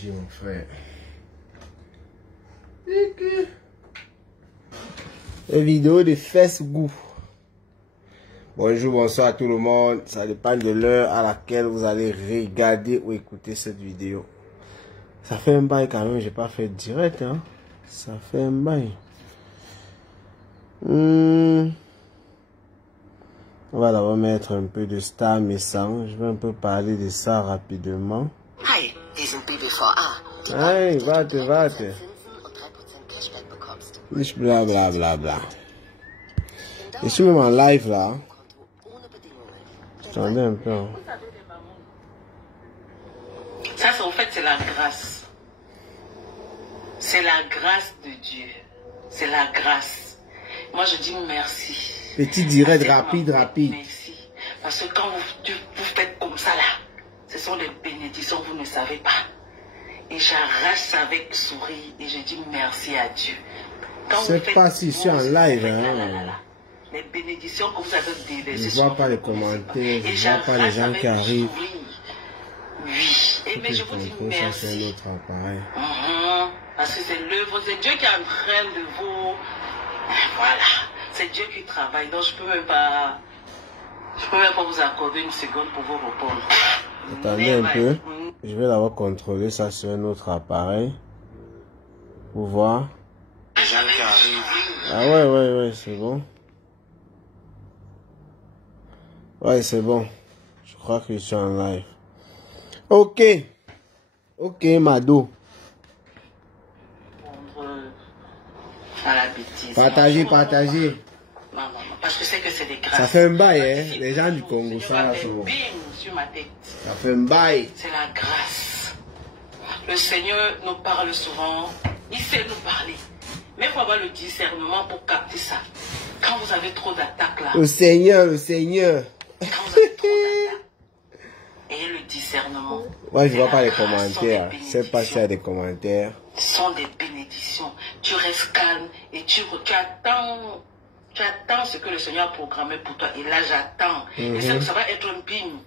J'ai mon frère. Une vidéo de Facebook. Bonjour, bonsoir à tout le monde. Ça dépend de l'heure à laquelle vous allez regarder ou écouter cette vidéo. Ça fait un bail quand même, j'ai pas fait direct. Hein. Ça fait un bail. On va d'abord mettre un peu de Star Messang. Je vais un peu parler de ça rapidement. Hi, hier sind BBVA. Hey, warte. Nicht bla bla bla bla. Je suis même en live là. Attendez un peu. Ça, en fait, c'est la grâce. C'est la grâce de Dieu. C'est la grâce. Moi, je dis merci. Petit direct rapide. Merci. Parce que quand vous faites comme ça là, ce sont des bénédictions, vous ne savez pas. Et j'arrache ça avec sourire et je dis merci à Dieu. C'est pas si je suis en live. Les bénédictions que vous avez déversées. Je ne vois pas les commentaires, je ne vois pas les gens qui arrivent. Oui. Et mais je vous dis merci. C'est un autre appareil. Parce que c'est l'œuvre, c'est Dieu qui est en train de vous... Voilà. C'est Dieu qui travaille. Donc je peux même pas vous accorder une seconde pour vous répondre. Attendez un peu. Je vais d'abord contrôler ça sur un autre appareil. Pour voir. Les gens qui arrivent. Ah ouais, c'est bon. Ouais, c'est bon. Je crois que je suis en live. Ok, Mado. À la bêtise. Partagez. Non, parce que c'est que c'est des grâces. Ça fait un bail, hein. Les gens du Congo, ça, sur ma tête. Ça fait un bail. C'est la grâce. Le Seigneur nous parle souvent. Il sait nous parler. Mais il faut avoir le discernement pour capter ça. Quand vous avez trop d'attaques là. Le Seigneur. Quand vous avez trop d'attaques. Ayez le discernement. Moi, je vois pas les commentaires. Je sais pas s'il y a des commentaires. Ce sont des bénédictions. Tu restes calme et tu attends. Tu attends ce que le Seigneur a programmé pour toi. Et là, j'attends. Et ça va être un bim.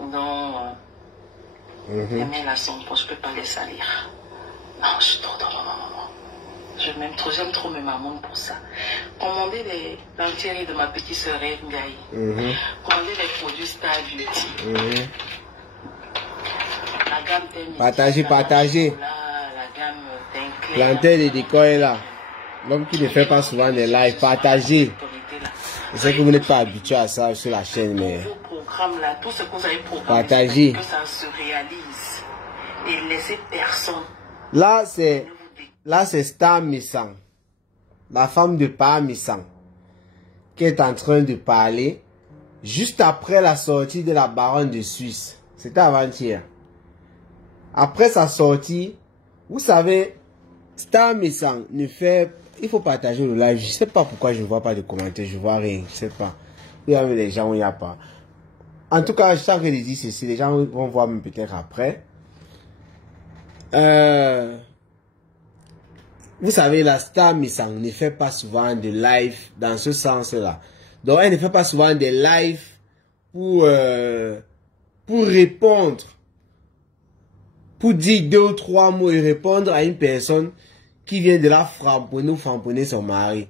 Non. Les mains là sont pour je peux pas les salir. Non, je suis trop dans ma maman. J'aime trop mes mamans pour ça. Commandez les lentilles de ma petite sœur Ngaï. Commandez les produits Star Beauty. La gamme Partagez. La gamme Planter les décors est là. L'homme qui ne fait pas souvent des lives, partagez. Je sais que vous n'êtes pas habitué à ça sur la chaîne, mais tout ce que vous avez programmé, partagez. Que ça se réalise. Et laissez personne. Là, c'est Star Messang, la femme de Pa Messang, qui est en train de parler juste après la sortie de la baronne de Suisse. C'était avant-hier. Après sa sortie, vous savez, Star Messang ne fait... Il faut partager le live. Je sais pas pourquoi je ne vois pas de commentaires. Je vois rien. Je sais pas. Il y a des gens où il n'y a pas. En tout cas, je sais que je dis ceci. Les gens vont voir même peut-être après. Vous savez, la Star Messang ne fait pas souvent de live dans ce sens-là. Donc, elle ne fait pas souvent des lives pour répondre. Pour dire 2 ou 3 mots et répondre à une personne qui vient de la framponner ou framponner son mari.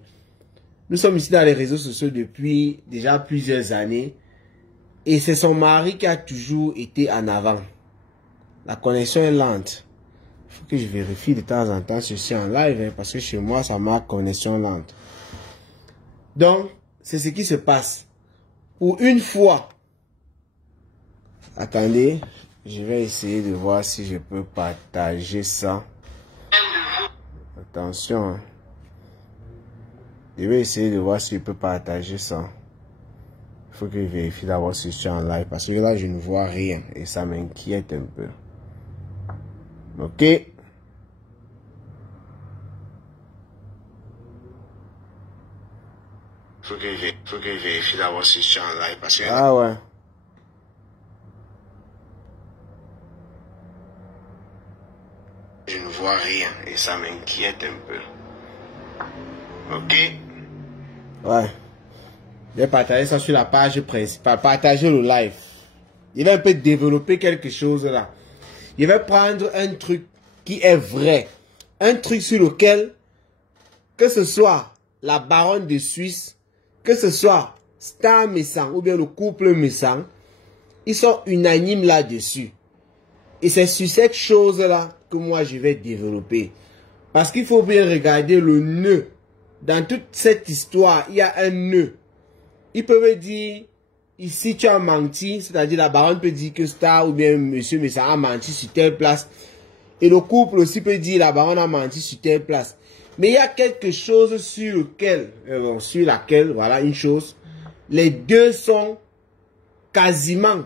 Nous sommes ici dans les réseaux sociaux depuis déjà plusieurs années. Et c'est son mari qui a toujours été en avant. La connexion est lente. Il faut que je vérifie de temps en temps si je suis en live. Hein, parce que chez moi, ça marque connexion lente. Donc, c'est ce qui se passe. Pour une fois. Attendez. Je vais essayer de voir si je peux partager ça. Attention. Hein. Je vais essayer de voir si je peux partager ça. Il faut que je vérifie d'abord si je suis en live. Parce que là, je ne vois rien. Et ça m'inquiète un peu. Ok. Faut que je vérifie d'abord si je suis en live. Parce que... Ah ouais. Je ne vois rien et ça m'inquiète un peu. Ok. Ouais. Je vais partager ça sur la page principale. Partager le live. Il va un peu développer quelque chose là. Je vais prendre un truc qui est vrai. Un truc sur lequel, que ce soit la baronne de Suisse, que ce soit Star Messang ou bien le couple Messang, ils sont unanimes là-dessus. Et c'est sur cette chose-là que moi je vais développer. Parce qu'il faut bien regarder le nœud. Dans toute cette histoire, il y a un nœud. Ils peuvent dire, ici tu as menti, c'est-à-dire la baronne peut dire que Star ou bien monsieur Messang a menti sur telle place. Et le couple aussi peut dire la baronne a menti sur telle place. Mais il y a quelque chose sur laquelle, voilà une chose, les deux sont quasiment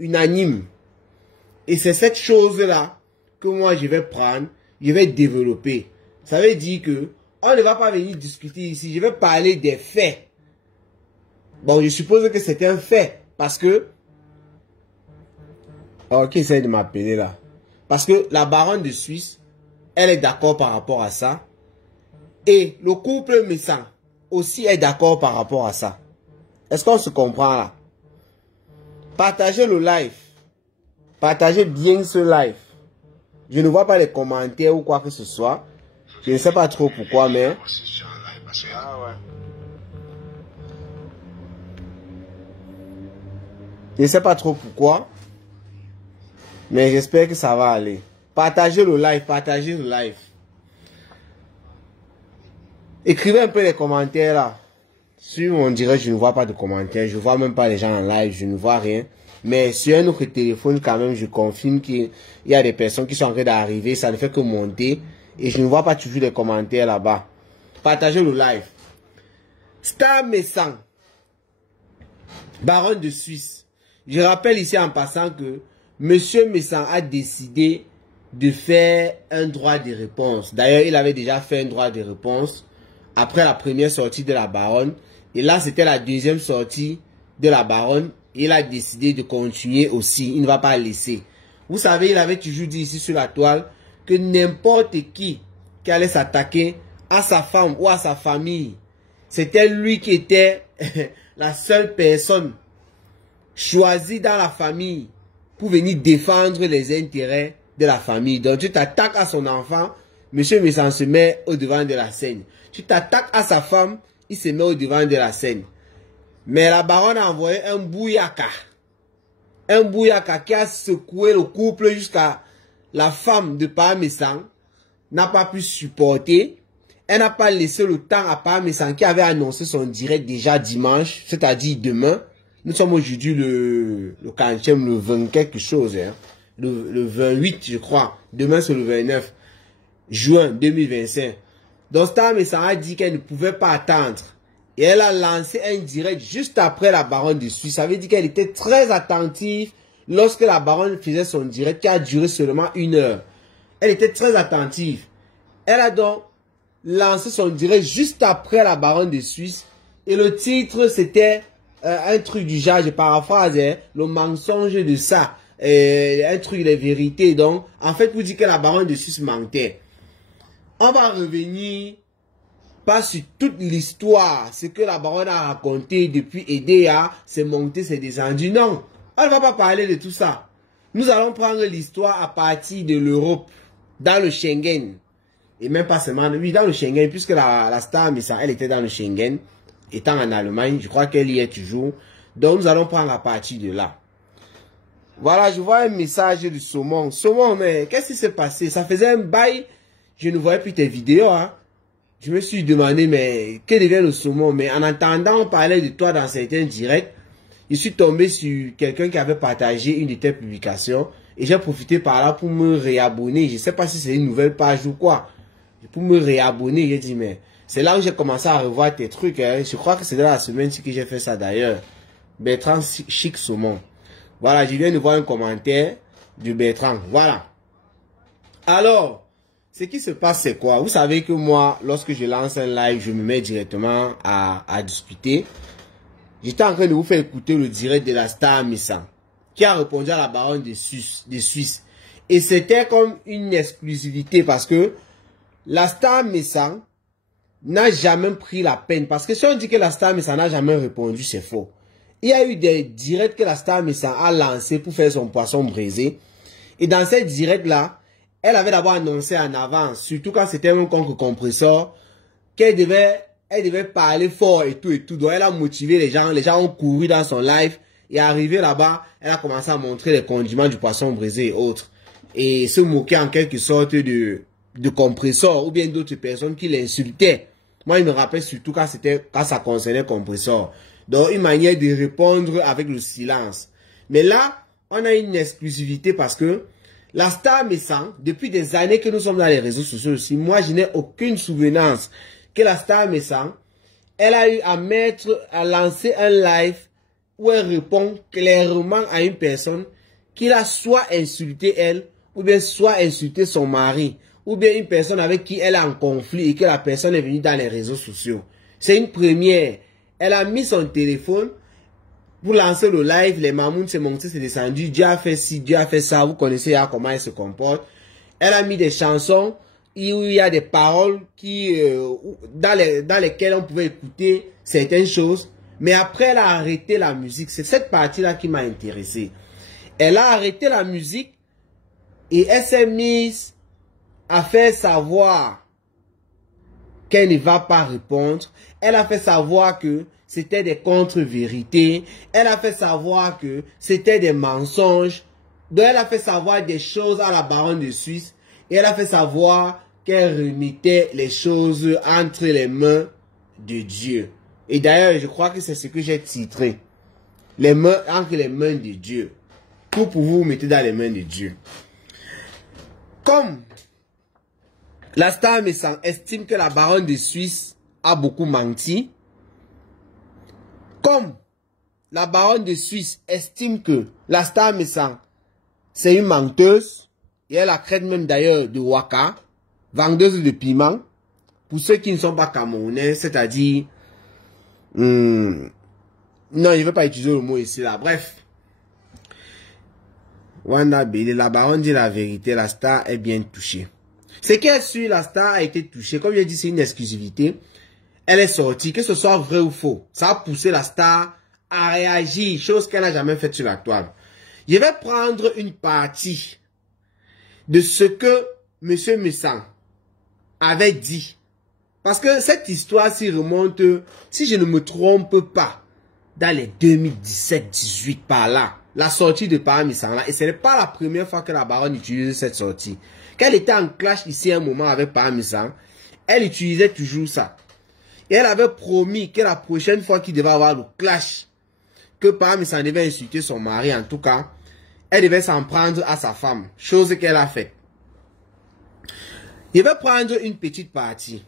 unanimes. Et c'est cette chose-là que moi je vais prendre, je vais développer. Ça veut dire que on ne va pas venir discuter ici, je vais parler des faits. Bon, je suppose que c'est un fait, parce que... Ok, essaye de m'appeler là. Parce que la baronne de Suisse, elle est d'accord par rapport à ça. Et le couple Messang aussi est d'accord par rapport à ça. Est-ce qu'on se comprend là? Partagez le live. Partagez bien ce live. Je ne vois pas les commentaires ou quoi que ce soit. Je ne sais pas trop pourquoi, mais... Je ne sais pas trop pourquoi. Mais j'espère que ça va aller. Partagez le live, partagez le live. Écrivez un peu les commentaires là. Sur mon direct, je ne vois pas de commentaires. Je ne vois même pas les gens en live, je ne vois rien. Mais sur un autre téléphone, quand même, je confirme qu'il y a des personnes qui sont en train d'arriver. Ça ne fait que monter. Et je ne vois pas toujours les commentaires là-bas. Partagez le live. Star Messang, baronne de Suisse. Je rappelle ici en passant que monsieur Messang a décidé de faire un droit de réponse. D'ailleurs, il avait déjà fait un droit de réponse après la première sortie de la baronne. Et là, c'était la deuxième sortie de la baronne. Il a décidé de continuer aussi. Il ne va pas laisser. Vous savez, il avait toujours dit ici sur la toile que n'importe qui allait s'attaquer à sa femme ou à sa famille, c'était lui qui était la seule personne choisie dans la famille pour venir défendre les intérêts de la famille. Donc tu t'attaques à son enfant, monsieur Messang se met au devant de la scène. Tu t'attaques à sa femme, il se met au devant de la scène. Mais la baronne a envoyé un bouyaka. Un bouyaka qui a secoué le couple jusqu'à la femme de Pa Messang n'a pas pu supporter. Elle n'a pas laissé le temps à Pa Messang qui avait annoncé son direct déjà dimanche, c'est-à-dire demain. Nous sommes aujourd'hui le 40e, le 20 quelque chose, hein. Le 28 je crois. Demain c'est le 29 juin 2025. Donc Star Messang a dit qu'elle ne pouvait pas attendre. Et elle a lancé un direct juste après la baronne de Suisse. Ça veut dire qu'elle était très attentive lorsque la baronne faisait son direct qui a duré seulement 1 heure. Elle était très attentive. Elle a donc lancé son direct juste après la baronne de Suisse. Et le titre c'était un truc du genre, je paraphrase, hein, le mensonge de ça. Un truc de vérité. Donc en fait pour dire que la baronne de Suisse mentait. On va revenir pas sur toute l'histoire, ce que la baronne a raconté depuis EDA, c'est monté, c'est descendu. Non, on ne va pas parler de tout ça. Nous allons prendre l'histoire à partir de l'Europe, dans le Schengen. Et même pas seulement, oui, dans le Schengen, puisque la Star Messang, elle était dans le Schengen, étant en Allemagne, je crois qu'elle y est toujours. Donc nous allons prendre à partir de là. Voilà, je vois un message du Saumon. Saumon, mais qu'est-ce qui s'est passé? Ça faisait un bail, je ne voyais plus tes vidéos, hein. Je me suis demandé, mais que devient le Saumon? Mais en entendant, on parlait de toi dans certains directs. Je suis tombé sur quelqu'un qui avait partagé une de tes publications. Et j'ai profité par là pour me réabonner. Je ne sais pas si c'est une nouvelle page ou quoi. Pour me réabonner, j'ai dit, mais c'est là où j'ai commencé à revoir tes trucs. Hein. Je crois que c'est dans la semaine-ci que j'ai fait ça d'ailleurs. Bertrand Chic Saumon. Voilà, je viens de voir un commentaire du Bertrand. Voilà. Alors... ce qui se passe, c'est quoi? Vous savez que moi, lorsque je lance un live, je me mets directement à discuter. J'étais en train de vous faire écouter le direct de la Star Messang, qui a répondu à la baronne de Suisse. Et c'était comme une exclusivité parce que la Star Messang n'a jamais pris la peine. Parce que si on dit que la Star Messang n'a jamais répondu, c'est faux. Il y a eu des directs que la Star Messang a lancés pour faire son poisson braisé. Et dans cette direct-là, elle avait d'abord annoncé en avance, surtout quand c'était un concours compresseur, qu'elle devait parler fort et tout. Donc elle a motivé les gens ont couru dans son live, et arrivé là-bas, elle a commencé à montrer les condiments du poisson brisé et autres. Et se moquer en quelque sorte de compresseur, ou bien d'autres personnes qui l'insultaient. Moi, il me rappelle surtout quand ça concernait compresseur. Donc une manière de répondre avec le silence. Mais là, on a une exclusivité parce que la star Messang, depuis des années que nous sommes dans les réseaux sociaux aussi, moi je n'ai aucune souvenance que la star Messang, elle a eu à lancer un live où elle répond clairement à une personne qui l'a soit insulté elle, ou bien soit insulté son mari, ou bien une personne avec qui elle est en conflit et que la personne est venue dans les réseaux sociaux. C'est une première. Elle a mis son téléphone pour lancer le live, les mamounes s'est monté, c'est descendu, Dieu a fait ci, Dieu a fait ça, vous connaissez comment elle se comporte. Elle a mis des chansons où il y a des paroles dans lesquelles on pouvait écouter certaines choses, mais après elle a arrêté la musique. C'est cette partie-là qui m'a intéressé. Elle a arrêté la musique et elle s'est mise à faire savoir qu'elle ne va pas répondre. Elle a fait savoir que c'était des contre-vérités. Elle a fait savoir que c'était des mensonges. Donc elle a fait savoir des choses à la baronne de Suisse. Et elle a fait savoir qu'elle remettait les choses entre les mains de Dieu. Et d'ailleurs, je crois que c'est ce que j'ai titré. Les mains entre les mains de Dieu. Tout pour vous mettre dans les mains de Dieu. Comme la star Messang estime que la baronne de Suisse a beaucoup menti, comme la baronne de Suisse estime que la star Messang c'est une menteuse, et elle a crête même d'ailleurs de Waka, vendeuse de piment, pour ceux qui ne sont pas camerounais, c'est-à-dire, non, je ne vais pas utiliser le mot ici là, bref. Wanda Bélé, la baronne dit la vérité, la star est bien touchée. Ce qu'elle suit, la star a été touchée, comme je dis, c'est une exclusivité. Elle est sortie, que ce soit vrai ou faux. Ça a poussé la star à réagir, chose qu'elle n'a jamais faite sur la toile. Je vais prendre une partie de ce que M. Messang avait dit. Parce que cette histoire s'y remonte, si je ne me trompe pas, dans les 2017-18 par là. La sortie de Para Messang là. Et ce n'est pas la première fois que la baronne utilise cette sortie. Quand elle était en clash ici un moment avec Para Messang, elle utilisait toujours ça. Et elle avait promis que la prochaine fois qu'il devait avoir le clash, que Para Messang devait insulter son mari, en tout cas, elle devait s'en prendre à sa femme. Chose qu'elle a faite. Je vais prendre une petite partie.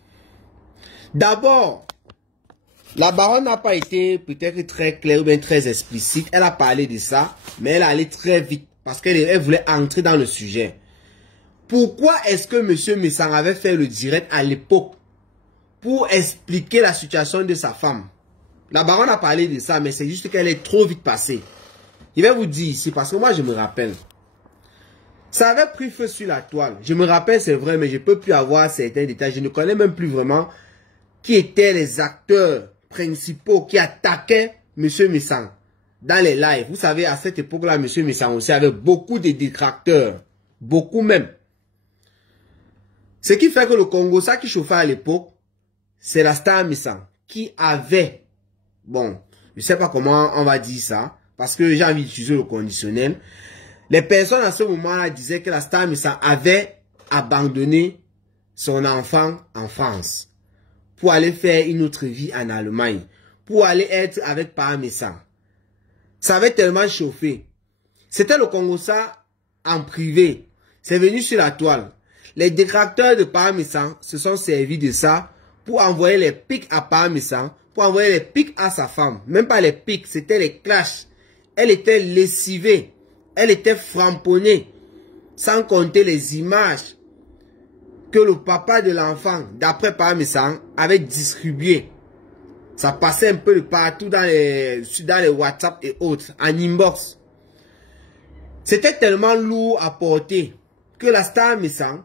D'abord, la baronne n'a pas été peut-être très claire ou bien très explicite. Elle a parlé de ça, mais elle allait très vite parce qu'elle voulait entrer dans le sujet. Pourquoi est-ce que M. Messang avait fait le direct à l'époque pour expliquer la situation de sa femme? La baronne a parlé de ça, mais c'est juste qu'elle est trop vite passée. Je vais vous dire ici, parce que moi je me rappelle. Ça avait pris feu sur la toile. Je me rappelle, c'est vrai, mais je ne peux plus avoir certains détails. Je ne connais même plus vraiment qui étaient les acteurs principaux qui attaquaient M. Messang dans les lives. Vous savez, à cette époque-là, M. Messang aussi avait beaucoup de détracteurs. Beaucoup même. Ce qui fait que le Congo, ça qui chauffait à l'époque, c'est la star Messang qui avait, bon, je ne sais pas comment on va dire ça, parce que j'ai envie d'utiliser le conditionnel. Les personnes à ce moment-là disaient que la star Messang avait abandonné son enfant en France pour aller faire une autre vie en Allemagne, pour aller être avec Para Messang. Ça avait tellement chauffé. C'était le Congo ça en privé. C'est venu sur la toile. Les détracteurs de Para Messang se sont servis de ça pour envoyer les pics à Para Messang, pour envoyer les pics à sa femme. Même pas les pics, c'était les clashs. Elle était lessivée. Elle était framponnée. Sans compter les images que le papa de l'enfant, d'après Para Messang, avait distribuées. Ça passait un peu de partout dans les WhatsApp et autres, en inbox. C'était tellement lourd à porter que la star Messang,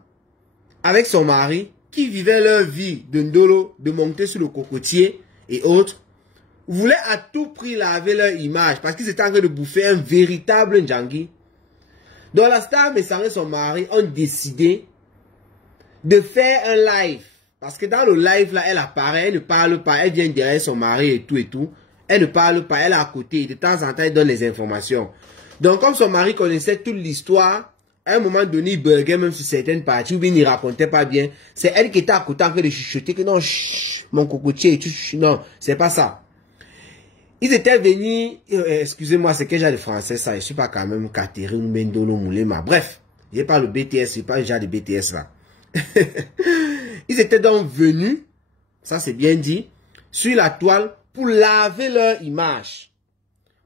avec son mari, qui vivait leur vie de ndolo, de monter sur le cocotier et autres, voulaient à tout prix laver leur image parce qu'ils étaient en train de bouffer un véritable Ndjangi. Donc la star Messang et son mari ont décidé de faire un live. Parce que dans le live là, elle apparaît, elle ne parle pas, elle vient derrière son mari et tout. Elle ne parle pas, elle est à côté. De temps en temps, elle donne les informations. Donc comme son mari connaissait toute l'histoire, à un moment donné, il buguait même sur certaines parties, ou bien il racontait pas bien. C'est elle qui était à côté en train de chuchoter que non, chut, mon cocotier, non, c'est pas ça. Ils étaient venus, excusez-moi, c'est quel genre de français ça? Je suis pas quand même Catherine Mendolo Moulema. Bref, j'ai pas le BTS, c'est pas le genre de BTS là. Ils étaient donc venus, ça c'est bien dit, sur la toile pour laver leur image.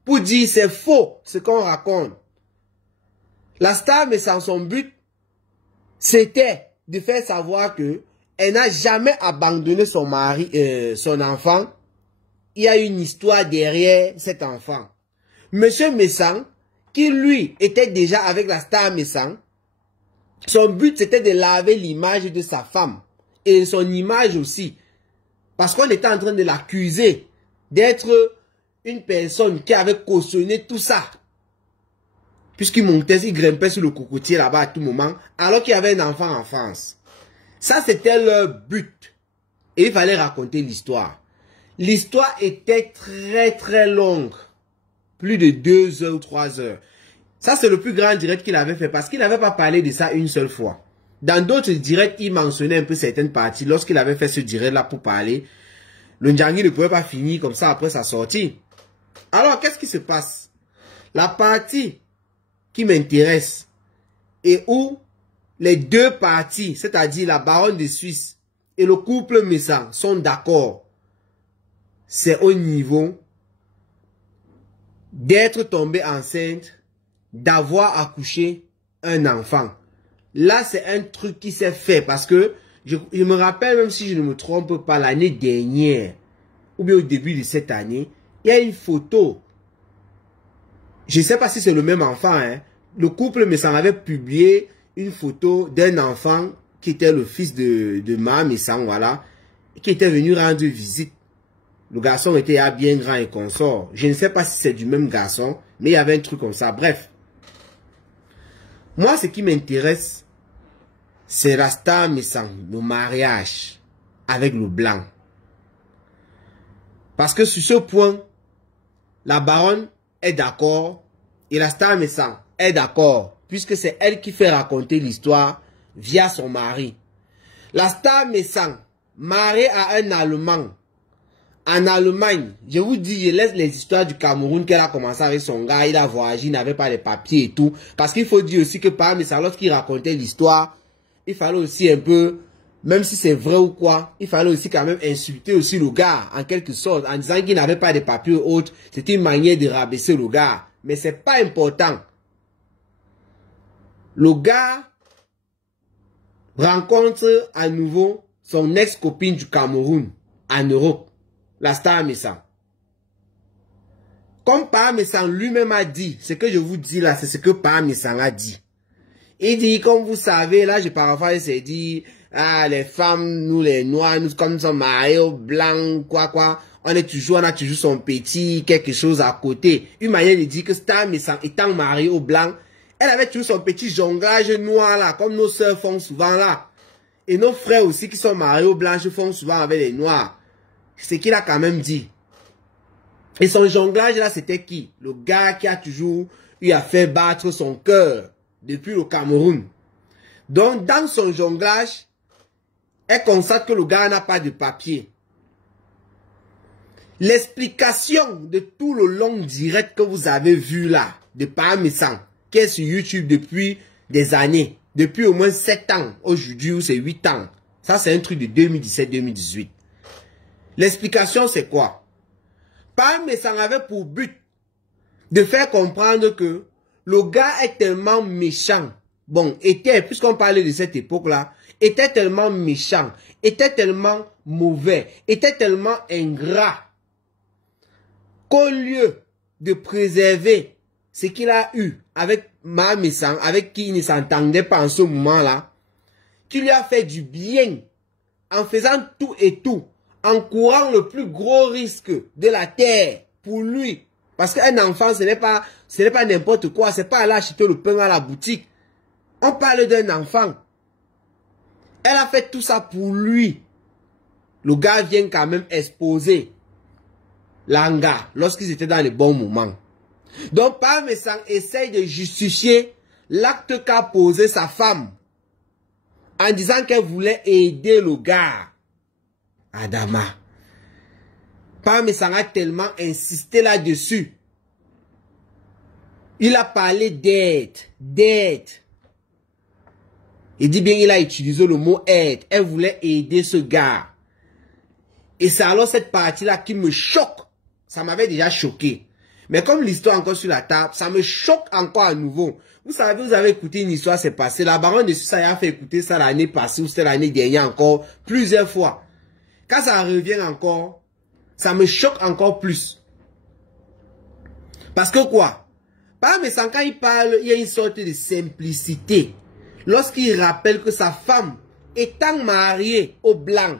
Pour dire c'est faux ce qu'on raconte. La star, mais sans son but, c'était de faire savoir que elle n'a jamais abandonné son mari, son enfant. Il y a une histoire derrière cet enfant. Monsieur Messang, qui lui était déjà avec la star Messang, son but c'était de laver l'image de sa femme et son image aussi. Parce qu'on était en train de l'accuser d'être une personne qui avait cautionné tout ça. Puisqu'il montait, il grimpait sur le cocotier là-bas à tout moment, alors qu'il y avait un enfant en France. Ça, c'était leur but. Et il fallait raconter l'histoire. L'histoire était très longue. Plus de 2 heures ou 3 heures. Ça, c'est le plus grand direct qu'il avait fait parce qu'il n'avait pas parlé de ça une seule fois. Dans d'autres directs, il mentionnait un peu certaines parties. Lorsqu'il avait fait ce direct-là pour parler, le Ndjangi ne pouvait pas finir comme ça après sa sortie. Alors, qu'est-ce qui se passe? La partie qui m'intéresse et où les deux parties, c'est-à-dire la baronne de Suisse et le couple Messang sont d'accord, c'est au niveau d'être tombé enceinte, d'avoir accouché un enfant. Là, c'est un truc qui s'est fait parce que je me rappelle, même si je ne me trompe pas, l'année dernière, ou bien au début de cette année, il y a une photo. Je ne sais pas si c'est le même enfant. Hein. Le couple Messang avait publié une photo d'un enfant qui était le fils de Ma Messang, voilà, qui était venu rendre visite. Le garçon était bien grand et consort. Je ne sais pas si c'est du même garçon, mais il y avait un truc comme ça. Bref. Moi, ce qui m'intéresse, c'est la star Messang, le mariage avec le blanc. Parce que sur ce point, la baronne est d'accord et la star Messang est d'accord puisque c'est elle qui fait raconter l'histoire via son mari. La star Messang, mariée à un Allemand en Allemagne, je vous dis, je laisse les histoires du Cameroun qu'elle a commencé avec son gars, il a voyagé, il n'avait pas les papiers et tout. Parce qu'il faut dire aussi que par Messang, lorsqu'il racontait l'histoire, il fallait aussi un peu, même si c'est vrai ou quoi, il fallait aussi quand même insulter aussi le gars, en quelque sorte, en disant qu'il n'avait pas de papiers ou autre. C'était une manière de rabaisser le gars. Mais c'est pas important. Le gars rencontre à nouveau son ex-copine du Cameroun en Europe, la star Messang. Comme Pa Messang lui-même a dit, ce que je vous dis là, c'est ce que Pa Messang a dit. Il dit, comme vous savez, là je paraphrase, il s'est dit, ah, les femmes, nous les noirs, nous comme nous sommes mariés aux blancs, quoi, on a toujours son petit, quelque chose à côté. Une manière de dire que Star Messang étant mariée aux blancs, elle avait toujours son petit jonglage noir là, comme nos sœurs font souvent là. Et nos frères aussi qui sont mariés aux blanches font souvent avec les noirs. C'est ce qu'il a quand même dit. Et son jonglage là, c'était qui? Le gars qui a toujours eu à faire battre son cœur depuis le Cameroun. Donc, dans son jonglage, elle constate que le gars n'a pas de papier. L'explication de tout le long direct que vous avez vu là, de Pa Messang, qui est sur YouTube depuis des années, depuis au moins 7 ans, aujourd'hui c'est 8 ans. Ça c'est un truc de 2017-2018. L'explication c'est quoi? Pa Messang avait pour but de faire comprendre que le gars est tellement méchant. Bon, puisqu'on parlait de cette époque-là, était tellement méchant, était tellement mauvais, était tellement ingrat, qu'au lieu de préserver ce qu'il a eu avec Ma Messang, avec qui il ne s'entendait pas en ce moment-là, qui lui a fait du bien, en faisant tout et tout, en courant le plus gros risque de la terre pour lui, Parce qu'un enfant, ce n'est pas n'importe quoi. C'est pas aller acheter le pain à la boutique. On parle d'un enfant. Elle a fait tout ça pour lui. Le gars vient quand même exposer Langa lorsqu'ils étaient dans les bons moments. Donc, Parmesan essaye de justifier l'acte qu'a posé sa femme en disant qu'elle voulait aider le gars. Adama. Parmesan a tellement insisté là-dessus. Il a parlé d'aide. D'aide. Il dit bien qu'il a utilisé le mot aide. Elle voulait aider ce gars. Et c'est alors cette partie-là qui me choque. Ça m'avait déjà choqué. Mais comme l'histoire est encore sur la table, ça me choque encore à nouveau. Vous savez, vous avez écouté une histoire, c'est passé. La baronne de Susa a fait écouter ça l'année passée ou c'était l'année dernière encore, plusieurs fois. Quand ça revient encore, ça me choque encore plus. Parce que quoi? Mais quand il parle, il y a une sorte de simplicité. Lorsqu'il rappelle que sa femme, étant mariée au blanc,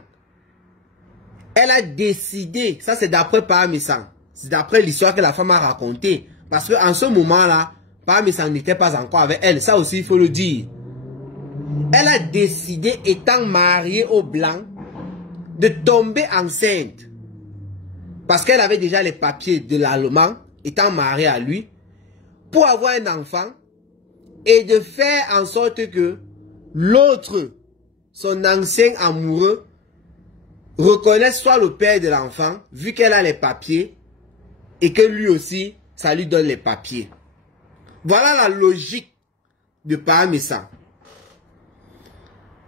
elle a décidé, ça c'est d'après Parmesan, c'est d'après l'histoire que la femme a racontée. Parce qu'en ce moment-là, Parmesan n'était pas encore avec elle, ça aussi il faut le dire. Elle a décidé, étant mariée au blanc, de tomber enceinte. Parce qu'elle avait déjà les papiers de l'Allemand, étant mariée à lui, pour avoir un enfant, et de faire en sorte que l'autre, son ancien amoureux, reconnaisse soit le père de l'enfant, vu qu'elle a les papiers, et que lui aussi, ça lui donne les papiers. Voilà la logique de Parmesan.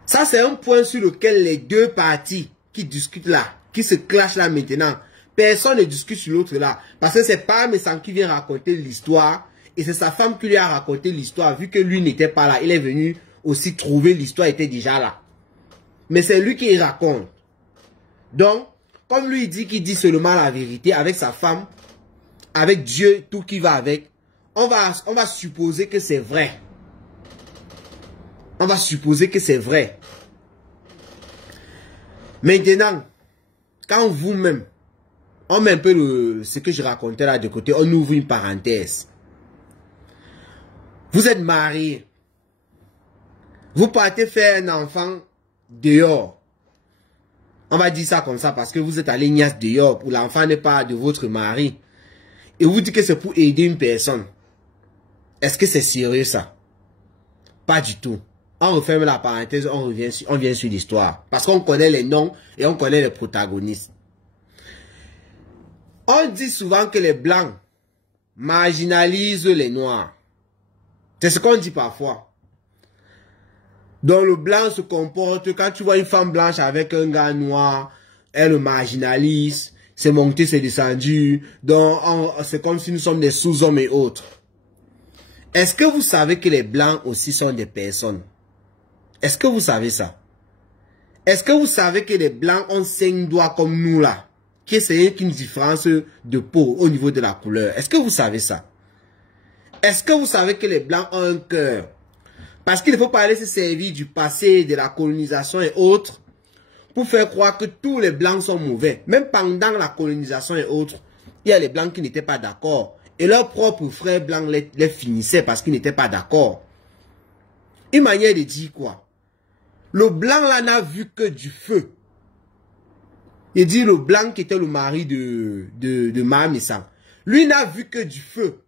Ça, c'est un point sur lequel les deux parties qui discutent là, qui se clashent là maintenant, personne ne discute sur l'autre là. Parce que c'est Parmesan qui vient raconter l'histoire, et c'est sa femme qui lui a raconté l'histoire, vu que lui n'était pas là. Il est venu aussi trouver l'histoire était déjà là. Mais c'est lui qui raconte. Donc, comme lui dit qu'il dit seulement la vérité avec sa femme, avec Dieu, tout qui va avec, on va supposer que c'est vrai. On va supposer que c'est vrai. Maintenant, quand vous-même, on met un peu ce que je racontais là de côté, on ouvre une parenthèse. Vous êtes marié. Vous partez faire un enfant dehors. On va dire ça comme ça parce que vous êtes allé niasse dehors pour l'enfant n'est pas de votre mari. Et vous dites que c'est pour aider une personne. Est-ce que c'est sérieux ça? Pas du tout. On referme la parenthèse, on vient sur l'histoire. Parce qu'on connaît les noms et on connaît les protagonistes. On dit souvent que les blancs marginalisent les noirs. C'est ce qu'on dit parfois. Donc le blanc se comporte, quand tu vois une femme blanche avec un gars noir, elle le marginalise, c'est monté, c'est descendu, donc c'est comme si nous sommes des sous-hommes et autres. Est-ce que vous savez que les blancs aussi sont des personnes? Est-ce que vous savez ça? Est-ce que vous savez que les blancs ont 5 doigts comme nous là? Que c'est une différence de peau au niveau de la couleur. Est-ce que vous savez ça? Est-ce que vous savez que les blancs ont un cœur? Parce qu'il ne faut pas aller se servir du passé, de la colonisation et autres, pour faire croire que tous les blancs sont mauvais. Même pendant la colonisation et autres, il y a les blancs qui n'étaient pas d'accord. Et leurs propres frères blancs les finissaient parce qu'ils n'étaient pas d'accord. Une manière de dire quoi? Le blanc là n'a vu que du feu. Il dit le blanc qui était le mari de Parmesan. Lui n'a vu que du feu.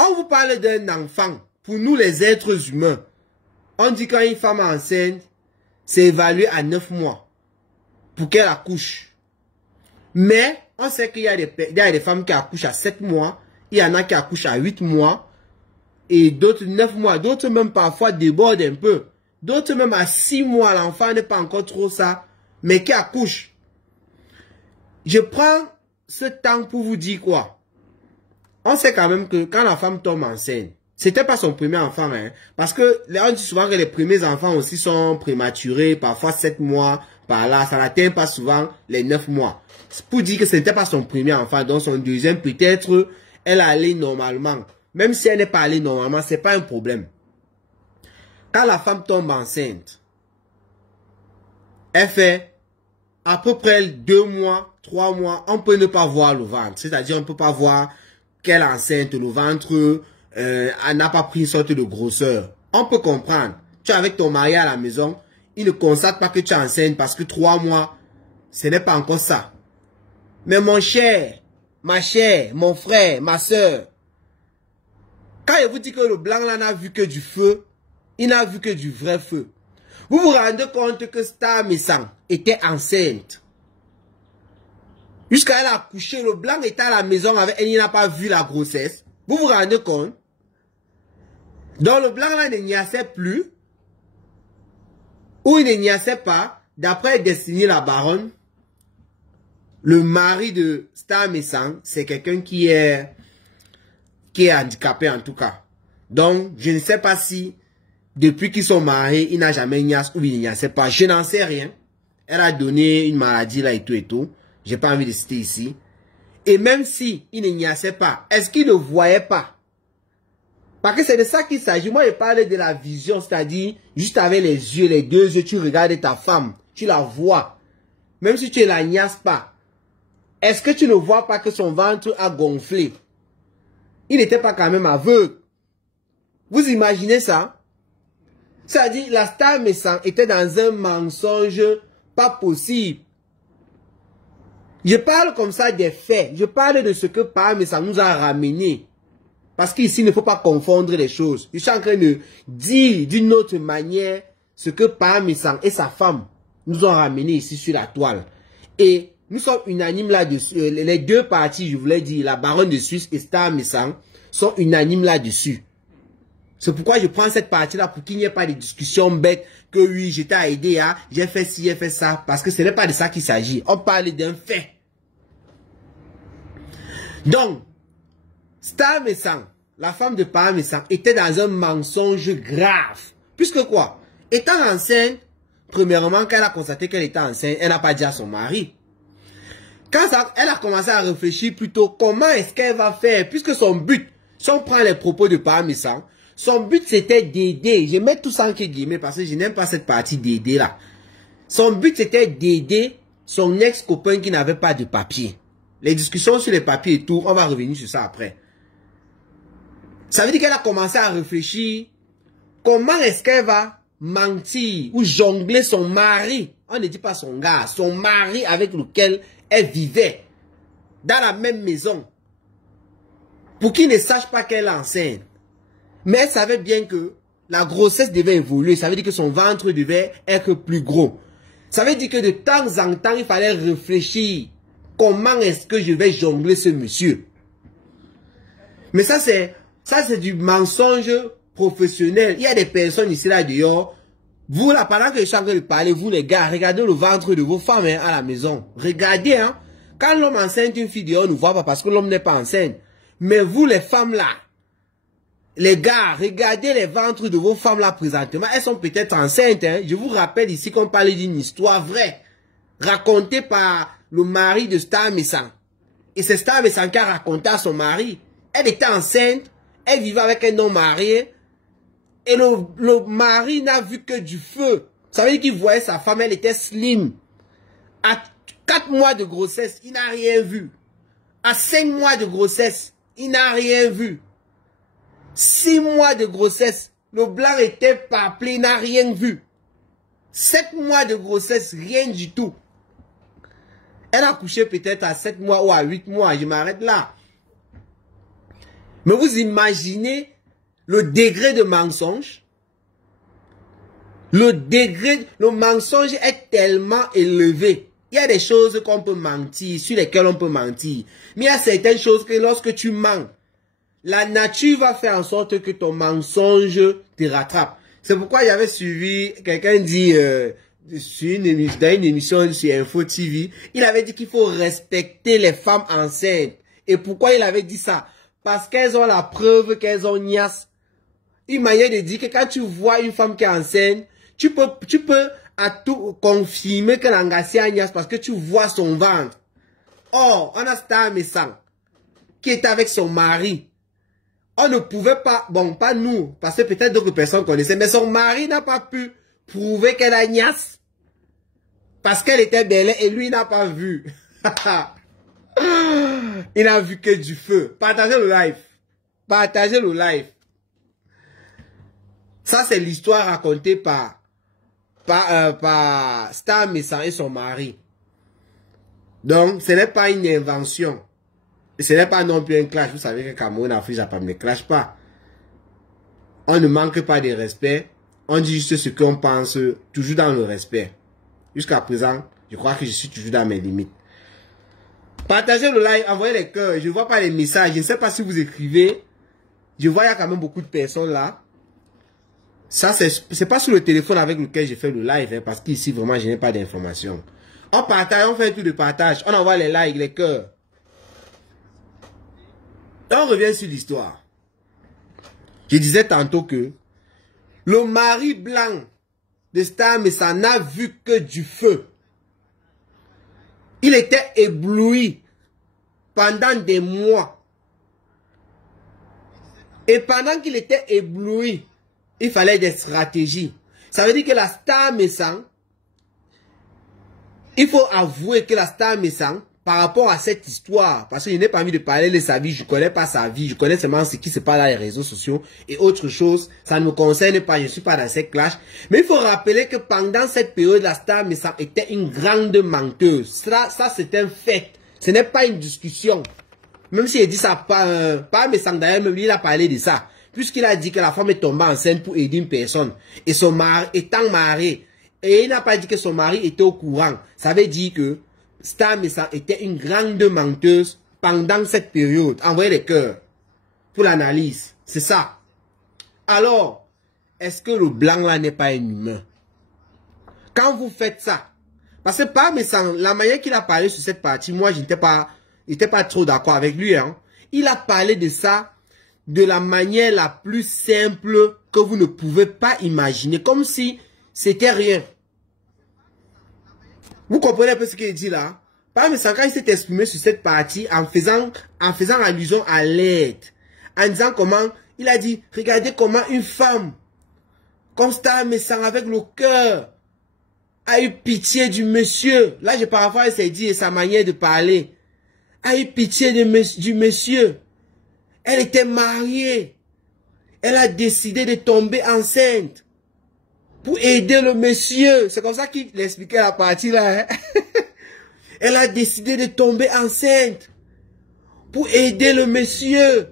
On vous parle d'un enfant. Pour nous les êtres humains, on dit quand une femme est enceinte, c'est évalué à 9 mois pour qu'elle accouche. Mais on sait qu'il y a des femmes qui accouchent à 7 mois, il y en a qui accouchent à 8 mois, et d'autres 9 mois, d'autres même parfois débordent un peu. D'autres même à 6 mois, l'enfant n'est pas encore trop ça, mais qui accouche. Je prends ce temps pour vous dire quoi? On sait quand même que quand la femme tombe enceinte, c'était pas son premier enfant, hein, parce que on dit souvent que les premiers enfants aussi sont prématurés, parfois 7 mois, par là, ça n'atteint pas souvent les 9 mois. C'est pour dire que ce n'était pas son premier enfant, donc son deuxième peut-être, elle allait normalement. Même si elle n'est pas allée normalement, c'est pas un problème. Quand la femme tombe enceinte, elle fait à peu près 2 mois, 3 mois, on peut ne pas voir le ventre. C'est-à-dire on ne peut pas voir qu'elle est enceinte, le ventre n'a pas pris une sorte de grosseur. On peut comprendre. Tu es avec ton mari à la maison, il ne constate pas que tu es enceinte parce que 3 mois, ce n'est pas encore ça. Mais mon cher, ma chère, mon frère, ma soeur, quand je vous dis que le blanc là n'a vu que du feu, il n'a vu que du vrai feu. Vous vous rendez compte que Star Messang était enceinte. Jusqu'à elle a accouché, le blanc était à la maison avec elle, il n'a pas vu la grossesse. Vous vous rendez compte? Donc le blanc là ne niassait plus, ou il ne niassait pas, d'après Destiny la baronne, le mari de Star Messang, c'est quelqu'un qui est handicapé en tout cas. Donc je ne sais pas si, depuis qu'ils sont mariés, il n'a jamais niassé ou il ne niassait pas. Je n'en sais rien. Elle a donné une maladie là et tout et tout. J'ai pas envie de citer ici. Et même si il ne niassait pas, est-ce qu'il ne voyait pas? Parce que c'est de ça qu'il s'agit. Moi, je parle de la vision, c'est-à-dire, juste avec les yeux, les 2 yeux, tu regardes ta femme, tu la vois. Même si tu ne la niasses pas. Est-ce que tu ne vois pas que son ventre a gonflé? Il n'était pas quand même aveugle. Vous imaginez ça? C'est-à-dire, la Star Messang était dans un mensonge pas possible. Je parle comme ça des faits. Je parle de ce que Star Messang nous a ramené. Parce qu'ici, il ne faut pas confondre les choses. Je suis en train de dire d'une autre manière ce que Star Messang et sa femme nous ont ramené ici sur la toile. Et nous sommes unanimes là-dessus. Les 2 parties, je voulais dire, la baronne de Suisse et Star Messang, sont unanimes là-dessus. C'est pourquoi je prends cette partie-là pour qu'il n'y ait pas de discussion bête que oui, j'étais à aider, hein, j'ai fait ci, j'ai fait ça. Parce que ce n'est pas de ça qu'il s'agit. On parle d'un fait. Donc, Star Messang, la femme de Star Messang, était dans un mensonge grave. Puisque quoi? Étant enceinte, premièrement, quand elle a constaté qu'elle était enceinte, elle n'a pas dit à son mari. Quand elle a commencé à réfléchir plutôt comment est-ce qu'elle va faire, puisque son but, si on prend les propos de Star Messang, son but c'était d'aider, je mets tout ça en guillemets parce que je n'aime pas cette partie d'aider là. Son but c'était d'aider son ex-copain qui n'avait pas de papier. Les discussions sur les papiers et tout, on va revenir sur ça après. Ça veut dire qu'elle a commencé à réfléchir comment est-ce qu'elle va mentir ou jongler son mari. On ne dit pas son gars, son mari avec lequel elle vivait dans la même maison. Pour qu'il ne sache pas qu'elle est enceinte. Mais elle savait bien que la grossesse devait évoluer. Ça veut dire que son ventre devait être plus gros. Ça veut dire que de temps en temps, il fallait réfléchir. Comment est-ce que je vais jongler ce monsieur? Mais ça c'est du mensonge professionnel. Il y a des personnes ici là dehors. Vous là, pendant que je suis en train de parler, vous les gars, regardez le ventre de vos femmes hein, à la maison. Regardez, hein. Quand l'homme enceinte une fille dehors, on ne voit pas parce que l'homme n'est pas enceinte. Mais vous les femmes là, les gars, regardez les ventres de vos femmes là présentement. Elles sont peut-être enceintes. Hein. Je vous rappelle ici qu'on parle d'une histoire vraie. Racontée par le mari de Star Messang. Et c'est Star Messang qui a raconté à son mari. Elle était enceinte. Elle vivait avec un homme marié. Et le mari n'a vu que du feu. Ça veut dire qu'il voyait sa femme, elle était slim. À 4 mois de grossesse, il n'a rien vu. À 5 mois de grossesse, il n'a rien vu. 6 mois de grossesse, le blanc était parplé, il n'a rien vu. 7 mois de grossesse, rien du tout. Elle a couché peut-être à 7 mois ou à 8 mois, je m'arrête là. Mais vous imaginez le degré de mensonge? Le mensonge est tellement élevé. Il y a des choses qu'on peut mentir, sur lesquelles on peut mentir. Mais il y a certaines choses que lorsque tu mens, la nature va faire en sorte que ton mensonge te rattrape. C'est pourquoi j'avais suivi, quelqu'un dit, dans une émission sur Info TV, il avait dit qu'il faut respecter les femmes enceintes. Et pourquoi il avait dit ça? Parce qu'elles ont la preuve qu'elles ont niasse. Une manière de dire que quand tu vois une femme qui est enceinte, tu peux à tout confirmer qu'elle a engagé à niasse parce que tu vois son ventre. Or, on a Star Messang qui est avec son mari. On ne pouvait pas, bon, pas nous, parce que peut-être d'autres personnes connaissaient, mais son mari n'a pas pu prouver qu'elle a niasse. Parce qu'elle était belle et lui n'a pas vu. Il n'a vu que du feu. Partagez le live. Partagez le live. Ça, c'est l'histoire racontée par Star Messang et son mari. Donc, ce n'est pas une invention. Et ce n'est pas non plus un clash. Vous savez que Cameroun, Afrique, Japon ne clash pas. On ne manque pas de respect. On dit juste ce qu'on pense, toujours dans le respect. Jusqu'à présent, je crois que je suis toujours dans mes limites. Partagez le live, envoyez les cœurs. Je ne vois pas les messages. Je ne sais pas si vous écrivez. Je vois, il y a quand même beaucoup de personnes là. Ça, c'est pas sur le téléphone avec lequel j'ai fait le live, hein, parce qu'ici, vraiment, je n'ai pas d'informations. On partage, on fait un tour de partage. On envoie les likes, les cœurs. Et on revient sur l'histoire. Je disais tantôt que le mari blanc de Star Messang n'a vu que du feu. Il était ébloui pendant des mois. Et pendant qu'il était ébloui, il fallait des stratégies. Ça veut dire que la Star Messang, il faut avouer que la Star Messang, par rapport à cette histoire, parce que je n'ai pas envie de parler de sa vie, je ne connais pas sa vie, je connais seulement ce qui se passe dans les réseaux sociaux et autre chose, ça ne me concerne pas, je ne suis pas dans cette clash. Mais il faut rappeler que pendant cette période, la Star Messang était une grande menteuse. Ça c'est un fait. Ce n'est pas une discussion. Même s'il dit ça, pas Messang d'ailleurs, même lui, il a parlé de ça. Puisqu'il a dit que la femme est tombée enceinte pour aider une personne. Et son mari, étant marié, et il n'a pas dit que son mari était au courant. Ça veut dire que Star Messang était une grande menteuse pendant cette période. Envoyez les cœurs pour l'analyse. C'est ça. Alors, est-ce que le blanc là n'est pas un humain? Quand vous faites ça, parce que Star Messang, la manière qu'il a parlé sur cette partie, moi je n'étais pas trop d'accord avec lui. Hein. Il a parlé de ça de la manière la plus simple que vous ne pouvez pas imaginer. Comme si c'était rien. Vous comprenez un peu ce qu'il dit là? Star Messang, quand il s'est exprimé sur cette partie en faisant allusion à l'aide, en disant comment, il a dit, regardez comment une femme, comme Star Messang avec le cœur, a eu pitié du monsieur. Là, je paraphrase ses dits et sa manière de parler. A eu pitié du monsieur. Elle était mariée. Elle a décidé de tomber enceinte pour aider le monsieur. C'est comme ça qu'il expliquait la partie là. Hein? Elle a décidé de tomber enceinte pour aider le monsieur.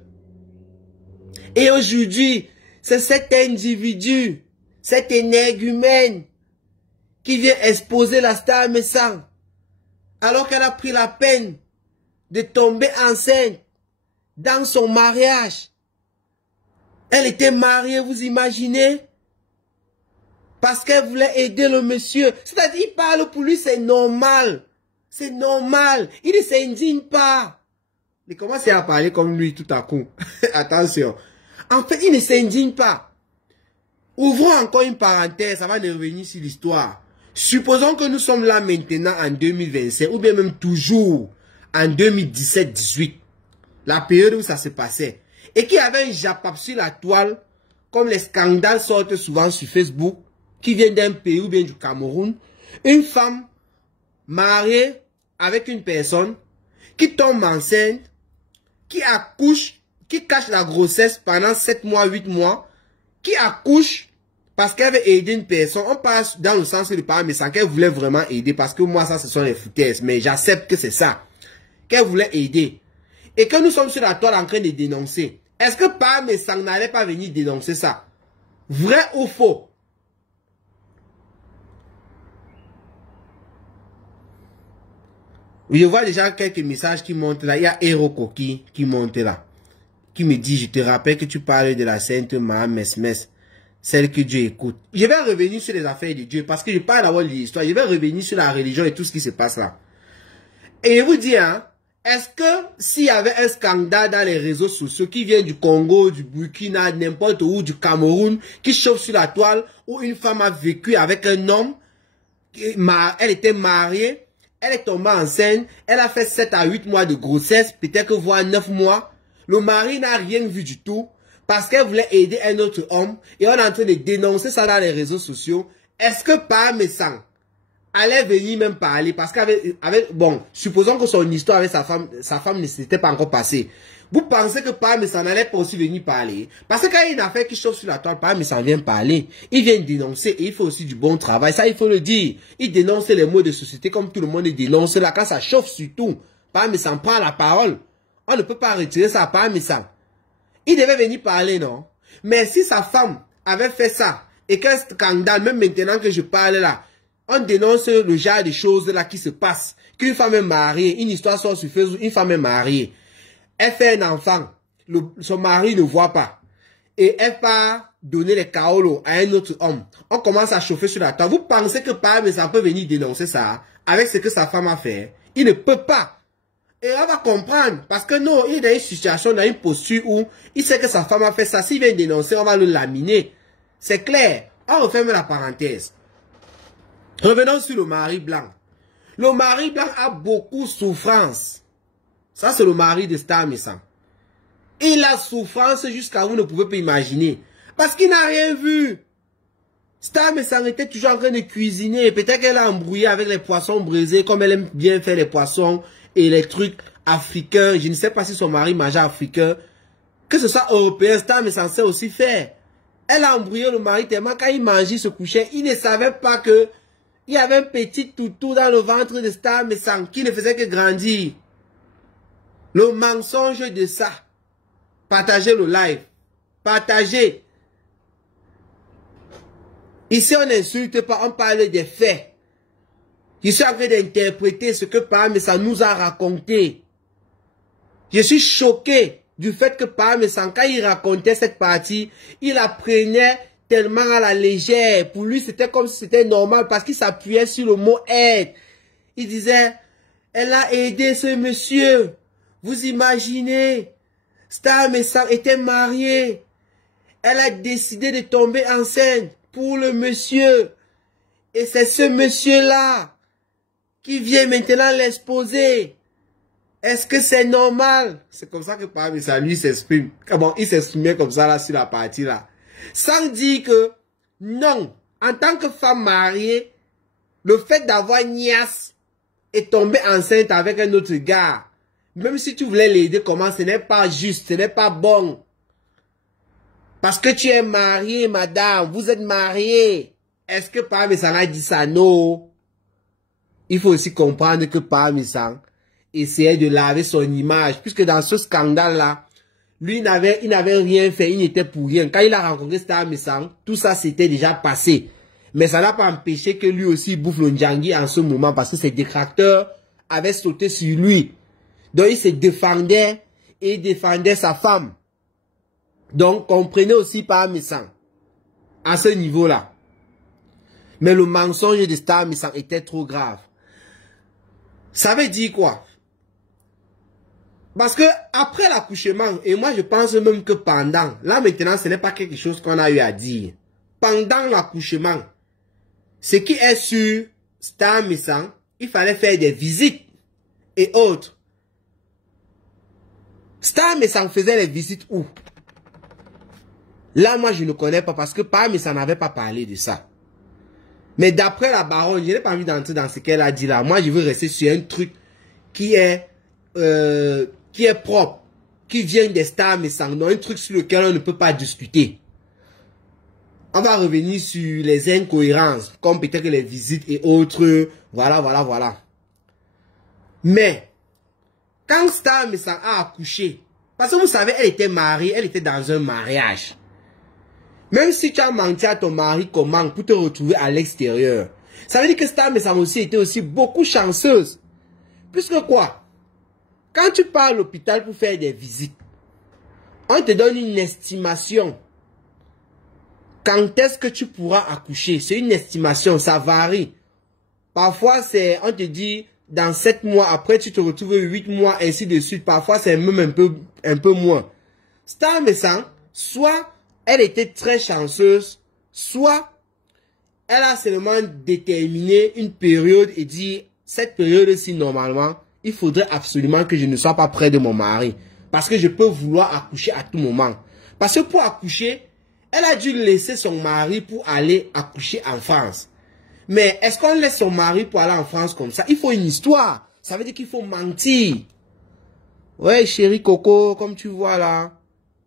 Et aujourd'hui, c'est cet individu, cet énergumène qui vient exposer la Star Messang alors qu'elle a pris la peine de tomber enceinte dans son mariage. Elle était mariée, vous imaginez? Parce qu'elle voulait aider le monsieur. C'est-à-dire, il parle pour lui, c'est normal. C'est normal. Il ne s'indigne pas. Il commence à parler comme lui tout à coup. Attention. En fait, il ne s'indigne pas. Ouvrons encore une parenthèse, ça va nous revenir sur l'histoire. Supposons que nous sommes là maintenant en 2025, ou bien même toujours en 2017-18. La période où ça se passait. Et qu'il y avait un Japap sur la toile, comme les scandales sortent souvent sur Facebook, qui viennent d'un pays ou bien du Cameroun. Une femme mariée avec une personne qui tombe enceinte, qui accouche, qui cache la grossesse pendant 7 mois, 8 mois, qui accouche parce qu'elle veut aider une personne. On passe dans le sens de parler, mais sans qu'elle voulait vraiment aider, parce que moi, ça, ce sont les foutaises. Mais j'accepte que c'est ça. Qu'elle voulait aider. Et que nous sommes sur la toile en train de dénoncer. Est-ce que Star Messang n'allait pas venir dénoncer ça? Vrai ou faux? Je vois déjà quelques messages qui montent là. Il y a Hero Koki qui monte là. Qui me dit, je te rappelle que tu parles de la sainte Maha Mesmes, celle que Dieu écoute. Je vais revenir sur les affaires de Dieu parce que je parle d'abord de l'histoire. Je vais revenir sur la religion et tout ce qui se passe là. Et je vous dis, hein, est-ce que s'il y avait un scandale dans les réseaux sociaux qui vient du Congo, du Burkina, n'importe où, du Cameroun, qui chauffe sur la toile, où une femme a vécu avec un homme, elle était mariée, elle est tombée enceinte, elle a fait 7 à 8 mois de grossesse, peut-être que voire 9 mois. Le mari n'a rien vu du tout parce qu'elle voulait aider un autre homme et on est en train de dénoncer ça dans les réseaux sociaux. Est-ce que Star Messang allait venir même parler parce bon, supposons que son histoire avec sa femme ne s'était pas encore passée. Vous pensez que Paa Messang n'allait pas aussi venir parler? Parce que quand il y a une affaire qui chauffe sur la toile, Paa Messang vient parler. Il vient dénoncer et il fait aussi du bon travail. Ça, il faut le dire. Il dénonce les mots de société comme tout le monde les dénonce. Là, quand ça chauffe surtout, Paa Messang prend la parole. On ne peut pas retirer ça à Paa Messang. Il devait venir parler, non? Mais si sa femme avait fait ça, et qu'un scandale, même maintenant que je parle là, on dénonce le genre de choses là qui se passent. Qu'une femme est mariée, une histoire sort sur Facebook, une femme est mariée. Elle fait un enfant, son mari ne voit pas. Et elle part donner les kaolos à un autre homme. On commence à chauffer sur la table. Vous pensez que Paa Messang peut venir dénoncer ça avec ce que sa femme a fait? Il ne peut pas. Et on va comprendre. Parce que non, il est dans une situation, dans une posture où il sait que sa femme a fait ça. S'il vient dénoncer, on va le laminer. C'est clair. On referme la parenthèse. Revenons sur le mari blanc. Le mari blanc a beaucoup de souffrance. Ça, c'est le mari de Star Messang. Il a souffrance jusqu'à vous ne pouvez pas imaginer. Parce qu'il n'a rien vu. Star Messang était toujours en train de cuisiner. Peut-être qu'elle a embrouillé avec les poissons brisés, comme elle aime bien faire les poissons et les trucs africains. Je ne sais pas si son mari mangeait africain. Que ce soit européen, Star Messang sait aussi faire. Elle a embrouillé le mari tellement quand il mangeait, il se couchait. Il ne savait pas que il y avait un petit toutou dans le ventre de Star Messang qui ne faisait que grandir. Le mensonge de ça. Partagez le live. Partagez. Ici, on n'insulte pas, on parle des faits. Je suis en train d'interpréter ce que Paa Messang nous a raconté. Je suis choqué du fait que Paa Messang, quand il racontait cette partie, il apprenait tellement à la légère. Pour lui, c'était comme si c'était normal parce qu'il s'appuyait sur le mot aide. Il disait, elle a aidé ce monsieur. Vous imaginez, Star Messang était mariée. Elle a décidé de tomber enceinte pour le monsieur. Et c'est ce monsieur-là qui vient maintenant l'exposer. Est-ce que c'est normal? C'est comme ça que Paa Messang lui s'exprime. Bon, il s'exprimait comme ça là sur la partie là. Sans dire que non, en tant que femme mariée, le fait d'avoir niasse et tomber enceinte avec un autre gars, même si tu voulais l'aider, comment, ce n'est pas juste, ce n'est pas bon. Parce que tu es mariée, madame, vous êtes mariée. Est-ce que Paa Messang a dit ça? Non. Il faut aussi comprendre que Paa Messang essayait de laver son image, puisque dans ce scandale-là, lui, il n'avait rien fait, il n'était pour rien. Quand il a rencontré Star Messang, tout ça s'était déjà passé. Mais ça n'a pas empêché que lui aussi bouffe le Ndjangi en ce moment, parce que ses détracteurs avaient sauté sur lui. Donc il se défendait et il défendait sa femme. Donc comprenez aussi Paa Messang à ce niveau-là. Mais le mensonge de Star Messang était trop grave. Ça veut dire quoi? Parce que après l'accouchement, et moi je pense même que pendant, là maintenant ce n'est pas quelque chose qu'on a eu à dire. Pendant l'accouchement, ce qui est sur Star Messang, il fallait faire des visites et autres. Star Messang faisait les visites où? Là, moi, je ne connais pas parce que Paa Messang n'avait pas parlé de ça. Mais d'après la baronne, je n'ai pas envie d'entrer dans ce qu'elle a dit là. Moi, je veux rester sur un truc qui est propre, qui vient des Star Messang, donc un truc sur lequel on ne peut pas discuter. On va revenir sur les incohérences, comme peut-être les visites et autres. Voilà. Mais, quand Star Messang a accouché, parce que vous savez, elle était mariée, elle était dans un mariage. Même si tu as menti à ton mari, comment pour te retrouver à l'extérieur. Ça veut dire que Star Messang aussi était aussi beaucoup chanceuse. Puisque quoi? Quand tu pars à l'hôpital pour faire des visites, on te donne une estimation. Quand est-ce que tu pourras accoucher? C'est une estimation, ça varie. Parfois, on te dit, dans 7 mois, après tu te retrouves 8 mois, ainsi de suite. Parfois, c'est même un peu moins. Star Messang, soit elle était très chanceuse, soit elle a seulement déterminé une période et dit, cette période-ci, normalement, il faudrait absolument que je ne sois pas près de mon mari. Parce que je peux vouloir accoucher à tout moment. Parce que pour accoucher, elle a dû laisser son mari pour aller accoucher en France. Mais est-ce qu'on laisse son mari pour aller en France comme ça? Il faut une histoire. Ça veut dire qu'il faut mentir. Ouais, chérie Coco, comme tu vois là,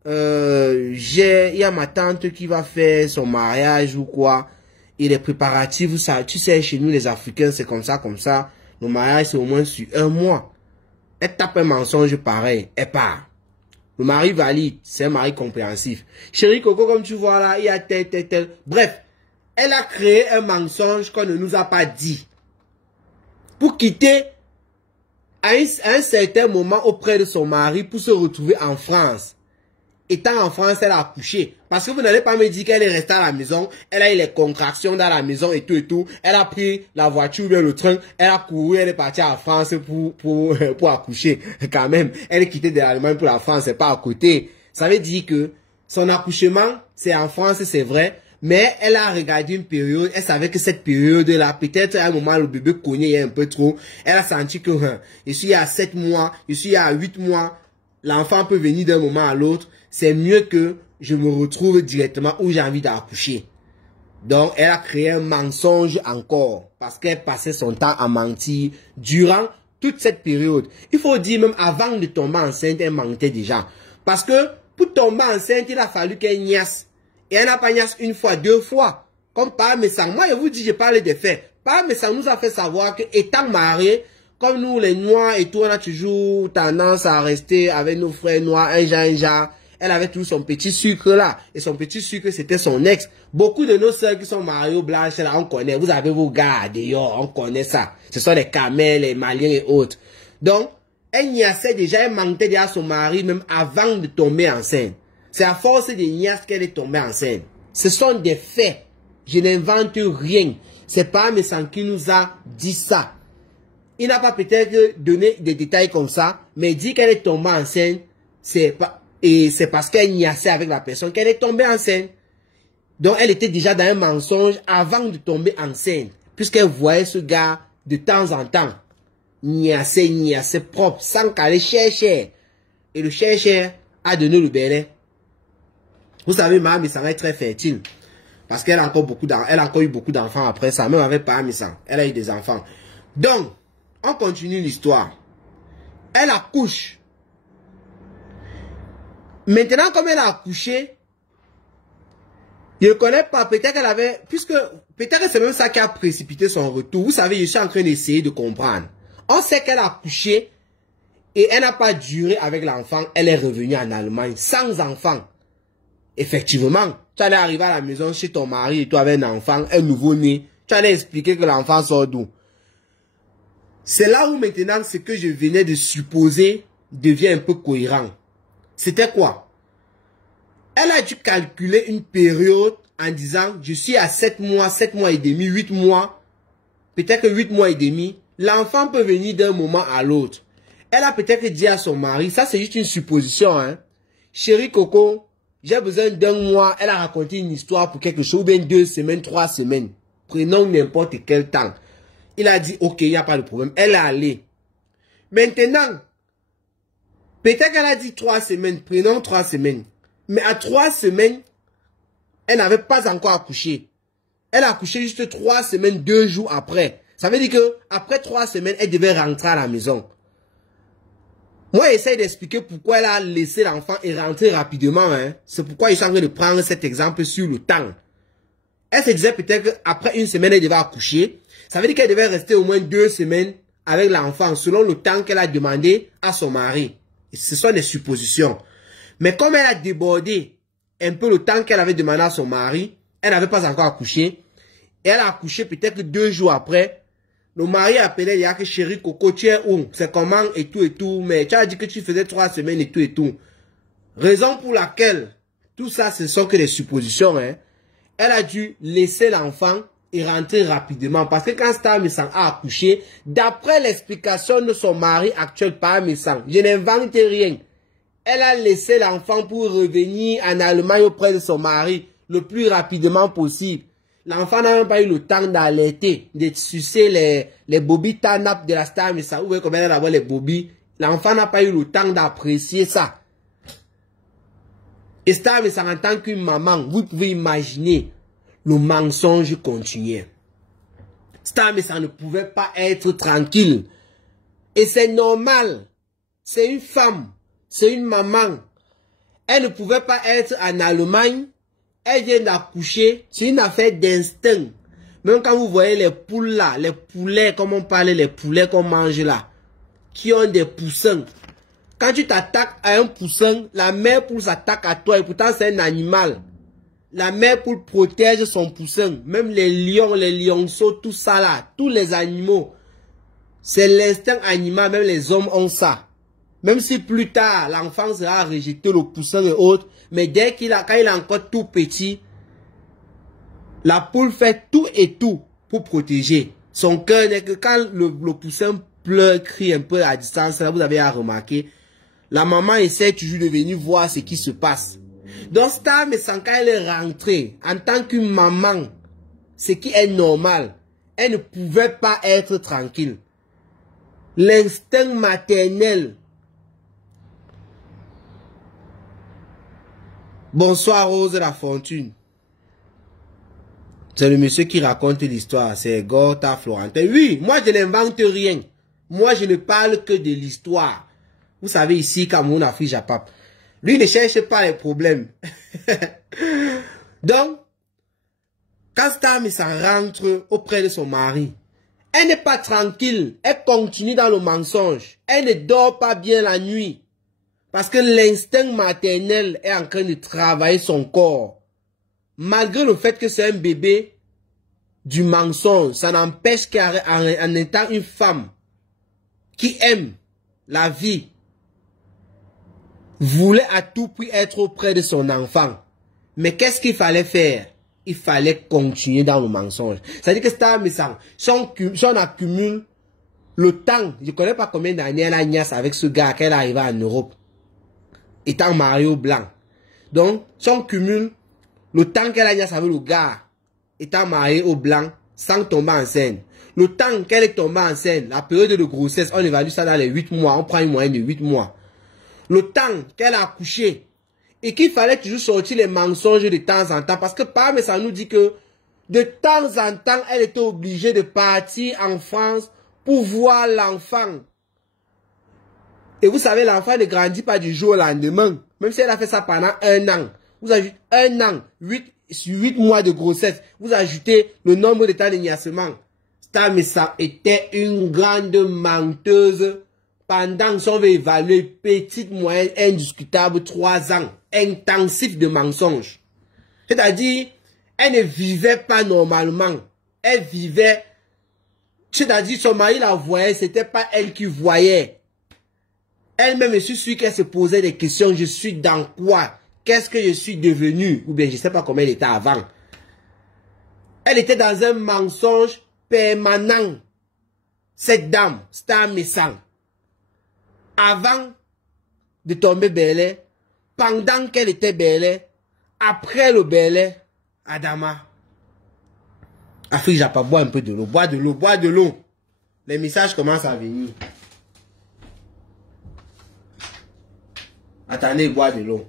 il y a ma tante qui va faire son mariage ou quoi. Et les préparatifs, ça, tu sais, chez nous les Africains, c'est comme ça, comme ça. Le mariage, c'est au moins sur 1 mois. Elle tape un mensonge pareil, elle part. Le mari valide, c'est un mari compréhensif. Chérie Coco, comme tu vois là, il y a tel. Bref, elle a créé un mensonge qu'on ne nous a pas dit. Pour quitter à un certain moment auprès de son mari pour se retrouver en France. Étant en France, elle a accouché. Parce que vous n'allez pas me dire qu'elle est restée à la maison, elle a eu les contractions dans la maison et tout. Elle a pris la voiture ou le train, elle a couru, elle est partie en France pour accoucher. Quand même, elle est quittée de l'Allemagne pour la France, c'est pas à côté. Ça veut dire que son accouchement, c'est en France, c'est vrai. Mais elle a regardé une période, elle savait que cette période-là, peut-être à un moment, le bébé cognait un peu trop. Elle a senti que je suis à 7 mois, je suis à 8 mois, l'enfant peut venir d'un moment à l'autre. C'est mieux que je me retrouve directement où j'ai envie d'accoucher. Donc, elle a créé un mensonge encore. Parce qu'elle passait son temps à mentir durant toute cette période. Il faut dire même avant de tomber enceinte, elle mentait déjà. Parce que pour tomber enceinte, il a fallu qu'elle niasse. Et elle n'a pas niasse une fois, 2 fois. Comme par Messang. Moi, je vous dis, je parle des faits. Par Messang nous a fait savoir que étant mariés, comme nous les Noirs et tout, on a toujours tendance à rester avec nos frères noirs, un genre. Elle avait tout son petit sucre là. Et son petit sucre, c'était son ex. Beaucoup de nos sœurs qui sont mariées aux blanches, là, on connaît. Vous avez vos gars dehors, on connaît ça. Ce sont les Camels, les Maliens et autres. Donc, elle niassait déjà, elle mentait déjà à son mari même avant de tomber enceinte. C'est à force de niasse qu'elle est tombée enceinte. Ce sont des faits. Je n'invente rien. C'est pas Messang qui nous a dit ça. Il n'a pas peut-être donné des détails comme ça, mais dit qu'elle est tombée enceinte, c'est pas... Et c'est parce qu'elle niassait avec la personne qu'elle est tombée enceinte. Donc, elle était déjà dans un mensonge avant de tomber enceinte. Puisqu'elle voyait ce gars de temps en temps. Niassait propre, sans qu'elle cherche. Et le chercheur a donné le bébé. Vous savez, ma Messang est très fertile. Parce qu'elle a encore eu beaucoup d'enfants après ça. Même avec Pa Messang. Elle a eu des enfants. Donc, on continue l'histoire. Elle accouche. Maintenant, comme elle a accouché, je ne connais pas, peut-être qu'elle avait, peut-être que c'est même ça qui a précipité son retour. Vous savez, je suis en train d'essayer de comprendre. On sait qu'elle a accouché et elle n'a pas duré avec l'enfant. Elle est revenue en Allemagne sans enfant. Effectivement, tu allais arriver à la maison chez ton mari et toi avec un enfant, un nouveau-né. Tu allais expliquer que l'enfant sort d'où. C'est là où maintenant ce que je venais de supposer devient un peu cohérent. C'était quoi? Elle a dû calculer une période en disant, je suis à 7 mois et demi, 8 mois, peut-être que 8 mois et demi, l'enfant peut venir d'un moment à l'autre. Elle a peut-être dit à son mari, ça c'est juste une supposition, hein. Chérie Coco, j'ai besoin d'un mois, elle a raconté une histoire pour quelque chose, ou bien 2 semaines, 3 semaines. Prenons n'importe quel temps. Il a dit, ok, il n'y a pas de problème. Elle est allée. Maintenant, peut-être qu'elle a dit 3 semaines, prenons 3 semaines. Mais à 3 semaines, elle n'avait pas encore accouché. Elle a accouché juste 3 semaines, 2 jours après. Ça veut dire que après 3 semaines, elle devait rentrer à la maison. Moi, j'essaie d'expliquer pourquoi elle a laissé l'enfant et rentrer rapidement. Hein. C'est pourquoi je suis en train de prendre cet exemple sur le temps. Elle se disait peut-être qu'après 1 semaine, elle devait accoucher. Ça veut dire qu'elle devait rester au moins 2 semaines avec l'enfant, selon le temps qu'elle a demandé à son mari. Et ce sont des suppositions. Mais comme elle a débordé un peu le temps qu'elle avait demandé à son mari, elle n'avait pas encore accouché. Et elle a accouché peut-être 2 jours après. Le mari a appelé, il y a que chérie Coco, tu es où? C'est comment et tout. Mais tu as dit que tu faisais 3 semaines et tout. Raison pour laquelle, tout ça, ce sont que des suppositions. Hein. Elle a dû laisser l'enfant et rentrer rapidement. Parce que quand Pa Messang a accouché, d'après l'explication de son mari actuel, Pa Messang, je n'invente rien. Elle a laissé l'enfant pour revenir en Allemagne auprès de son mari le plus rapidement possible. L'enfant n'a même pas eu le temps d'allaiter, de sucer les bobis tanap de la Pa Messang. Vous voyez combien elle a les bobis. L'enfant n'a pas eu le temps d'apprécier ça. Et Pa Messang en tant qu'une maman, vous pouvez imaginer le mensonge continuait. Star Messang ne pouvait pas être tranquille. Et c'est normal. C'est une femme. C'est une maman. Elle ne pouvait pas être en Allemagne. Elle vient d'accoucher. C'est une affaire d'instinct. Même quand vous voyez les poules là, les poulets, comme on parle, les poulets qu'on mange là, qui ont des poussins. Quand tu t'attaques à un poussin, la mère poule s'attaque à toi et pourtant c'est un animal. La mère poule protège son poussin. Même les lions, les lionceaux, tout ça là, tous les animaux. C'est l'instinct animal, même les hommes ont ça. Même si plus tard, l'enfant sera rejeté, le poussin et autres, mais dès qu'il a, quand il est encore tout petit, la poule fait tout et tout pour protéger. Son cœur n'est que quand le poussin pleure, crie un peu à distance, là vous avez à remarquer, la maman essaie toujours de venir voir ce qui se passe. Donc Star Messang, quand elle est rentrée, en tant qu'une maman, ce qui est normal, elle ne pouvait pas être tranquille. L'instinct maternel. Bonsoir Rose La Fortune. C'est le monsieur qui raconte l'histoire. C'est Gorta Florentin. Oui, moi je n'invente rien. Moi je ne parle que de l'histoire. Vous savez ici, Cameroun, Afrique, Japon. Lui ne cherche pas les problèmes. Donc, quand Star Messang rentre auprès de son mari, elle n'est pas tranquille. Elle continue dans le mensonge. Elle ne dort pas bien la nuit. Parce que l'instinct maternel est en train de travailler son corps. Malgré le fait que c'est un bébé du mensonge, ça n'empêche qu'en étant une femme qui aime la vie, voulait à tout prix être auprès de son enfant. Mais qu'est-ce qu'il fallait faire? Il fallait continuer dans le mensonge. C'est-à-dire que Star Messang, si on accumule le temps, je ne connais pas combien d'années elle a niasse avec ce gars qu'elle arriva en Europe, étant mariée au blanc. Donc, si on cumule le temps qu'elle a niasse avec le gars, étant mariée au blanc, sans tomber enceinte, le temps qu'elle est tombée enceinte, la période de grossesse, on évalue ça dans les 8 mois, on prend une moyenne de 8 mois. Le temps qu'elle a accouché, et qu'il fallait toujours sortir les mensonges de temps en temps, parce que Star Messang nous dit que de temps en temps, elle était obligée de partir en France pour voir l'enfant. Et vous savez, l'enfant ne grandit pas du jour au lendemain, même si elle a fait ça pendant 1 an. Vous ajoutez 1 an, 8 mois de grossesse, vous ajoutez le nombre de temps de niassement. Star Messang était une grande menteuse. Pendant, si on veut évaluer, petite, moyenne, indiscutable, 3 ans, intensif de mensonges. C'est-à-dire, elle ne vivait pas normalement. Elle vivait, c'est-à-dire, son mari la voyait, c'était pas elle qui voyait. Elle-même, je suis sûr qu'elle se posait des questions, je suis dans quoi? Qu'est-ce que je suis devenu? Ou bien, je ne sais pas comment elle était avant. Elle était dans un mensonge permanent. Cette dame, Star Messang. Avant de tomber belle, pendant qu'elle était belle, après le belle, Adama. Afrique Japon, bois un peu de l'eau, bois de l'eau, bois de l'eau. Les messages commencent à venir. Attendez, bois de l'eau.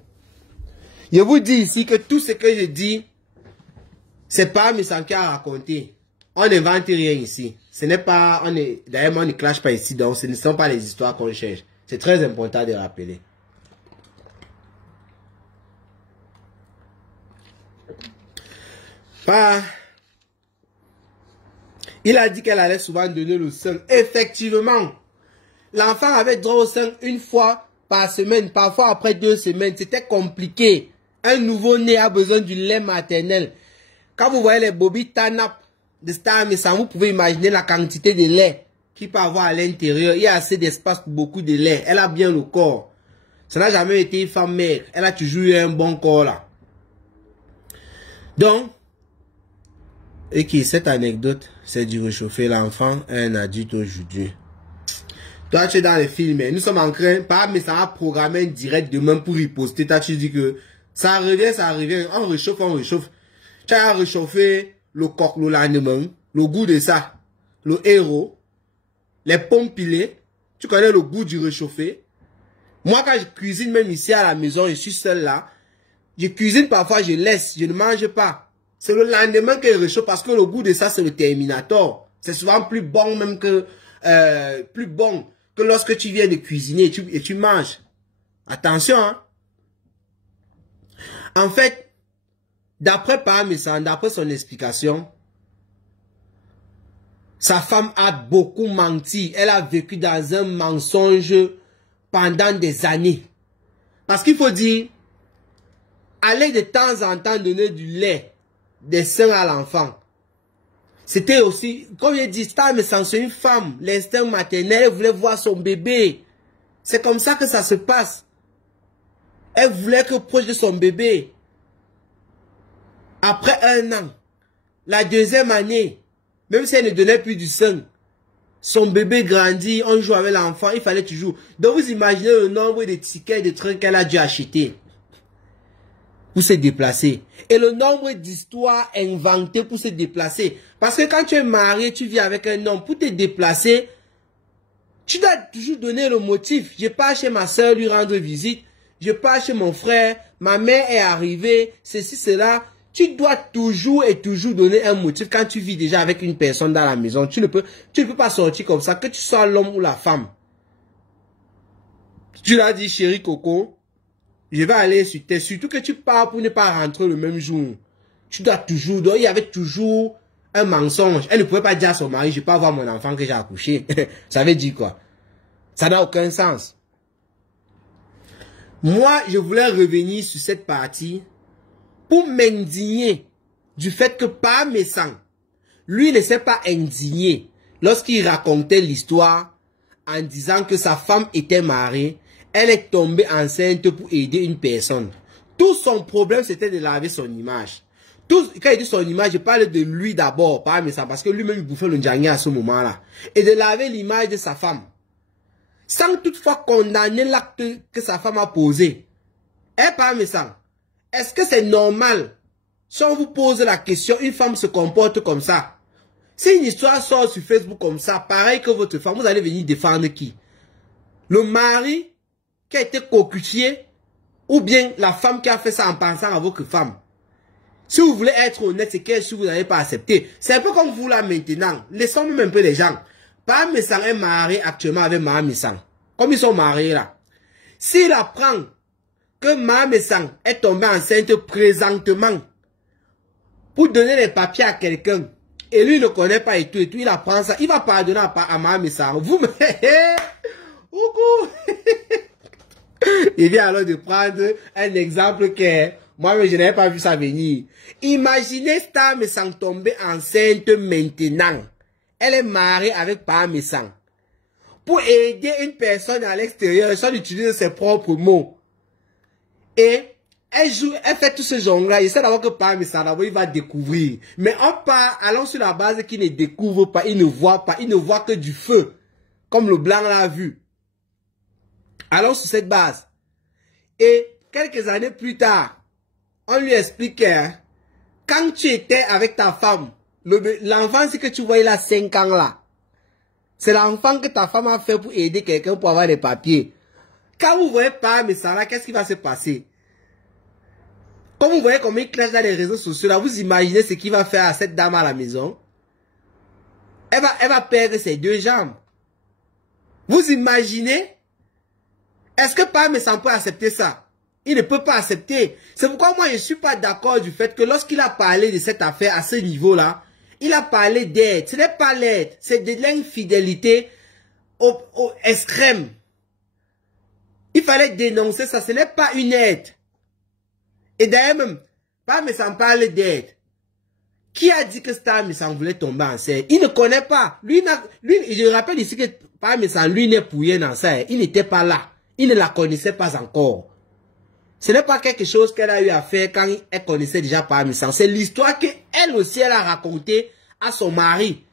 Je vous dis ici que tout ce que je dis, c'est pas Messang qui a raconté. On n'invente rien ici. Ce n'est pas, d'ailleurs, on ne clash pas ici, donc ce ne sont pas les histoires qu'on cherche. C'est très important de rappeler. Il a dit qu'elle allait souvent donner le sein. Effectivement, l'enfant avait droit au sein une fois par semaine, parfois après 2 semaines. C'était compliqué. Un nouveau-né a besoin du lait maternel. Quand vous voyez les bobby Tanap de Star Messang, vous pouvez imaginer la quantité de lait qu'il peut avoir à l'intérieur. Il y a assez d'espace pour beaucoup de lait. Elle a bien le corps. Ça n'a jamais été une femme mère. Elle a toujours eu un bon corps là. Donc, et qui cette anecdote, c'est du réchauffer l'enfant à un adulte aujourd'hui. Toi, tu es dans les films. Nous sommes en train, mais ça a programmé un direct demain pour y poster. Toi, tu dis que ça revient. On réchauffe. Tu as réchauffé le coq le lendemain. Le goût de ça. Le héros. Les pommes pilées, tu connais le goût du réchauffé. Moi, quand je cuisine, même ici à la maison, je suis seul là. Je cuisine parfois, je laisse, je ne mange pas. C'est le lendemain que je réchauffe parce que le goût de ça, c'est le Terminator. C'est souvent plus bon même que lorsque tu viens de cuisiner et tu manges. Attention, hein. En fait, d'après Parmesan, d'après son explication, sa femme a beaucoup menti. Elle a vécu dans un mensonge pendant des années. Parce qu'il faut dire, aller de temps en temps donner du lait, des seins à l'enfant. C'était aussi, comme je dis, Parmesan, c'est une femme. L'instinct maternel, elle voulait voir son bébé. C'est comme ça que ça se passe. Elle voulait être proche de son bébé. Après 1 an, la 2e année, même si elle ne donnait plus du sein, son bébé grandit, on joue avec l'enfant, il fallait toujours. Donc vous imaginez le nombre de tickets, de trucs qu'elle a dû acheter pour se déplacer. Et le nombre d'histoires inventées pour se déplacer. Parce que quand tu es marié, tu vis avec un homme, pour te déplacer, tu dois toujours donner le motif. Je pars chez ma soeur lui rendre visite, je pars chez mon frère, ma mère est arrivée, ceci, cela. Tu dois toujours et toujours donner un motif quand tu vis déjà avec une personne dans la maison. Tu ne peux pas sortir comme ça, que tu sois l'homme ou la femme. Tu l'as dit, chérie Coco, je vais aller sur tes, surtout que tu pars pour ne pas rentrer le même jour. Tu dois toujours, donc il y avait toujours un mensonge. Elle ne pouvait pas dire à son mari, je peux avoir mon enfant que j'ai accouché. Ça veut dire quoi? Ça n'a aucun sens. Moi, je voulais revenir sur cette partie pour m'indigner du fait que Parmesan, lui ne s'est pas indigné lorsqu'il racontait l'histoire en disant que sa femme était mariée, elle est tombée enceinte pour aider une personne. Tout son problème, c'était de laver son image. Quand il dit son image, je parle de lui d'abord, Parmesan, parce que lui-même il bouffait le njangé à ce moment-là. Et de laver l'image de sa femme. Sans toutefois condamner l'acte que sa femme a posé. Parmesan, est-ce que c'est normal, si on vous pose la question, une femme se comporte comme ça? Si une histoire sort sur Facebook comme ça, pareil que votre femme, vous allez venir défendre qui? Le mari qui a été coquetier ou bien la femme qui a fait ça en pensant à votre femme? Si vous voulez être honnête, c'est quelque chose que vous n'allez pas accepter. C'est un peu comme vous là maintenant. Laissons même un peu les gens. Parmesan est marié actuellement avec Parmesan. Comme ils sont mariés là. S'il apprend que Parmesan est tombée enceinte présentement pour donner les papiers à quelqu'un et lui ne connaît pas et tout, il apprend ça, il va pardonner à Parmesan. Vous me... Il vient alors de prendre un exemple que moi je n'avais pas vu ça venir. Imaginez Parmesan tomber enceinte maintenant. Elle est mariée avec Parmesan. Pour aider une personne à l'extérieur, sans utiliser ses propres mots. Et elle fait tout ce genre-là. Il sait d'abord que Parmesan, d'abord, il va découvrir. Mais on part, allons sur la base qu'il ne découvre pas, il ne voit pas, il ne voit que du feu. Comme le blanc l'a vu. Allons sur cette base. Et quelques années plus tard, on lui expliquait, quand tu étais avec ta femme, l'enfant, c'est que tu vois, il a 5 ans là. C'est l'enfant que ta femme a fait pour aider quelqu'un pour avoir des papiers. Quand vous voyez Parmesan là, qu'est-ce qui va se passer? Comme vous voyez comment il clash dans les réseaux sociaux là, vous imaginez ce qu'il va faire à cette dame à la maison? Elle va perdre ses 2 jambes. Vous imaginez? Est-ce que Parmesan peut accepter ça? Il ne peut pas accepter. C'est pourquoi moi je ne suis pas d'accord du fait que lorsqu'il a parlé de cette affaire à ce niveau-là, il a parlé d'aide. Ce n'est pas l'aide, c'est de l'infidélité au extrême. Il fallait dénoncer ça, ce n'est pas une aide. Et d'ailleurs même, Parmesan parle d'aide. Qui a dit que Parmesan voulait tomber enceinte? Il ne connaît pas. Lui, je rappelle ici que Parmesan, lui, n'est pour rien dans ça. Il n'était pas là. Il ne la connaissait pas encore. Ce n'est pas quelque chose qu'elle a eu à faire quand elle connaissait déjà Parmesan. C'est l'histoire qu'elle aussi, elle a racontée à son mari.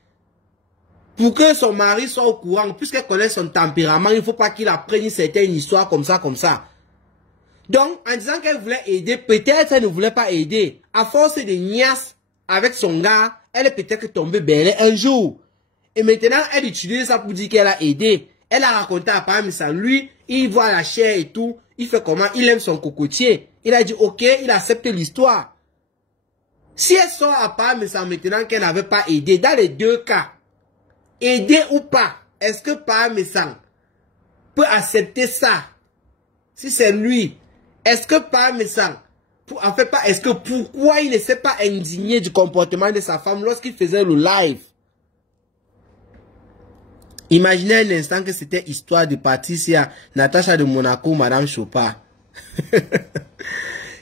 Pour que son mari soit au courant, puisqu'elle connaît son tempérament, il ne faut pas qu'il apprenne une certaine histoire comme ça, comme ça. Donc, en disant qu'elle voulait aider, peut-être elle ne voulait pas aider. À force de niasse avec son gars, elle est peut-être tombée belle un jour. Et maintenant, elle utilise ça pour dire qu'elle a aidé. Elle a raconté à Parmesan, lui, il voit la chair et tout. Il fait comment? Il aime son cocotier. Il a dit, ok, il accepte l'histoire. Si elle sort à Parmesan maintenant qu'elle n'avait pas aidé, dans les 2 cas, aider ou pas? Est-ce que Pamesang peut accepter ça? Si c'est lui, est-ce que Pamesang, en fait pas, est-ce que pourquoi il ne s'est pas indigné du comportement de sa femme lorsqu'il faisait le live? Imaginez un instant que c'était histoire de Patricia, Natacha de Monaco, Madame Chopin.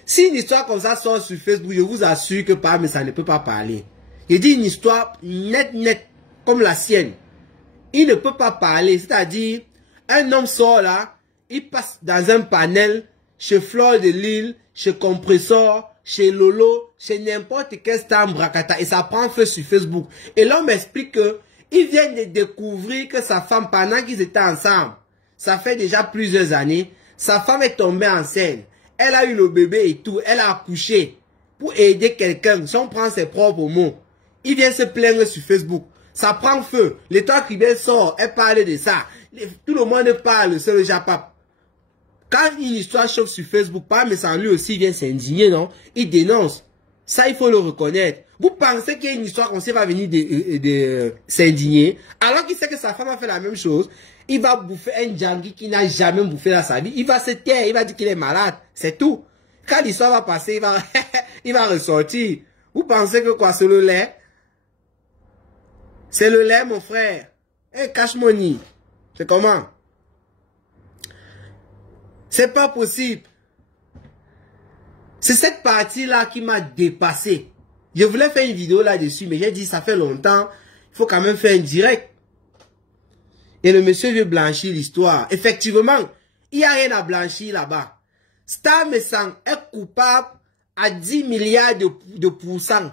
Si une histoire comme ça sort sur Facebook, je vous assure que Pamesang ne peut pas parler. Il dit une histoire net, comme la sienne. Il ne peut pas parler, c'est-à-dire, un homme sort là, il passe dans un panel, chez Fleur de Lille, chez Compressor, chez Lolo, chez n'importe quel star Bracata, et ça prend feu sur Facebook. Et l'homme explique que il vient de découvrir que sa femme, pendant qu'ils étaient ensemble, ça fait déjà plusieurs années, sa femme est tombée enceinte. Elle a eu le bébé et tout, elle a accouché pour aider quelqu'un, si on prend ses propres mots. Il vient se plaindre sur Facebook. Ça prend feu. L'État criminel sort, elle parle de ça. Tout le monde parle, c'est le Japap. Quand une histoire chauffe sur Facebook, Pamesang lui aussi vient s'indigner, non? Il dénonce. Ça, il faut le reconnaître. Vous pensez qu'il y a une histoire comme ça va venir de s'indigner, alors qu'il sait que sa femme a fait la même chose, il va bouffer un Djangui qui n'a jamais bouffé dans sa vie. Il va se taire, il va dire qu'il est malade. C'est tout. Quand l'histoire va passer, il va ressortir. Vous pensez que quoi, c'est le lait? C'est le lait, mon frère. Hey, cash money. C'est comment? C'est pas possible. C'est cette partie-là qui m'a dépassé. Je voulais faire une vidéo là-dessus, mais j'ai dit, ça fait longtemps, il faut quand même faire un direct. Et le monsieur veut blanchir l'histoire. Effectivement, il n'y a rien à blanchir là-bas. Pamesang est coupable à 10 milliards de pourcents.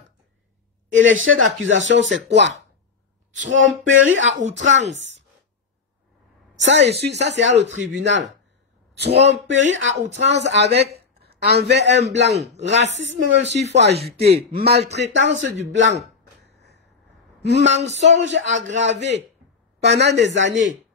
Et les chefs d'accusation, c'est quoi? Tromperie à outrance. Ça, c'est à le tribunal. Tromperie à outrance envers un blanc. Racisme même s'il faut ajouter. Maltraitance du blanc. Mensonge aggravé pendant des années.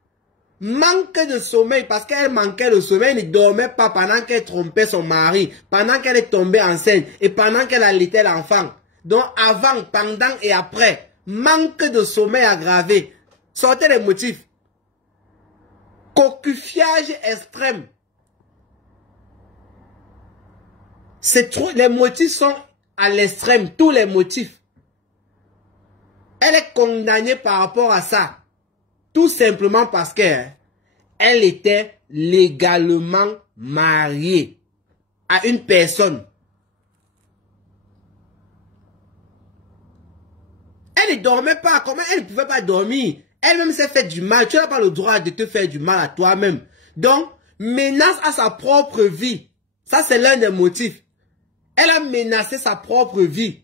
Manque de sommeil parce qu'elle manquait de sommeil. Elle ne dormait pas pendant qu'elle trompait son mari. Pendant qu'elle est tombée enceinte. Et pendant qu'elle allaitait l'enfant. Donc avant, pendant et après. Manque de sommeil aggravé. Sortez les motifs. Cocufiage extrême. C'est trop, les motifs sont à l'extrême, tous les motifs. Elle est condamnée par rapport à ça. Tout simplement parce qu'elle était légalement mariée à une personne. Elle ne dormait pas. Comment elle ne pouvait pas dormir? Elle-même s'est fait du mal. Tu n'as pas le droit de te faire du mal à toi-même. Donc, menace à sa propre vie. Ça, c'est l'un des motifs. Elle a menacé sa propre vie.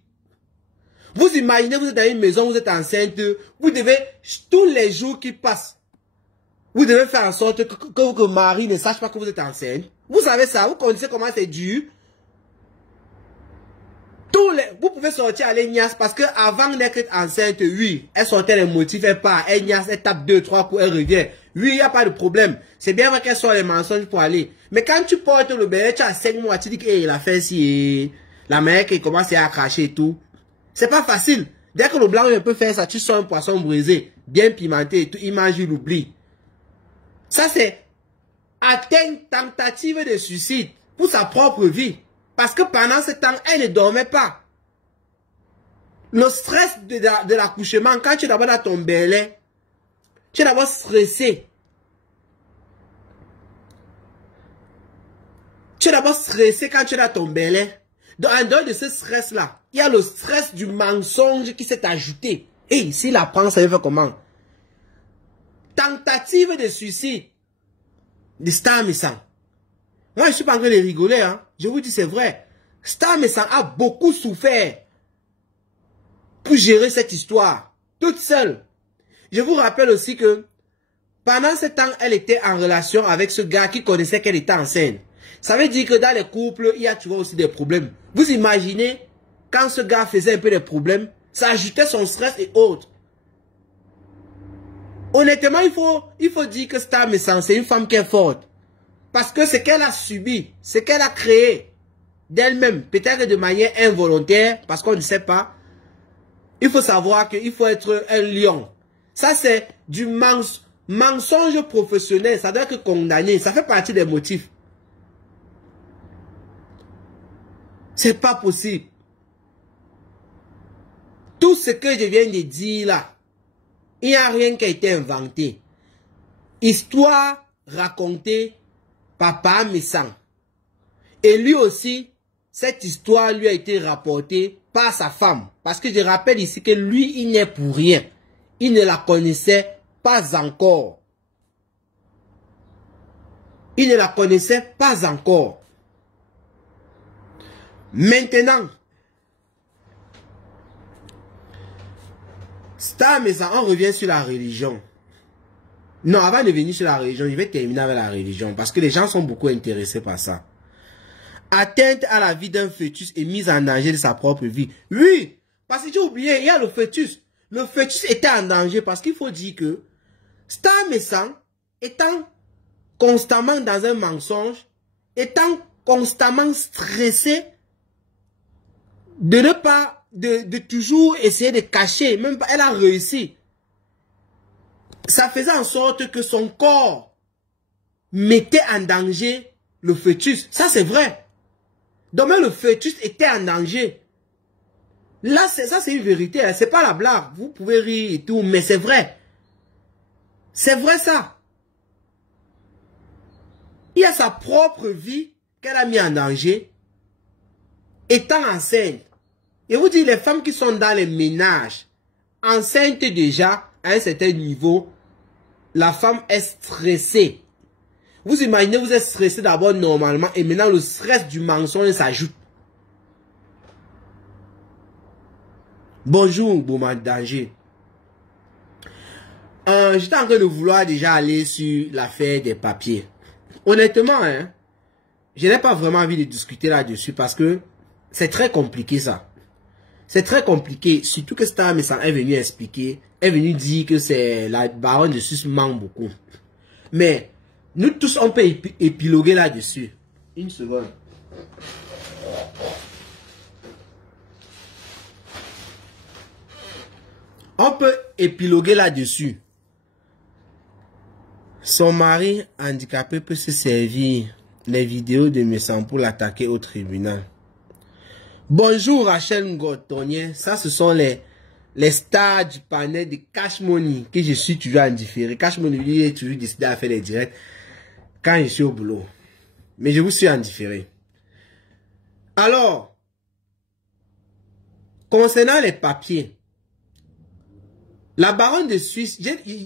Vous imaginez, vous êtes dans une maison, vous êtes enceinte, vous devez, tous les jours qui passent, vous devez faire en sorte que votre mari ne sache pas que vous êtes enceinte. Vous savez ça, vous connaissez comment c'est dur. Vous pouvez sortir à l'Egnas parce que avant d'être enceinte, oui, elle sortait les motifs, elle part, Egnas, elle tape 2-3 coups, elle revient. Oui, il n'y a pas de problème. C'est bien vrai qu'elle sort les mensonges pour aller. Mais quand tu portes le bébé, tu as 5 mois, tu dis qu'il a fait si la mère qui commence à cracher et tout. C'est pas facile. Dès que le blanc peut faire ça, tu sors un poisson brisé, bien pimenté et tout, il mange, il oublie. Ça c'est atteindre tentative de suicide pour sa propre vie. Parce que pendant ce temps, elle ne dormait pas. Le stress de l'accouchement, quand tu es d'abord dans ton belin, tu es d'abord stressé. Tu es d'abord stressé quand tu es dans ton belin. En dehors de ce stress-là, il y a le stress du mensonge qui s'est ajouté. Et s'il apprend, ça veut faire comment? Tentative de suicide de Pamesang. Moi, je ne suis pas en train de rigoler, hein. Je vous dis, c'est vrai. Pamesang a beaucoup souffert pour gérer cette histoire, toute seule. Je vous rappelle aussi que pendant ce temps, elle était en relation avec ce gars qui connaissait qu'elle était enceinte. Ça veut dire que dans les couples, il y a toujours aussi des problèmes. Vous imaginez, quand ce gars faisait un peu de problèmes, ça ajoutait son stress et autres. Honnêtement, il faut dire que Pamesang, c'est une femme qui est forte. Parce que ce qu'elle a subi, ce qu'elle a créé d'elle-même, peut-être de manière involontaire, parce qu'on ne sait pas, il faut savoir qu'il faut être un lion. Ça, c'est du mensonge professionnel. Ça doit être condamné. Ça fait partie des motifs. C'est pas possible. Tout ce que je viens de dire là, il n'y a rien qui a été inventé. Histoire racontée par Paa Messang. Et lui aussi, cette histoire lui a été rapportée par sa femme. Parce que je rappelle ici que lui, il n'est pour rien. Il ne la connaissait pas encore. Il ne la connaissait pas encore. Maintenant, Star Messang, on revient sur la religion. Non, avant de venir sur la religion, je vais terminer avec la religion. Parce que les gens sont beaucoup intéressés par ça. Atteinte à la vie d'un fœtus et mise en danger de sa propre vie. Oui, parce que j'ai oublié, il y a le fœtus. Le fœtus était en danger parce qu'il faut dire que Star Messang, étant constamment dans un mensonge, étant constamment stressé, de ne pas, de toujours essayer de cacher, même pas, elle a réussi. Ça faisait en sorte que son corps mettait en danger le fœtus. Ça, c'est vrai. Donc, même le fœtus était en danger. Là, ça, c'est une vérité. Hein. C'est pas la blague. Vous pouvez rire et tout, mais c'est vrai. C'est vrai, ça. Il y a sa propre vie qu'elle a mis en danger, étant enceinte. Et vous dites, les femmes qui sont dans les ménages, enceintes déjà, à un certain niveau, la femme est stressée. Vous imaginez, vous êtes stressé d'abord normalement, et maintenant le stress du mensonge s'ajoute. Bonjour, Bouman Danger. J'étais en train de vouloir déjà aller sur l'affaire des papiers. Honnêtement, hein, je n'ai pas vraiment envie de discuter là-dessus parce que c'est très compliqué ça. C'est très compliqué, surtout que Star Messang est venu expliquer, est venu dire que c'est la baronne de Suisse manque beaucoup. Mais nous tous, on peut épiloguer là-dessus. Une seconde. On peut épiloguer là-dessus. Son mari handicapé peut se servir les vidéos de Messang pour l'attaquer au tribunal. Bonjour Rachel Ngotonien, ça ce sont les stars du panel de Cash Money que je suis toujours en différé. Cash Money lui est toujours décidé à faire les directs quand je suis au boulot. Mais je vous suis en différé. Alors, concernant les papiers, la baronne de Suisse,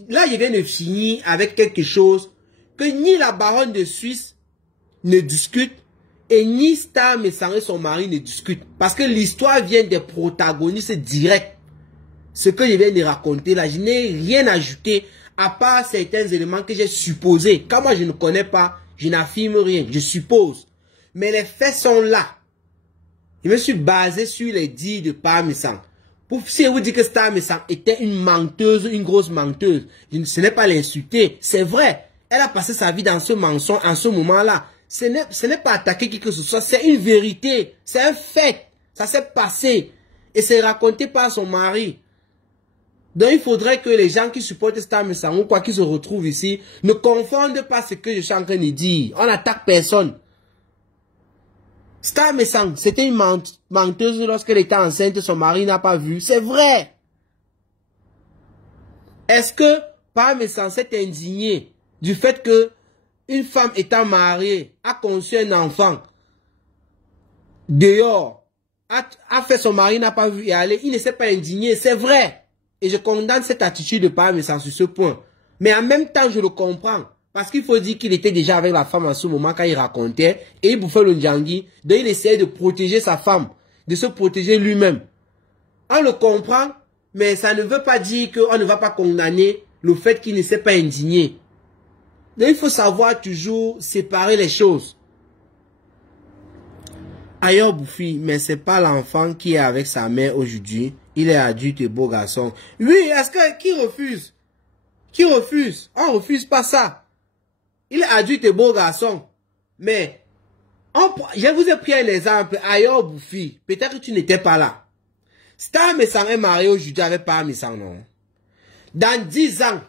là je viens de finir avec quelque chose que ni la baronne de Suisse ne discute, et ni Star Messang et son mari ne discutent. Parce que l'histoire vient des protagonistes directs. Ce que je viens de raconter là, je n'ai rien ajouté à part certains éléments que j'ai supposés. Quand moi je ne connais pas, je n'affirme rien, je suppose. Mais les faits sont là. Je me suis basé sur les dires de Paa Messang. Si je vous dis que Star Messang était une menteuse, une grosse menteuse, ce n'est pas l'insulter. C'est vrai. Elle a passé sa vie dans ce mensonge en ce moment-là. Ce n'est pas attaquer qui que ce soit, c'est une vérité, c'est un fait, ça s'est passé et c'est raconté par son mari. Donc il faudrait que les gens qui supportent Star Messang ou quoi qu'ils se retrouvent ici ne confondent pas ce que je suis en train de dire. On n'attaque personne. Star Messang, c'était une menteuse lorsqu'elle était enceinte, son mari n'a pas vu, c'est vrai. Est-ce que Paa Messang s'est indigné du fait que une femme étant mariée, a conçu un enfant, dehors, a fait son mari, n'a pas vu y aller, il ne s'est pas indigné, c'est vrai. Et je condamne cette attitude de Paa Messang sur ce point. Mais en même temps, je le comprends. Parce qu'il faut dire qu'il était déjà avec la femme en ce moment quand il racontait, et il bouffait le ndjangui, donc il essayait de protéger sa femme, de se protéger lui-même. On le comprend, mais ça ne veut pas dire qu'on ne va pas condamner le fait qu'il ne s'est pas indigné. Donc il faut savoir toujours séparer les choses. Ailleurs Bouffi, mais c'est pas l'enfant qui est avec sa mère aujourd'hui. Il est adulte et beau garçon. Oui, est-ce que qui refuse? Qui refuse? On refuse pas ça. Il est adulte et beau garçon. Mais je vous ai pris un exemple. Ailleurs Bouffi, peut-être que tu n'étais pas là. Star Messang est marié aujourd'hui avec Paa Messang, non? Dans 10 ans,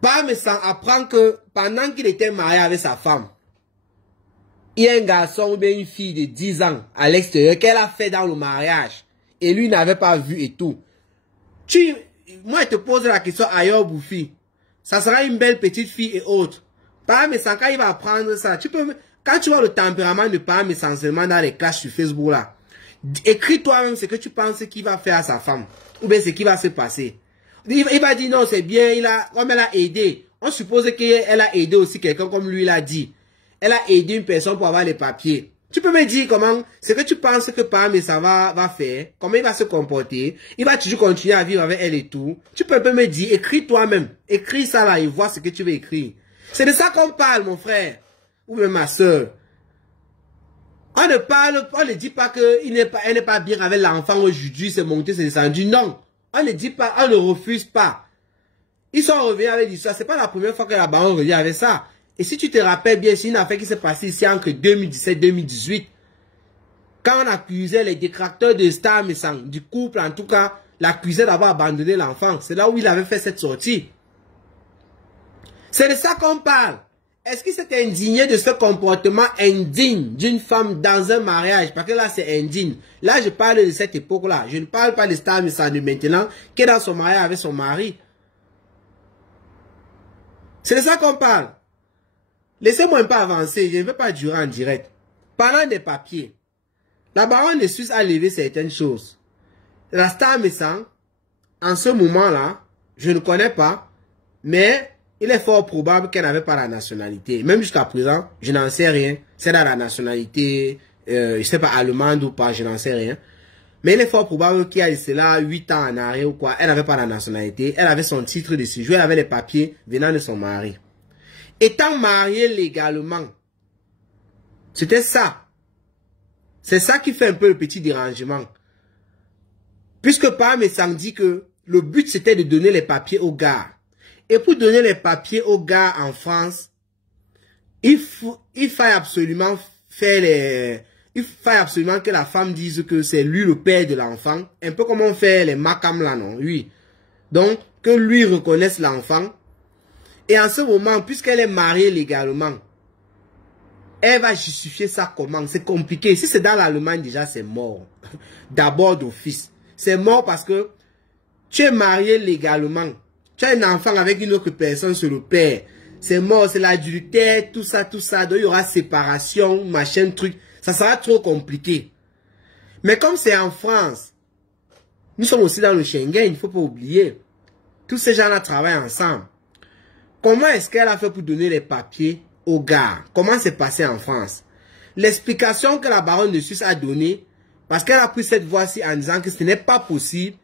Parmesan apprend que pendant qu'il était marié avec sa femme, il y a un garçon ou bien une fille de 10 ans à l'extérieur qu'elle a fait dans le mariage. Et lui n'avait pas vu et tout. Moi, je te pose la question ailleurs, Bouffi. Ça sera une belle petite fille et autres. Parmesan, quand il va apprendre ça, quand tu vois le tempérament de Parmesan seulement dans les classes sur Facebook là, écris toi-même ce que tu penses qu'il va faire à sa femme. Ou bien ce qui va se passer. Il va dire non, c'est bien, comme elle a aidé. On suppose qu'elle a aidé aussi quelqu'un comme lui l'a dit. Elle a aidé une personne pour avoir les papiers. Tu peux me dire comment, ce que tu penses que Parmesan va faire, comment il va se comporter, il va toujours continuer à vivre avec elle et tout. Tu peux me dire, écris toi-même. Écris ça là et vois ce que tu veux écrire. C'est de ça qu'on parle, mon frère. Ou même ma soeur. On ne dit pas qu'elle n'est pas bien avec l'enfant aujourd'hui, c'est monté, c'est descendu. Non. On ne dit pas, on ne refuse pas. Ils sont revenus avec l'histoire. C'est pas la première fois que la baronne revient avec ça. Et si tu te rappelles bien, c'est une affaire qui s'est passée ici entre 2017 et 2018. Quand on accusait les détracteurs de Parmesan, du couple en tout cas, l'accusait d'avoir abandonné l'enfant. C'est là où il avait fait cette sortie. C'est de ça qu'on parle. Est-ce qu'il s'est indigné de ce comportement indigne d'une femme dans un mariage? Parce que là, c'est indigne. Là, je parle de cette époque-là. Je ne parle pas de Parmesan de maintenant, qui est dans son mariage avec son mari. C'est de ça qu'on parle. Laissez-moi un peu avancer. Je ne veux pas durer en direct. Parlant des papiers, la baronne de Suisse a levé certaines choses. La Parmesan, en ce moment-là, je ne connais pas, mais il est fort probable qu'elle n'avait pas la nationalité. Même jusqu'à présent, je n'en sais rien. C'est dans la nationalité, je ne sais pas, allemande ou pas, je n'en sais rien. Mais il est fort probable qu'il y a cela 8 ans en arrière ou quoi. Elle n'avait pas la nationalité. Elle avait son titre de séjour. Elle avait les papiers venant de son mari. Étant mariée légalement, c'était ça. C'est ça qui fait un peu le petit dérangement. Puisque Parmesan dit que le but c'était de donner les papiers aux gars. Et pour donner les papiers aux gars en France, il faille absolument que la femme dise que c'est lui le père de l'enfant. Un peu comme on fait les Macam là, non? Oui. Donc, que lui reconnaisse l'enfant. Et en ce moment, puisqu'elle est mariée légalement, elle va justifier ça comment? C'est compliqué. Si c'est dans l'Allemagne, déjà, c'est mort. D'abord d'office. C'est mort parce que tu es marié légalement. Tu as un enfant avec une autre personne, c'est le père. C'est mort, c'est l'adultère, tout ça, tout ça. Donc, il y aura séparation, machin, truc. Ça sera trop compliqué. Mais comme c'est en France, nous sommes aussi dans le Schengen, il ne faut pas oublier. Tous ces gens-là travaillent ensemble. Comment est-ce qu'elle a fait pour donner les papiers aux gars? Comment c'est passé en France? L'explication que la baronne de Suisse a donnée, parce qu'elle a pris cette voie-ci en disant que ce n'est pas possible,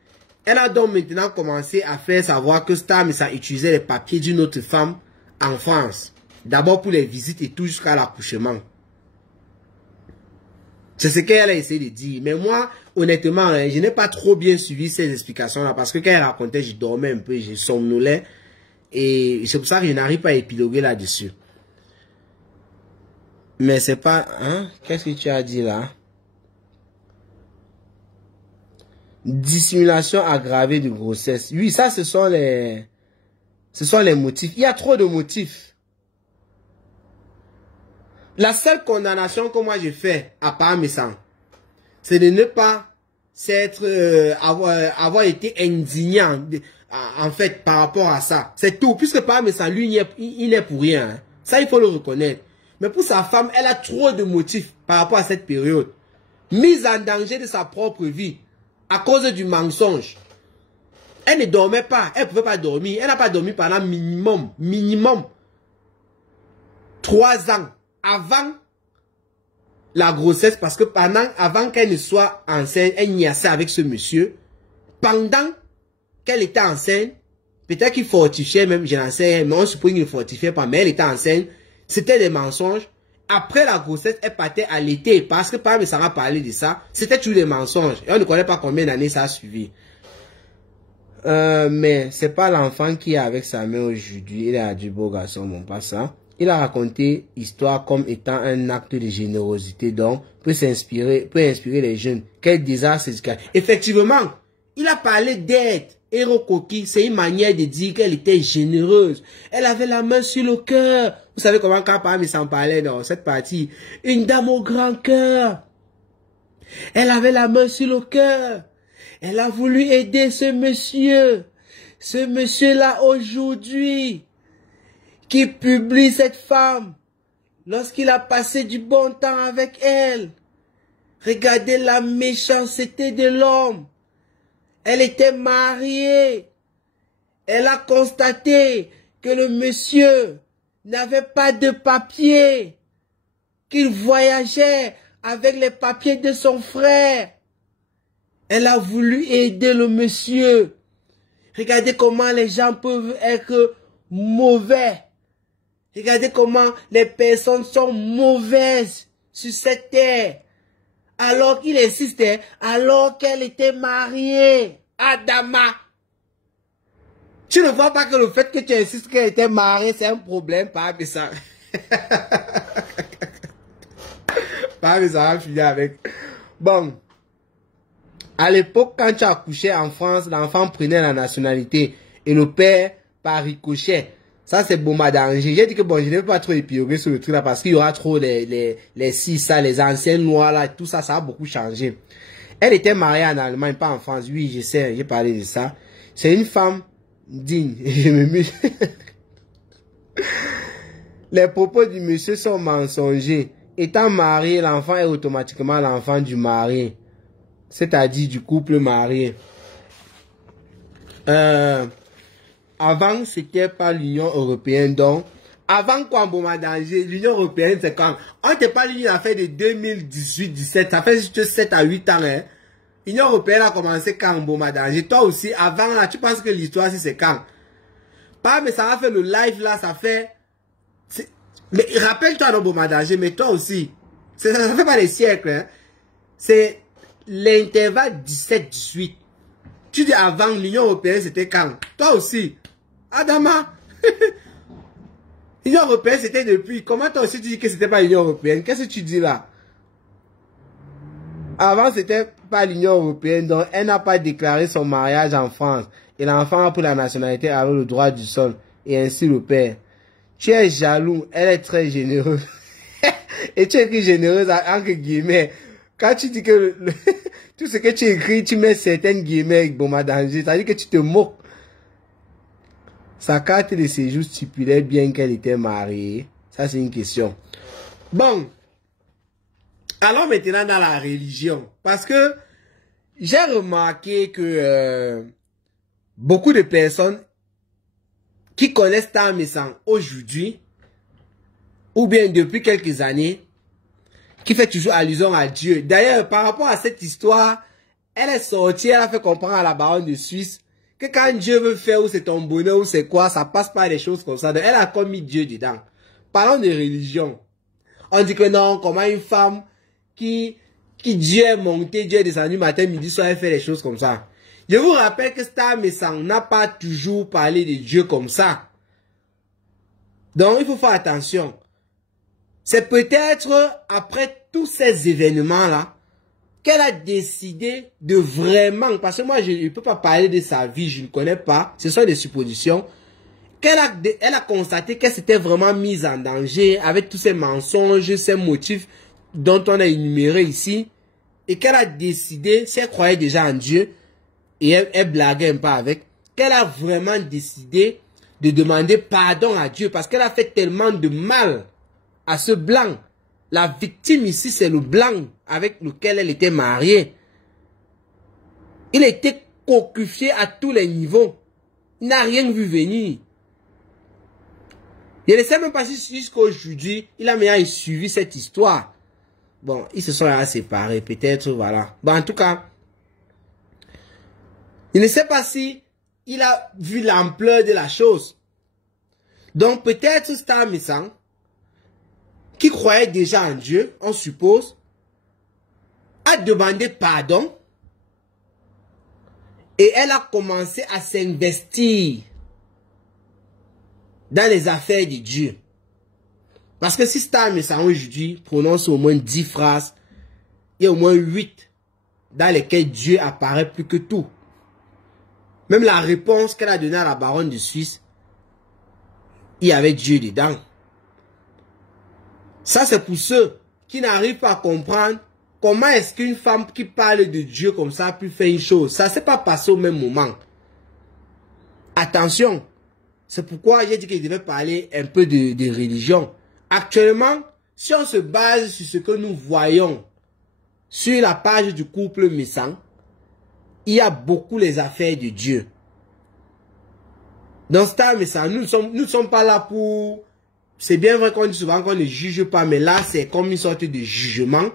elle a donc maintenant commencé à faire savoir que Parmesan utilisait les papiers d'une autre femme en France. D'abord pour les visites et tout jusqu'à l'accouchement. C'est ce qu'elle a essayé de dire. Mais moi, honnêtement, je n'ai pas trop bien suivi ces explications-là. Parce que quand elle racontait, je dormais un peu, je somnolais. Et c'est pour ça que je n'arrive pas à épiloguer là-dessus. Mais c'est pas... Hein? Qu'est-ce que tu as dit là? Dissimulation aggravée de grossesse. Oui, ça, ce sont les motifs. Il y a trop de motifs. La seule condamnation que moi je fais à Parmesan, c'est de ne pas avoir été indignant, en fait, par rapport à ça. C'est tout. Puisque Parmesan, lui, il n'est pour rien. Hein. Ça, il faut le reconnaître. Mais pour sa femme, elle a trop de motifs par rapport à cette période. Mise en danger de sa propre vie. À cause du mensonge. Elle ne dormait pas. Elle ne pouvait pas dormir. Elle n'a pas dormi pendant minimum 3 ans avant la grossesse. Parce que avant qu'elle ne soit enceinte, elle niaisait avec ce monsieur. Pendant qu'elle était enceinte, peut-être qu'il fortifiait même, je n'en sais rien, mais on suppose qu'il ne fortifiait pas, mais elle était enceinte. C'était des mensonges. Après la grossesse, elle partait à l'été. Parce que Parmesan a parlé de ça. C'était toujours des mensonges. Et on ne connaît pas combien d'années ça a suivi. Mais c'est pas l'enfant qui est avec sa mère aujourd'hui. Il a du beau garçon, mon pas ça. Il a raconté l'histoire comme étant un acte de générosité. Donc, peut inspirer les jeunes. Quel désastre éducatif. Effectivement, Il a parlé d'aide. Hérocoquille, c'est une manière de dire qu'elle était généreuse. Elle avait la main sur le cœur. Vous savez comment quand Pam s'en parlait dans cette partie? Une dame au grand cœur. Elle avait la main sur le cœur. Elle a voulu aider ce monsieur. Ce monsieur-là aujourd'hui, qui publie cette femme, lorsqu'il a passé du bon temps avec elle. Regardez la méchanceté de l'homme. Elle était mariée. Elle a constaté que le monsieur n'avait pas de papier, qu'il voyageait avec les papiers de son frère. Elle a voulu aider le monsieur. Regardez comment les gens peuvent être mauvais. Regardez comment les personnes sont mauvaises sur cette terre. Alors qu'il insistait, alors qu'elle était mariée. Adama. Tu ne vois pas que le fait que tu insistes qu'elle était mariée, c'est un problème, pas ça. Pas ça va finir avec. Bon. À l'époque, quand tu accouchais en France, l'enfant prenait la nationalité. Et le père, par ricochet. Ça, c'est Boma danger. J'ai dit que bon, je ne vais pas trop épiloguer sur le truc là parce qu'il y aura trop les anciennes lois là, tout ça, ça a beaucoup changé. Elle était mariée en Allemagne, pas en France. Oui, je sais, j'ai parlé de ça. C'est une femme digne. Les propos du monsieur sont mensongers. Étant marié, l'enfant est automatiquement l'enfant du mari. C'est-à-dire du couple marié. Avant, c'était pas l'Union européenne, donc, avant quoi, Boma danger, l'Union européenne, c'est quand, on te parle d'une affaire de 2018-17, ça fait juste 7 à 8 ans, hein. L'Union européenne a commencé quand, Boma danger, toi aussi, avant là, tu penses que l'histoire, c'est quand? Pas, mais ça a fait le live là, ça fait, mais rappelle-toi, non, Boma danger, mais toi aussi, ça fait pas des siècles, hein. C'est l'intervalle 17-18. Tu dis avant l'Union européenne, c'était quand? Toi aussi. Adama. L'Union européenne, c'était depuis. Comment toi aussi tu dis que c'était pas l'Union européenne? Qu'est-ce que tu dis là? Avant, c'était pas l'Union européenne, donc elle n'a pas déclaré son mariage en France. Et l'enfant a pris la nationalité avec le droit du sol. Et ainsi le père. Tu es jaloux, elle est très généreuse. Et tu écris généreuse entre guillemets. Quand tu dis que tout ce que tu écris, tu mets certaines guillemets avec Boma danger, ça veut dire que tu te moques. Sa carte de séjour stipulait bien qu'elle était mariée. Ça, c'est une question. Bon. Allons maintenant dans la religion. Parce que j'ai remarqué que beaucoup de personnes qui connaissent Tam Essang aujourd'hui, ou bien depuis quelques années, qui fait toujours allusion à Dieu. D'ailleurs, par rapport à cette histoire, elle est sortie, elle a fait comprendre à la baronne de Suisse que quand Dieu veut faire ou c'est ton bonheur ou c'est quoi, ça passe par des choses comme ça. Donc, elle a commis Dieu dedans. Parlons de religion. On dit que non, comment une femme qui Dieu est monté, Dieu est descendu matin, midi, soir, elle fait des choses comme ça. Je vous rappelle que Tam Essang n'a pas toujours parlé de Dieu comme ça. Donc, il faut faire attention. C'est peut-être après tous ces événements-là qu'elle a décidé de vraiment, parce que moi je ne peux pas parler de sa vie, je ne connais pas, ce sont des suppositions, elle a constaté qu'elle s'était vraiment mise en danger avec tous ces mensonges, ces motifs dont on a énuméré ici, et qu'elle a décidé, si elle croyait déjà en Dieu, et elle blaguait un peu avec, qu'elle a vraiment décidé de demander pardon à Dieu, parce qu'elle a fait tellement de mal à ce blanc. La victime ici, c'est le blanc avec lequel elle était mariée. Il était cocufié à tous les niveaux. Il n'a rien vu venir. Je ne sais même pas si jusqu'aujourd'hui, il a même suivi cette histoire. Bon, ils se sont séparés, peut-être, voilà. Bon, en tout cas, je ne sais pas si il a vu l'ampleur de la chose. Donc, peut-être Tam Essang, qui croyait déjà en Dieu, on suppose, a demandé pardon et elle a commencé à s'investir dans les affaires de Dieu. Parce que si Tam Essang aujourd'hui prononce au moins 10 phrases, il y a au moins 8 dans lesquelles Dieu apparaît plus que tout. Même la réponse qu'elle a donnée à la baronne de Suisse, il y avait Dieu dedans. Ça, c'est pour ceux qui n'arrivent pas à comprendre comment est-ce qu'une femme qui parle de Dieu comme ça a pu faire une chose. Ça ne s'est pas passé au même moment. Attention, c'est pourquoi j'ai dit qu'il devait parler un peu de religion. Actuellement, si on se base sur ce que nous voyons sur la page du couple Messang, il y a beaucoup les affaires de Dieu. Dans Star Messang, nous ne sommes pas là pour... C'est bien vrai qu'on dit souvent qu'on ne juge pas, mais là, c'est comme une sorte de jugement.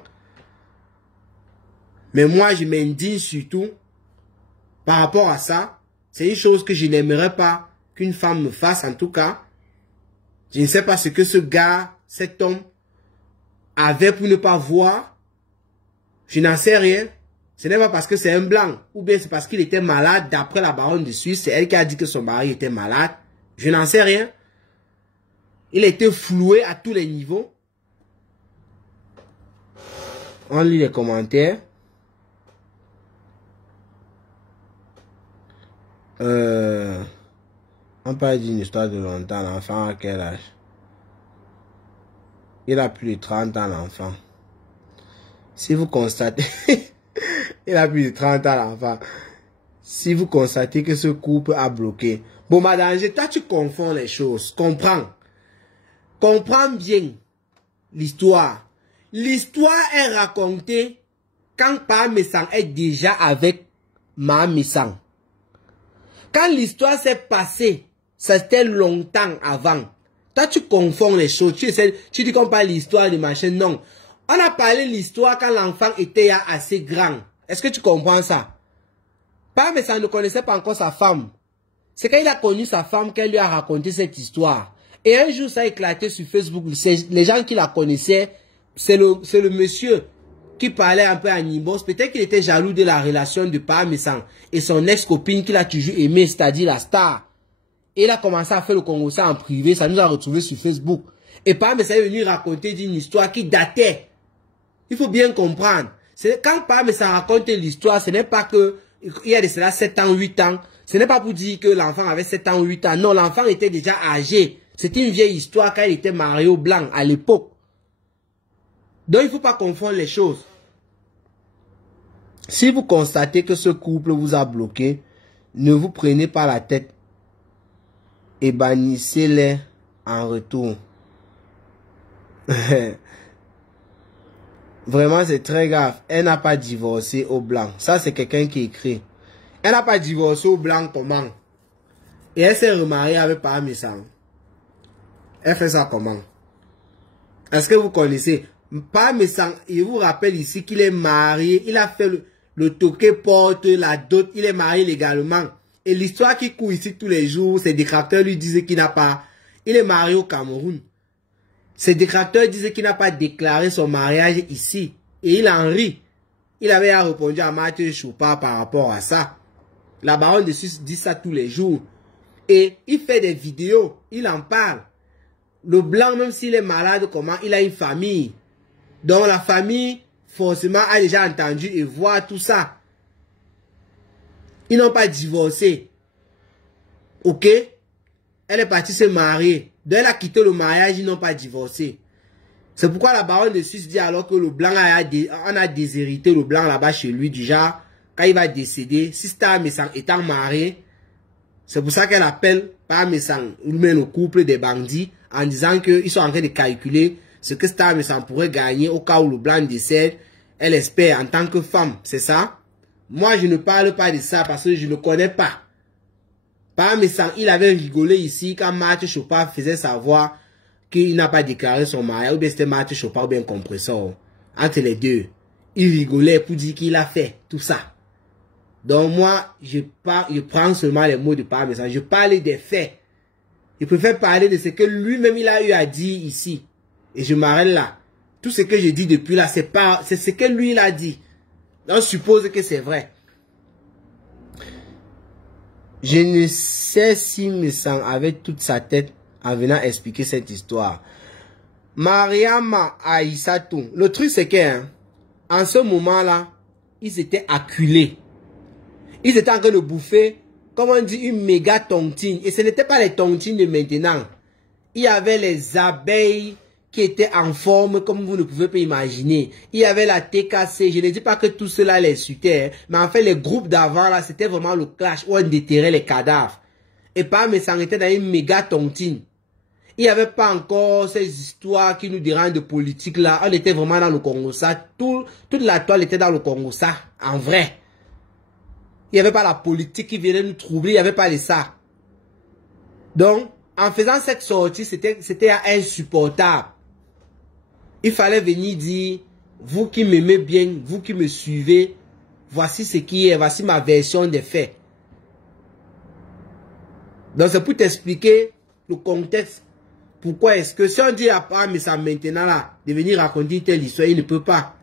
Mais moi, je m'indigne surtout par rapport à ça. C'est une chose que je n'aimerais pas qu'une femme me fasse, en tout cas. Je ne sais pas ce que ce gars, cet homme, avait pour ne pas voir. Je n'en sais rien. Ce n'est pas parce que c'est un blanc, ou bien c'est parce qu'il était malade, d'après la baronne de Suisse. C'est elle qui a dit que son mari était malade. Je n'en sais rien. Il a été floué à tous les niveaux. On lit les commentaires. On parle d'une histoire de longtemps. L'enfant à quel âge? Il a plus de 30 ans, l'enfant. Si vous constatez... il a plus de 30 ans, l'enfant. Si vous constatez que ce couple a bloqué... Bon, madame, toi, tu confonds les choses. Comprends. Comprends bien l'histoire. L'histoire est racontée quand Pa Messang est déjà avec Ma Messang. Quand l'histoire s'est passée, c'était longtemps avant. Toi, tu confonds les choses. Tu dis qu'on parle l'histoire de machin. Non. On a parlé l'histoire quand l'enfant était assez grand. Est-ce que tu comprends ça? Pa Messang ne connaissait pas encore sa femme. C'est quand il a connu sa femme qu'elle lui a raconté cette histoire. Et un jour, ça a éclaté sur Facebook. Les gens qui la connaissaient, c'est le monsieur qui parlait un peu à Nimbos. Peut-être qu'il était jaloux de la relation de Pa Messang et son ex-copine qu'il a toujours aimé, c'est-à-dire la star. Et il a commencé à faire le Congo ça en privé. Ça nous a retrouvés sur Facebook. Et Pa Messang est venu raconter d'une histoire qui datait. Il faut bien comprendre. Quand Pa Messang raconte l'histoire, ce n'est pas que il y a de cela 7 ans, 8 ans. Ce n'est pas pour dire que l'enfant avait 7 ans ou 8 ans. Non, l'enfant était déjà âgé. C'était une vieille histoire quand il était marié au blanc à l'époque. Donc, il ne faut pas confondre les choses. Si vous constatez que ce couple vous a bloqué, ne vous prenez pas la tête et bannissez-les en retour. Vraiment, c'est très grave. Elle n'a pas divorcé au blanc. Ça, c'est quelqu'un qui écrit. Elle n'a pas divorcé au blanc comment? Et elle s'est remariée avec Pa Messang. Elle fait ça comment? Est-ce que vous connaissez? Pa Messang, il vous rappelle ici qu'il est marié. Il a fait le toqué porte, la dot. Il est marié légalement. Et l'histoire qui court ici tous les jours, ses détracteurs lui disaient qu'il n'a pas... Il est marié au Cameroun. Ses détracteurs disaient qu'il n'a pas déclaré son mariage ici. Et il en rit. Il avait répondu à Mathieu Choupa par rapport à ça. La baronne de Suisse dit ça tous les jours. Et il fait des vidéos. Il en parle. Le blanc, même s'il est malade, comment il a une famille. Donc la famille, forcément, a déjà entendu et voit tout ça. Ils n'ont pas divorcé. Ok? Elle est partie se marier. Donc elle a quitté le mariage, ils n'ont pas divorcé. C'est pourquoi la baronne de Suisse dit alors que le blanc on a déshérité le blanc là-bas chez lui. Déjà, quand il va décéder, si Star Messang étant marié, c'est pour ça qu'elle appelle Pa Messang, ou même le couple des bandits, en disant qu'ils sont en train de calculer ce que Star Messang pourrait gagner au cas où le blanc décède. Elle espère en tant que femme, c'est ça? Moi, je ne parle pas de ça parce que je ne connais pas. Pa Messang, il avait rigolé ici quand Mathieu Choupa faisait savoir qu'il n'a pas déclaré son mariage, ou bien c'était Mathieu Choupa ou bien Compressor. Entre les deux, il rigolait pour dire qu'il a fait tout ça. Donc moi, je prends seulement les mots de Pa Messang. Je parle des faits. Je préfère parler de ce que lui-même il a eu à dire ici. Et je m'arrête là. Tout ce que je dis depuis là, c'est ce que lui il a dit. On suppose que c'est vrai. Je ne sais si Messang avait toute sa tête en venant expliquer cette histoire. Mariama Aïssatou. Le truc c'est que, en ce moment-là, ils étaient acculés. Ils étaient en train de bouffer comment on dit, une méga tontine. Et ce n'était pas les tontines de maintenant. Il y avait les abeilles qui étaient en forme comme vous ne pouvez pas imaginer. Il y avait la TKC. Je ne dis pas que tout cela les suitait, mais en fait les groupes d'avant là, c'était vraiment le clash où on déterrait les cadavres. Et pas mais ça était dans une méga tontine. Il n'y avait pas encore ces histoires qui nous dérangent de politique là. On était vraiment dans le Congo ça. Toute la toile était dans le Congo ça. En vrai. Il n'y avait pas la politique qui venait nous troubler. Il n'y avait pas de ça. Donc, en faisant cette sortie, c'était insupportable. Il fallait venir dire, vous qui m'aimez bien, vous qui me suivez, voici ce qui est, voici ma version des faits. Donc, c'est pour t'expliquer le contexte. Pourquoi est-ce que si on dit à part, mais ça maintenant là, de venir raconter telle histoire, il ne peut pas.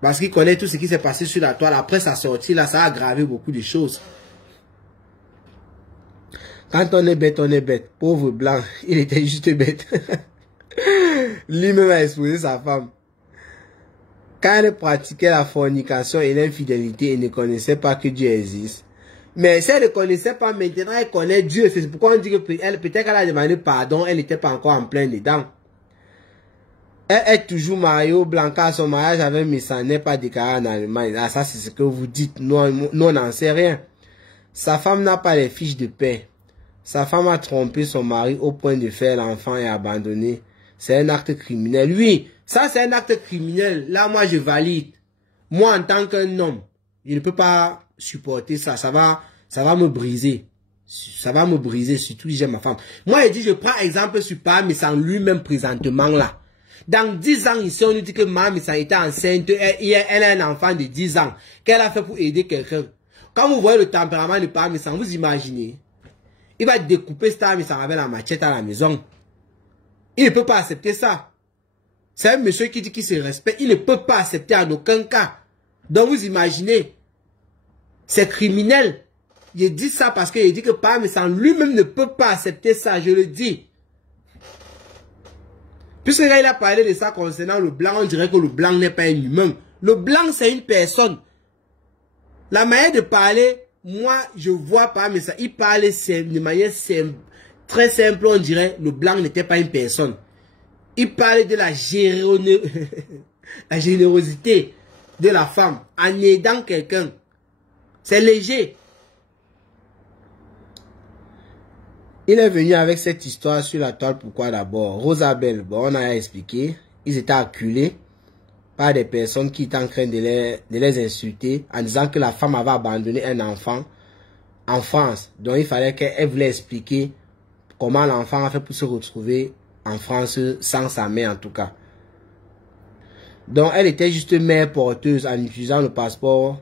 Parce qu'il connaît tout ce qui s'est passé sur la toile. Après sa sortie là, ça a aggravé beaucoup de choses. Quand on est bête, on est bête. Pauvre blanc, il était juste bête. Lui-même a exposé sa femme. Quand elle pratiquait la fornication et l'infidélité, elle ne connaissait pas que Dieu existe. Mais si elle ne connaissait pas maintenant, elle connaît Dieu. C'est pourquoi on dit que peut-être qu'elle a demandé pardon, elle n'était pas encore en plein dedans. Elle est toujours mariée au blanc, car son mariage avec Missa n'est pas déclaré en Allemagne. Ah, ça, c'est ce que vous dites. Nous, on n'en sait rien. Sa femme n'a pas les fiches de paix. Sa femme a trompé son mari au point de faire l'enfant et abandonner. C'est un acte criminel. Oui, ça, c'est un acte criminel. Là, moi, je valide. Moi, en tant qu'un homme, je ne peux pas supporter ça. Ça va me briser. Ça va me briser, surtout si j'ai ma femme. Moi, je dis, je prends exemple sur pas, mais sans lui-même présentement là. Dans 10 ans, ici, on nous dit que Mame était enceinte, elle a un enfant de 10 ans. Qu'elle a fait pour aider quelqu'un. Quand vous voyez le tempérament de Pam, vous imaginez. Il va découper cette âme avec la machette à la maison. Il ne peut pas accepter ça. C'est un monsieur qui dit qu'il se respecte. Il ne peut pas accepter en aucun cas. Donc vous imaginez. C'est criminel. Il dit ça parce qu'il dit que Pam lui-même ne peut pas accepter ça. Je le dis. Puisque là, il a parlé de ça concernant le blanc, on dirait que le blanc n'est pas un humain. Le blanc, c'est une personne. La manière de parler, moi, je vois pas, mais ça, il parlait de manière simple, très simple, on dirait, le blanc n'était pas une personne. Il parlait de la générosité de la femme en aidant quelqu'un. C'est léger. Il est venu avec cette histoire sur la toile. Pourquoi d'abord? Rosabelle, bon, on a expliqué. Ils étaient acculés par des personnes qui étaient en train de les insulter en disant que la femme avait abandonné un enfant en France. Donc il fallait qu'elle voulait expliquer comment l'enfant a fait pour se retrouver en France sans sa mère en tout cas. Donc elle était juste mère porteuse en utilisant le passeport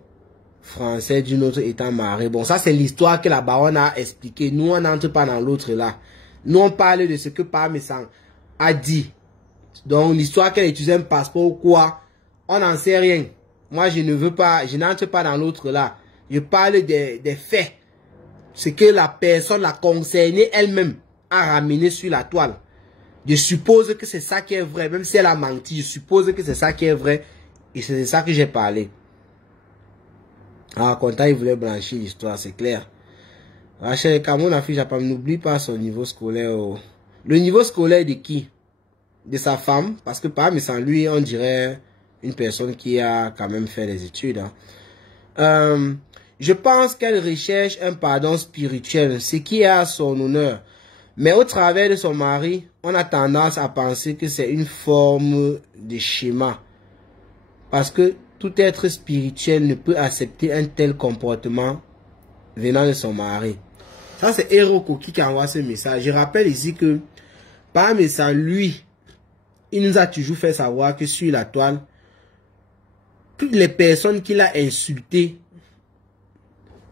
français d'une autre étant mariée. Bon, ça c'est l'histoire que la baronne a expliqué. Nous, on n'entre pas dans l'autre là. Nous, on parle de ce que Parmesan a dit. Donc, l'histoire qu'elle utilisait un passeport ou quoi, on n'en sait rien. Moi, je ne veux pas, je n'entre pas dans l'autre là. Je parle des faits. Ce que la personne, la concernée elle-même, a ramené sur la toile. Je suppose que c'est ça qui est vrai. Même si elle a menti, je suppose que c'est ça qui est vrai. Et c'est de ça que j'ai parlé. Ah, quand il voulait blanchir l'histoire, c'est clair. Rachel Cameroun affiche, n'oublie pas son niveau scolaire. Le niveau scolaire de qui? De sa femme. Parce que pas, mais sans lui, on dirait une personne qui a quand même fait des études. Hein. Je pense qu'elle recherche un pardon spirituel, ce qui est à son honneur. Mais au travers de son mari, on a tendance à penser que c'est une forme de schéma. Parce que tout être spirituel ne peut accepter un tel comportement venant de son mari. Ça, c'est Héroko qui envoie ce message. Je rappelle ici que, par message, lui, il nous a toujours fait savoir que sur la toile, toutes les personnes qu'il a insultées,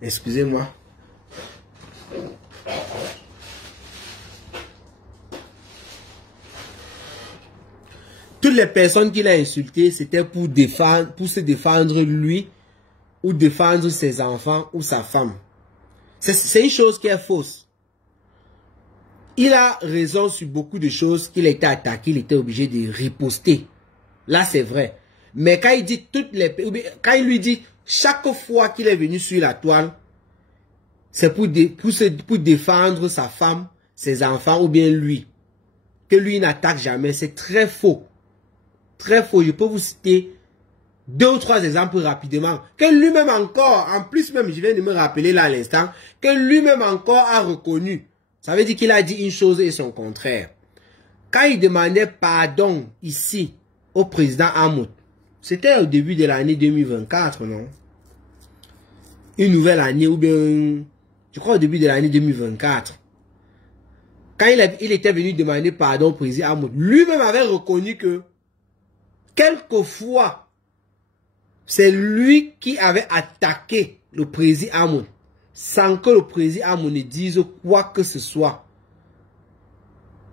excusez-moi, toutes les personnes qu'il a insultées, c'était pour se défendre lui, ou défendre ses enfants, ou sa femme. C'est une chose qui est fausse. Il a raison sur beaucoup de choses qu'il a été attaqué, il était obligé de riposter. Là, c'est vrai. Mais quand il dit quand il lui dit, chaque fois qu'il est venu sur la toile, c'est pour défendre sa femme, ses enfants ou bien lui. Que lui n'attaque jamais, c'est très faux. Très faux. Je peux vous citer 2 ou 3 exemples rapidement. Que lui-même encore, en plus même, je viens de me rappeler là à l'instant, que lui-même encore a reconnu. Ça veut dire qu'il a dit une chose et son contraire. Quand il demandait pardon ici au président Hamoud, c'était au début de l'année 2024, non? Une nouvelle année ou bien, je crois au début de l'année 2024. Quand il était venu demander pardon au président Hamoud, lui-même avait reconnu que quelquefois, c'est lui qui avait attaqué le président Hamoud sans que le président Hamoud ne dise quoi que ce soit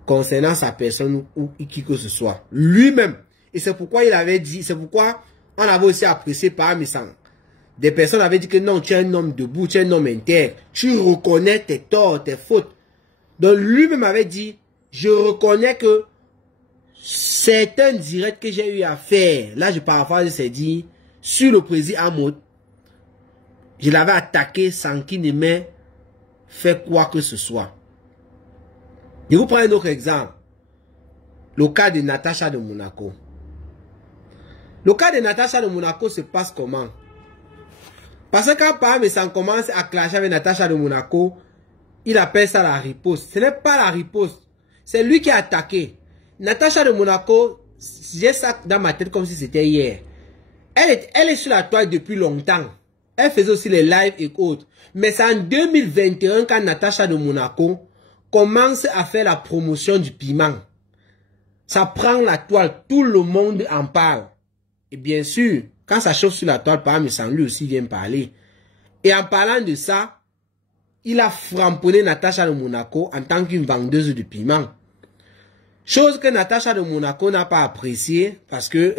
concernant sa personne ou qui que ce soit. Lui-même. Et c'est pourquoi il avait dit, c'est pourquoi on avait aussi apprécié par Missang. Des personnes avaient dit que non, tu es un homme debout, tu es un homme intègre, tu reconnais tes torts, tes fautes. Donc lui-même avait dit, je reconnais que certains directs que j'ai eu à faire, là je paraphrase, c'est dit, sur le président Hamoud, je l'avais attaqué sans qu'il ne m'ait fait quoi que ce soit. Je vous prends un autre exemple. Le cas de Natacha de Monaco. Le cas de Natacha de Monaco se passe comment? Parce que quand Pam commence à clasher avec Natacha de Monaco, il appelle ça la riposte. Ce n'est pas la riposte. C'est lui qui a attaqué. Natacha de Monaco, j'ai ça dans ma tête comme si c'était hier. Elle est sur la toile depuis longtemps. Elle faisait aussi les lives et autres. Mais c'est en 2021 quand Natacha de Monaco commence à faire la promotion du piment. Ça prend la toile. Tout le monde en parle. Et bien sûr, quand ça chauffe sur la toile, Pam lui aussi vient parler. Et en parlant de ça, il a framponné Natacha de Monaco en tant qu'une vendeuse de piment. Chose que Natacha de Monaco n'a pas appréciée parce que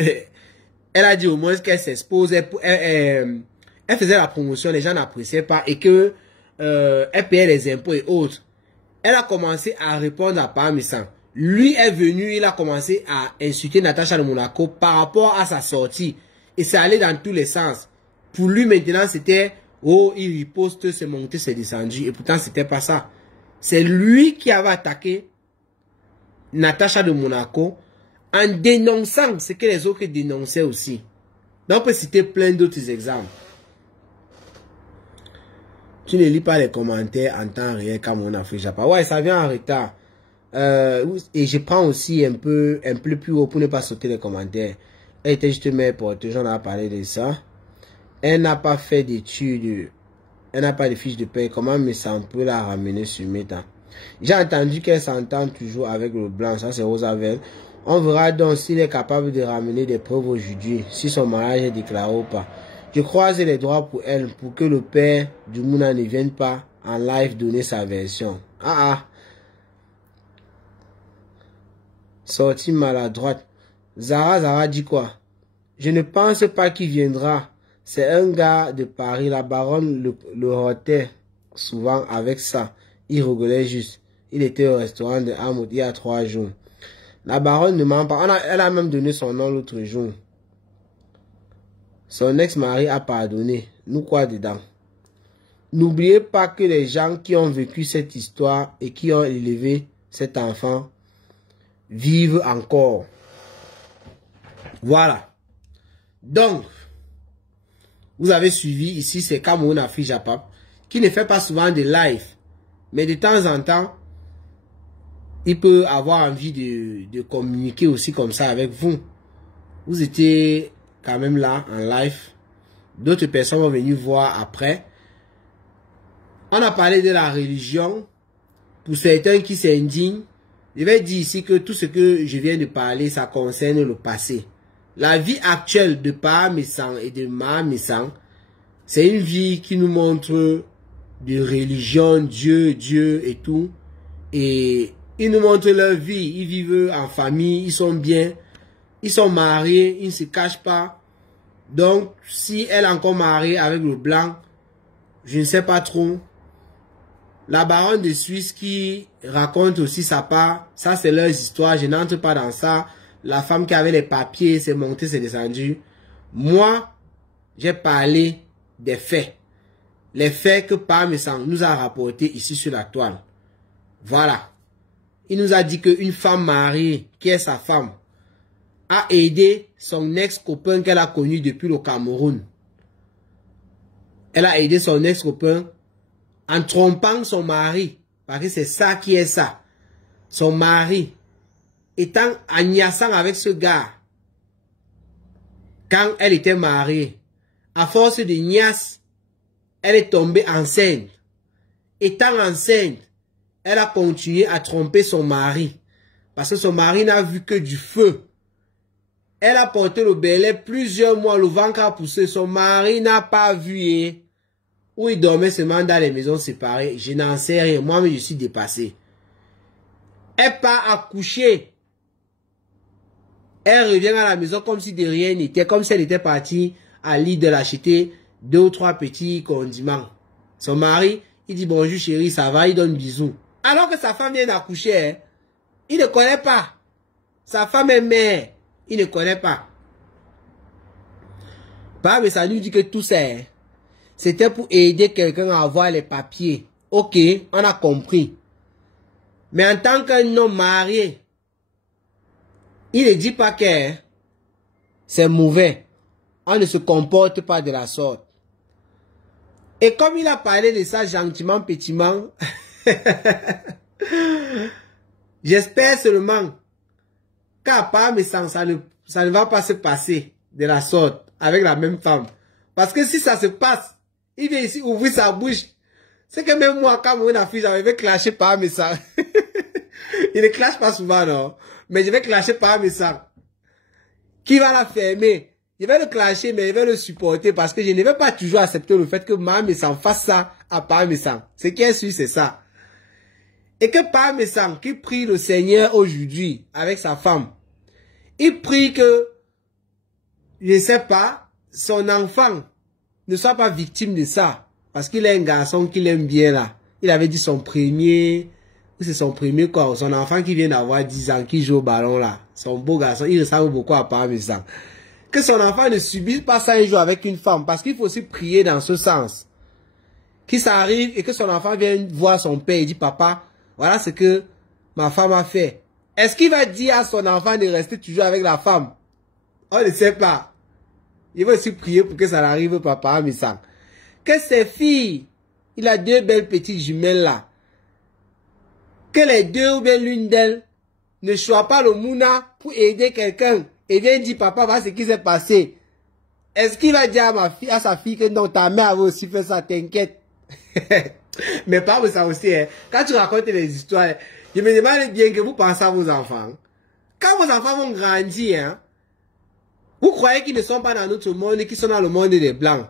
elle a dit au moins qu'elle s'expose, elle faisait la promotion, les gens n'appréciaient pas et que elle payait les impôts et autres. Elle a commencé à répondre à Parmesan. Lui est venu, il a commencé à insulter Natacha de Monaco par rapport à sa sortie. Et c'est allé dans tous les sens. Pour lui maintenant c'était, oh il riposte, c'est monté, c'est descendu. Et pourtant c'était pas ça. C'est lui qui avait attaqué Natacha de Monaco en dénonçant ce que les autres dénonçaient aussi. Donc on peut citer plein d'autres exemples. Tu ne lis pas les commentaires en temps réel comme on a fait Japon. Ouais, ça vient en retard. Et je prends aussi un peu plus haut pour ne pas sauter les commentaires. Elle était juste mère porteuse, on a parlé de ça. Elle n'a pas fait d'études. Elle n'a pas de fiche de paie. Comment mais ça peut la ramener sur Meta? J'ai entendu qu'elle s'entend toujours avec le blanc. Ça c'est Rosavel. On verra donc s'il est capable de ramener des preuves aujourd'hui. Si son mariage est déclaré ou pas. Je croise les droits pour elle. Pour que le père du Mouna ne vienne pas en live donner sa version. Sortie maladroite. Zara dit quoi? Je ne pense pas qu'il viendra. C'est un gars de Paris. La baronne le rotait souvent avec ça. Il rigolait juste. Il était au restaurant de Hamoud il y a 3 jours. La baronne ne ment pas. Elle a même donné son nom l'autre jour. Son ex-mari a pardonné. Nous quoi dedans? N'oubliez pas que les gens qui ont vécu cette histoire et qui ont élevé cet enfant vivent encore. Voilà. Donc, vous avez suivi ici, c'est Cameroun Afrique Japap, qui ne fait pas souvent de live. Mais de temps en temps, il peut avoir envie de communiquer aussi comme ça avec vous. Vous étiez quand même là en live. D'autres personnes vont venir voir après. On a parlé de la religion. Pour certains qui s'indignent, je vais dire ici que tout ce que je viens de parler, ça concerne le passé. La vie actuelle de Parmesan et de Mahamesan, c'est une vie qui nous montre de religion, Dieu et tout. Et ils nous montrent leur vie. Ils vivent en famille, ils sont bien. Ils sont mariés, ils ne se cachent pas. Donc, si elle est encore mariée avec le blanc, je ne sais pas trop. La baronne de Suisse qui raconte aussi sa part, ça c'est leur histoire, je n'entre pas dans ça. La femme qui avait les papiers, c'est monté, c'est descendu. Moi, j'ai parlé des faits. les faits que Parmesan nous a rapportés ici sur la toile. Voilà. Il nous a dit qu'une femme mariée, qui est sa femme, a aidé son ex-copain qu'elle a connu depuis le Cameroun. Elle a aidé son ex-copain en trompant son mari. Parce que c'est ça qui est ça. Son mari étant agnaçant avec ce gars. Quand elle était mariée, à force de niasse, elle est tombée enceinte. Étant enceinte, elle a continué à tromper son mari. Parce que son mari n'a vu que du feu. Elle a porté le bélet plusieurs mois, le ventre a poussé. Son mari n'a pas vu. Où il dormait seulement dans les maisons séparées. Je n'en sais rien. Moi-même, je suis dépassé. Elle part accoucher. Elle revient à la maison comme si de rien n'était. Comme si elle était partie à Lidl acheter 2 ou 3 petits condiments. Son mari, il dit bonjour chérie, ça va, il donne bisous. Alors que sa femme vient d'accoucher, il ne connaît pas. Sa femme est mère. Il ne connaît pas. Mais ça lui dit que tout ça, c'était pour aider quelqu'un à avoir les papiers. Ok, on a compris. Mais en tant qu'un homme marié, il ne dit pas que c'est mauvais. On ne se comporte pas de la sorte. Et comme il a parlé de ça gentiment, pétimment, j'espère seulement qu'à part mes sens, ça ne va pas se passer de la sorte avec la même femme. Parce que si ça se passe, il vient ici ouvrir sa bouche. C'est que même moi, quand mon fille, j'avais clasher par mes sangs. Il ne clash pas souvent, non. Mais je vais clasher par mes sangs. Qui va la fermer? Je vais le clasher, mais je vais le supporter parce que je ne vais pas toujours accepter le fait que Parmesan fasse ça à Parmesan. Ce qui est sûr, c'est ça. Et que Parmesan, qui prie le Seigneur aujourd'hui avec sa femme, il prie que, je ne sais pas, son enfant ne soit pas victime de ça. Parce qu'il est un garçon qu'il aime bien là. Il avait dit son premier, c'est son premier quoi, son enfant qui vient d'avoir 10 ans, qui joue au ballon là. Son beau garçon, il ressemble beaucoup à Parmesan. Que son enfant ne subisse pas ça un jour avec une femme. Parce qu'il faut aussi prier dans ce sens. Que ça arrive et que son enfant vienne voir son père et dit papa, voilà ce que ma femme a fait. Est-ce qu'il va dire à son enfant de rester toujours avec la femme? On ne sait pas. Il va aussi prier pour que ça n'arrive pas, Parmesan. Que ses filles, il a 2 belles petites jumelles là. Que les 2 ou bien l'une d'elles ne soit pas le mouna pour aider quelqu'un. Et vient dire papa, voilà ce qui s'est passé. Est-ce qu'il va dire à sa fille que non, ta mère avait aussi fait ça, t'inquiète. Mais pas pour ça aussi, hein. Quand tu racontes les histoires, je me demande bien que vous pensez à vos enfants. Quand vos enfants vont grandir, hein, vous croyez qu'ils ne sont pas dans notre monde, qu'ils sont dans le monde des Blancs.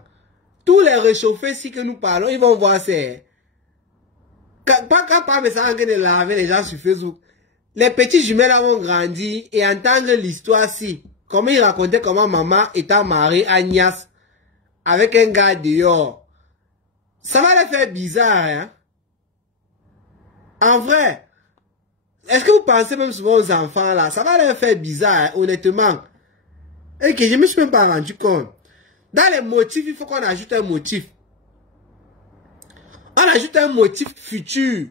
Tous les réchauffés si que nous parlons, ils vont voir ça. Quand Parmesan en train de laver les gens sur Facebook, les petits jumelles vont grandir et entendre l'histoire si. Comment ils racontaient comment maman était mariée à Nias avec un gars dehors. Ça va les faire bizarre, hein. En vrai, est-ce que vous pensez même souvent aux enfants là? Ça va les faire bizarre, hein, honnêtement. Et que je me suis même pas rendu compte. Dans les motifs, il faut qu'on ajoute un motif. On ajoute un motif futur.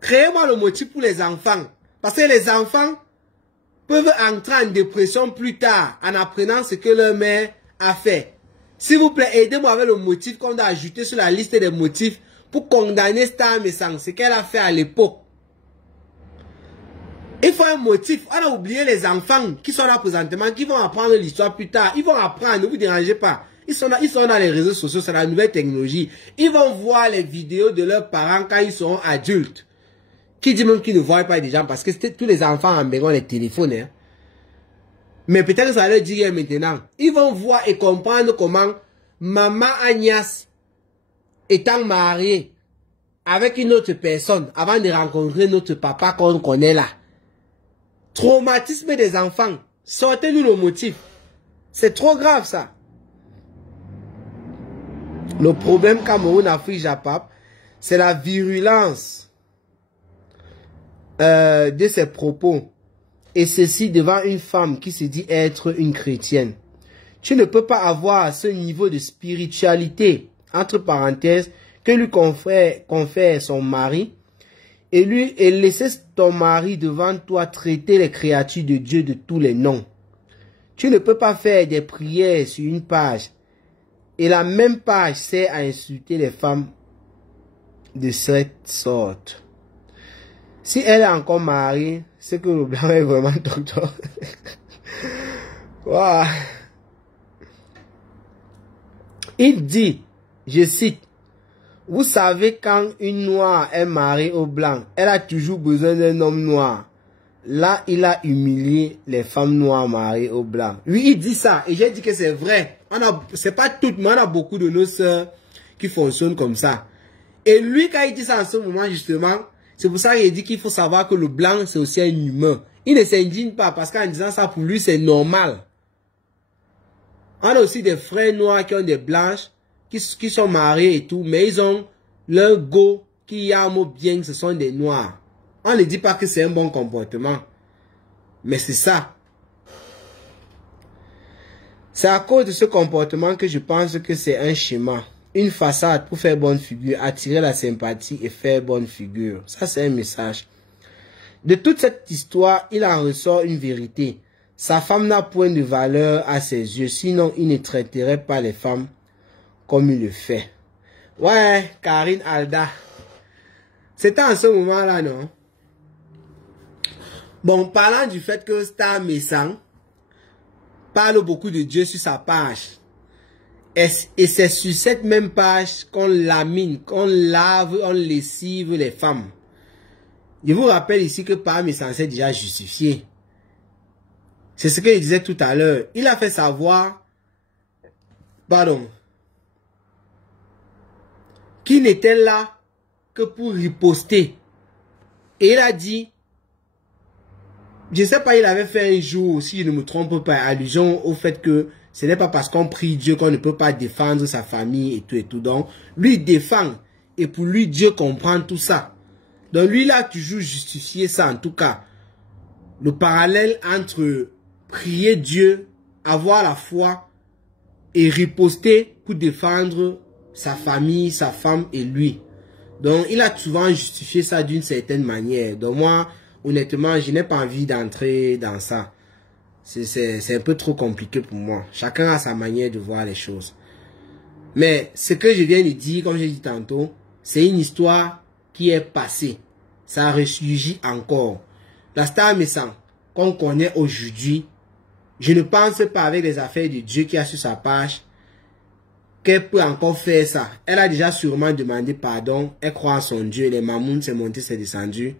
Créez-moi le motif pour les enfants. Parce que les enfants peuvent entrer en dépression plus tard en apprenant ce que leur mère a fait. S'il vous plaît, aidez-moi avec le motif qu'on a ajouté sur la liste des motifs pour condamner Parmesan, ce qu'elle a fait à l'époque. Il faut un motif. On a oublié les enfants qui sont là présentement, qui vont apprendre l'histoire plus tard. Ils vont apprendre, ne vous dérangez pas. Ils sont dans les réseaux sociaux, c'est la nouvelle technologie. Ils vont voir les vidéos de leurs parents quand ils seront adultes. Qui dit même qu'ils ne voient pas des gens parce que tous les enfants en Bénin ont les téléphones. Hein. Mais peut-être que ça va leur dire maintenant. Ils vont voir et comprendre comment maman Agnès étant mariée avec une autre personne avant de rencontrer notre papa qu'on connaît là. Traumatisme des enfants. Sortez-nous le motif. C'est trop grave ça. Le problème Cameroun, Afrique, Japap, c'est la virulence de ses propos. Et ceci devant une femme qui se dit être une chrétienne. Tu ne peux pas avoir ce niveau de spiritualité entre parenthèses, que lui confère son mari, et laissez ton mari devant toi traiter les créatures de Dieu de tous les noms. Tu ne peux pas faire des prières sur une page, et la même page sert à insulter les femmes de cette sorte. Si elle est encore mariée, c'est que le blanc est vraiment docteur. Wow. Il dit, je cite, vous savez quand une noire est mariée au blanc, elle a toujours besoin d'un homme noir. Là, il a humilié les femmes noires mariées au blanc. Oui, il dit ça, et j'ai dit que c'est vrai. C'est pas toutes, mais on a beaucoup de nos sœurs qui fonctionnent comme ça. Et lui, quand il dit ça en ce moment, justement, c'est pour ça qu'il dit qu'il faut savoir que le blanc, c'est aussi un humain. Il ne s'indigne pas, parce qu'en disant ça, pour lui, c'est normal. On a aussi des frères noirs qui ont des blanches, qui sont mariés et tout, mais ils ont leur go qui aiment bien, ce sont des noirs. On ne dit pas que c'est un bon comportement, mais c'est ça. C'est à cause de ce comportement que je pense que c'est un schéma, une façade pour faire bonne figure, attirer la sympathie et faire bonne figure. Ça, c'est un message. De toute cette histoire, il en ressort une vérité. Sa femme n'a point de valeur à ses yeux, sinon il ne traiterait pas les femmes comme il le fait. Ouais, Karine Alda. C'était en ce moment-là, non? Bon, parlant du fait que Star Messang parle beaucoup de Dieu sur sa page. Et c'est sur cette même page qu'on lamine, qu'on lave, on lessive les femmes. Je vous rappelle ici que Star Messang s'est déjà justifié. C'est ce que je disais tout à l'heure. Il a fait savoir, qu'il n'était là que pour riposter. Et il a dit, je ne sais pas, il avait fait un jour, si je ne me trompe pas, allusion au fait que ce n'est pas parce qu'on prie Dieu qu'on ne peut pas défendre sa famille et tout et tout. Donc, lui défend. Et pour lui, Dieu comprend tout ça. Donc, lui, il a toujours justifié ça, en tout cas. Le parallèle entre prier Dieu, avoir la foi et riposter pour défendre sa famille, sa femme et lui. Donc, il a souvent justifié ça d'une certaine manière. Donc, moi, honnêtement, je n'ai pas envie d'entrer dans ça. C'est un peu trop compliqué pour moi. Chacun a sa manière de voir les choses. Mais ce que je viens de dire, comme j'ai dit tantôt, c'est une histoire qui est passée. Ça ressurgit encore. La Star Messang qu'on connaît aujourd'hui, je ne pense pas avec les affaires de Dieu qui a sur sa page qu'elle peut encore faire ça. Elle a déjà sûrement demandé pardon. Elle croit en son Dieu. Les mamounes, c'est monté, c'est descendu.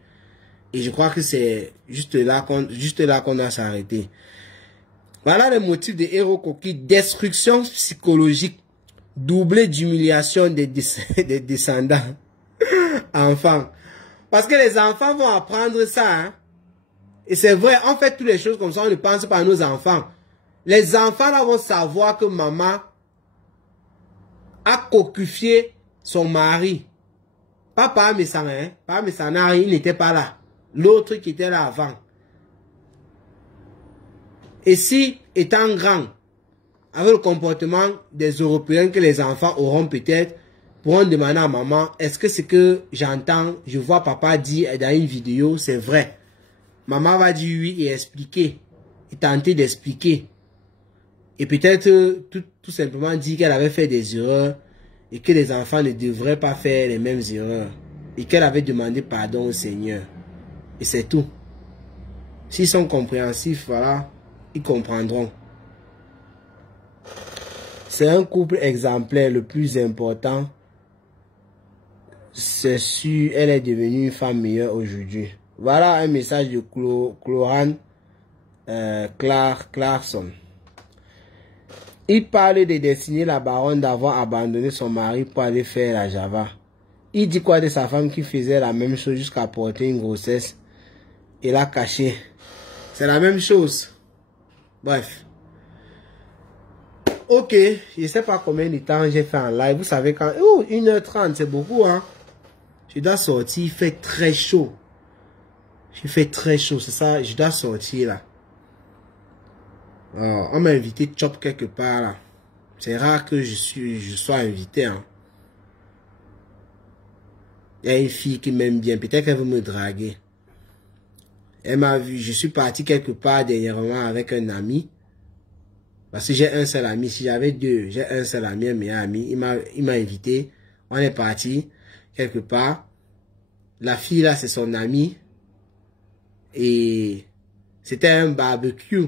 Et je crois que c'est juste là qu'on doit s'arrêter. Voilà le motif de Héros Coquille. Destruction psychologique. Doublée d'humiliation des descendants. Enfants. Parce que les enfants vont apprendre ça. Hein? Et c'est vrai, on fait toutes les choses comme ça, on ne pense pas à nos enfants. Les enfants là vont savoir que maman a cocufié son mari. Pas Star Messang, hein. Star Messang, il n'était pas là. L'autre qui était là avant. Et si, étant grand, avec le comportement des Européens que les enfants auront peut-être, pourront demander à maman, est-ce que ce que j'entends, je vois papa dire dans une vidéo, c'est vrai? Maman va dire oui et expliquer. Et tenter d'expliquer. Et peut-être tout simplement dire qu'elle avait fait des erreurs et que les enfants ne devraient pas faire les mêmes erreurs. Et qu'elle avait demandé pardon au Seigneur. Et c'est tout. S'ils sont compréhensifs, voilà, ils comprendront. C'est un couple exemplaire, le plus important. C'est sûr, elle est devenue une femme meilleure aujourd'hui. Voilà un message de Cloran Clarkson. Il parle de destiner la baronne d'avoir abandonné son mari pour aller faire la Java. Il dit quoi de sa femme qui faisait la même chose jusqu'à porter une grossesse et l'a cachée. C'est la même chose. Bref. Ok, je ne sais pas combien de temps j'ai fait en live. Vous savez quand... Oh, 1h30, c'est beaucoup, hein. Je dois sortir, il fait très chaud. Il fait très chaud, c'est ça, je dois sortir là. Oh, on m'a invité chop quelque part là. C'est rare que je sois invité, hein. Il y a une fille qui m'aime bien. Peut-être qu'elle veut me draguer. Elle m'a vu. Je suis parti quelque part dernièrement avec un ami. Parce que j'ai un seul ami. Si j'avais deux, j'ai un seul ami, un meilleur ami. Il m'a invité. On est parti quelque part. La fille là, c'est son ami. Et c'était un barbecue.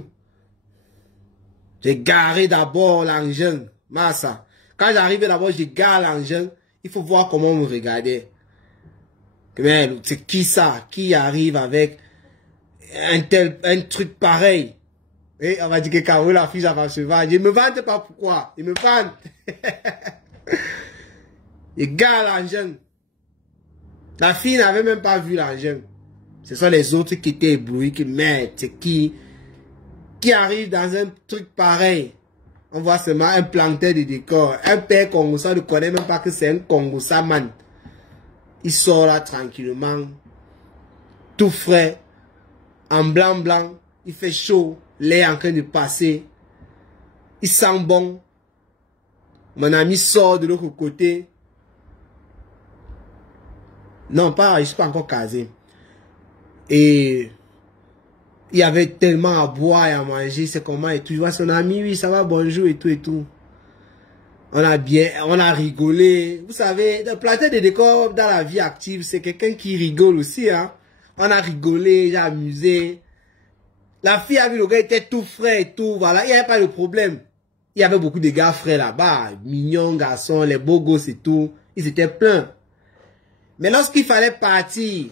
J'ai garé d'abord l'engin. Massa. Quand j'arrivais d'abord, j'ai garé l'engin. Il faut voir comment on me regardait. Mais c'est qui ça? Qui arrive avec un truc pareil? Et on va dire que quand la fille, ça va se vendre. Je ne me vante pas pourquoi. Il me vante. Il garde l'engin. La fille n'avait même pas vu l'engin. Ce sont les autres qui étaient éblouis, qui mettent, c'est qui arrive dans un truc pareil. On voit seulement un planteur de décor. Un père Congossa ne connaît même pas que c'est un Congossa man. Il sort là tranquillement, tout frais, en blanc. Il fait chaud, l'air en train de passer. Il sent bon. Mon ami sort de l'autre côté. Non, pas, je ne suis pas encore casé. Et il y avait tellement à boire et à manger, c'est comment et tout. Je vois son ami, oui, ça va, bonjour et tout et tout. On a rigolé. Vous savez, le planteur de décor dans la vie active, c'est quelqu'un qui rigole aussi, hein. On a rigolé, j'ai amusé. La fille a vu le gars était tout frais et tout, voilà. Il n'y avait pas de problème. Il y avait beaucoup de gars frais là-bas, mignons garçons, les beaux gosses et tout. Ils étaient pleins. Mais lorsqu'il fallait partir,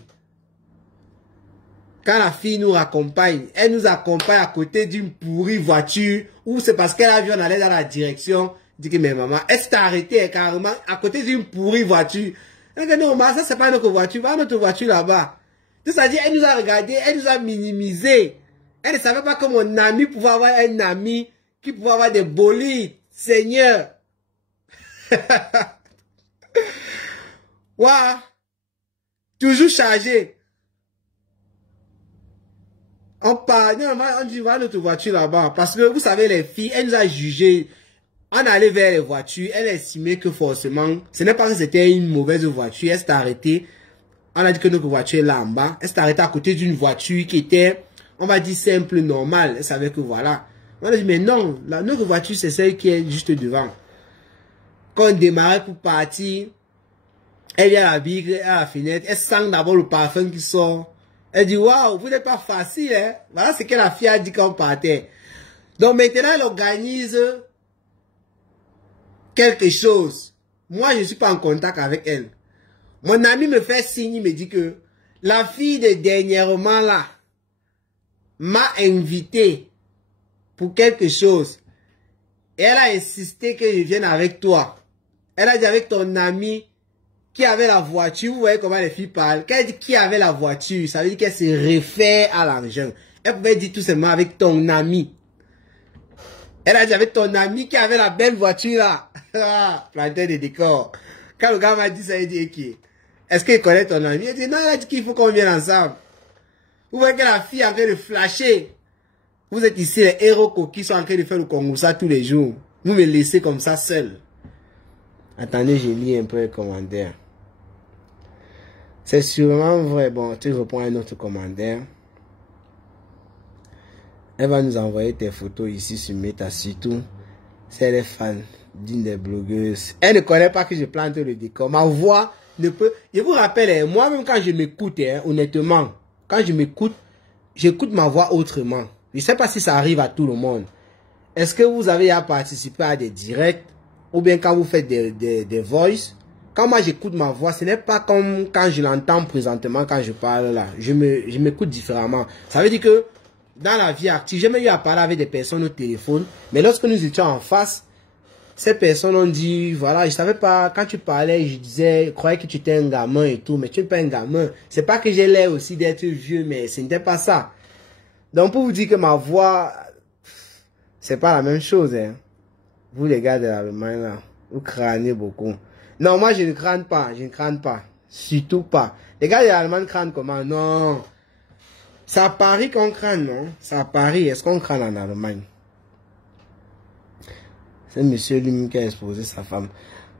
quand la fille nous raccompagne, elle nous accompagne à côté d'une pourrie voiture, ou c'est parce qu'elle a vu on allait dans la direction, dit que mais maman, elle s'est arrêtée carrément à côté d'une pourrie voiture. Elle dit non, ça c'est pas notre voiture, va notre voiture là-bas. C'est-à-dire, elle nous a regardé, elle nous a minimisé. Elle ne savait pas que mon ami pouvait avoir un ami qui pouvait avoir des bolides. Seigneur. Waouh. Toujours chargé. On part, on dit, va notre voiture là-bas. Parce que vous savez, les filles, elles nous ont jugé. On allait vers les voitures. Elle estimait que forcément, ce n'est pas que c'était une mauvaise voiture. Elle s'est arrêtée. On a dit que notre voiture est là en bas. Elle s'est arrêtée à côté d'une voiture qui était, on va dire, simple, normale. Elle savait que voilà. On a dit, mais non, notre voiture, c'est celle qui est juste devant. Quand on démarrait pour partir, elle vient à la vitre, à la fenêtre. Elle sent d'abord le parfum qui sort. Elle dit, waouh, vous n'êtes pas facile, hein. Voilà ce que la fille a dit quand on partait. Donc maintenant, elle organise quelque chose. Moi, je ne suis pas en contact avec elle. Mon ami me fait signe, il me dit que la fille de dernièrement là m'a invité pour quelque chose. Et elle a insisté que je vienne avec toi. Elle a dit avec ton ami qui avait la voiture. Vous voyez comment les filles parlent. Quand elle dit qui avait la voiture, ça veut dire qu'elle se réfère à l'argent. Elle pouvait dire tout simplement avec ton ami. Elle a dit avec ton ami qui avait la belle voiture là. Planteur de décor. Quand le gars m'a dit ça, il dit qui? Est-ce qu'il connaît ton ami? Il dit non, il a dit qu'il faut qu'on vienne ensemble. Vous voyez que la fille est en train de flasher. Vous êtes ici les héros qui sont en train de faire le Congossa tous les jours. Vous me laissez comme ça seul. Attendez, je lis un peu les commentaires. C'est sûrement vrai. Bon, tu reprends un autre commentaire. Elle va nous envoyer tes photos ici sur Meta. Surtout, c'est les fans d'une des blogueuses. Elle ne connaît pas que je plante le décor. Ma voix ne peut... Je vous rappelle, moi-même quand je m'écoute, honnêtement, quand je m'écoute, j'écoute ma voix autrement. Je ne sais pas si ça arrive à tout le monde. Est-ce que vous avez à participer à des directs ou bien quand vous faites des voices? Quand moi j'écoute ma voix, ce n'est pas comme quand je l'entends présentement quand je parle là. Je m'écoute différemment. Ça veut dire que dans la vie active, j'ai même eu à parler avec des personnes au téléphone. Mais lorsque nous étions en face, ces personnes ont dit, voilà, je savais pas, quand tu parlais, je disais, je croyais que tu étais un gamin et tout, mais tu n'es pas un gamin. C'est pas que j'ai l'air aussi d'être vieux, mais ce n'était pas ça. Donc pour vous dire que ma voix, c'est pas la même chose, hein. Vous les gars de l'Allemagne là, vous crânez beaucoup. Non, moi je ne crâne pas, je ne crâne pas. Surtout pas. Les gars de l'Allemagne crânent comment? Non. C'est à Paris qu'on crâne, non? C'est à Paris. Est-ce qu'on crâne en Allemagne? C'est monsieur lui-même qui a exposé sa femme.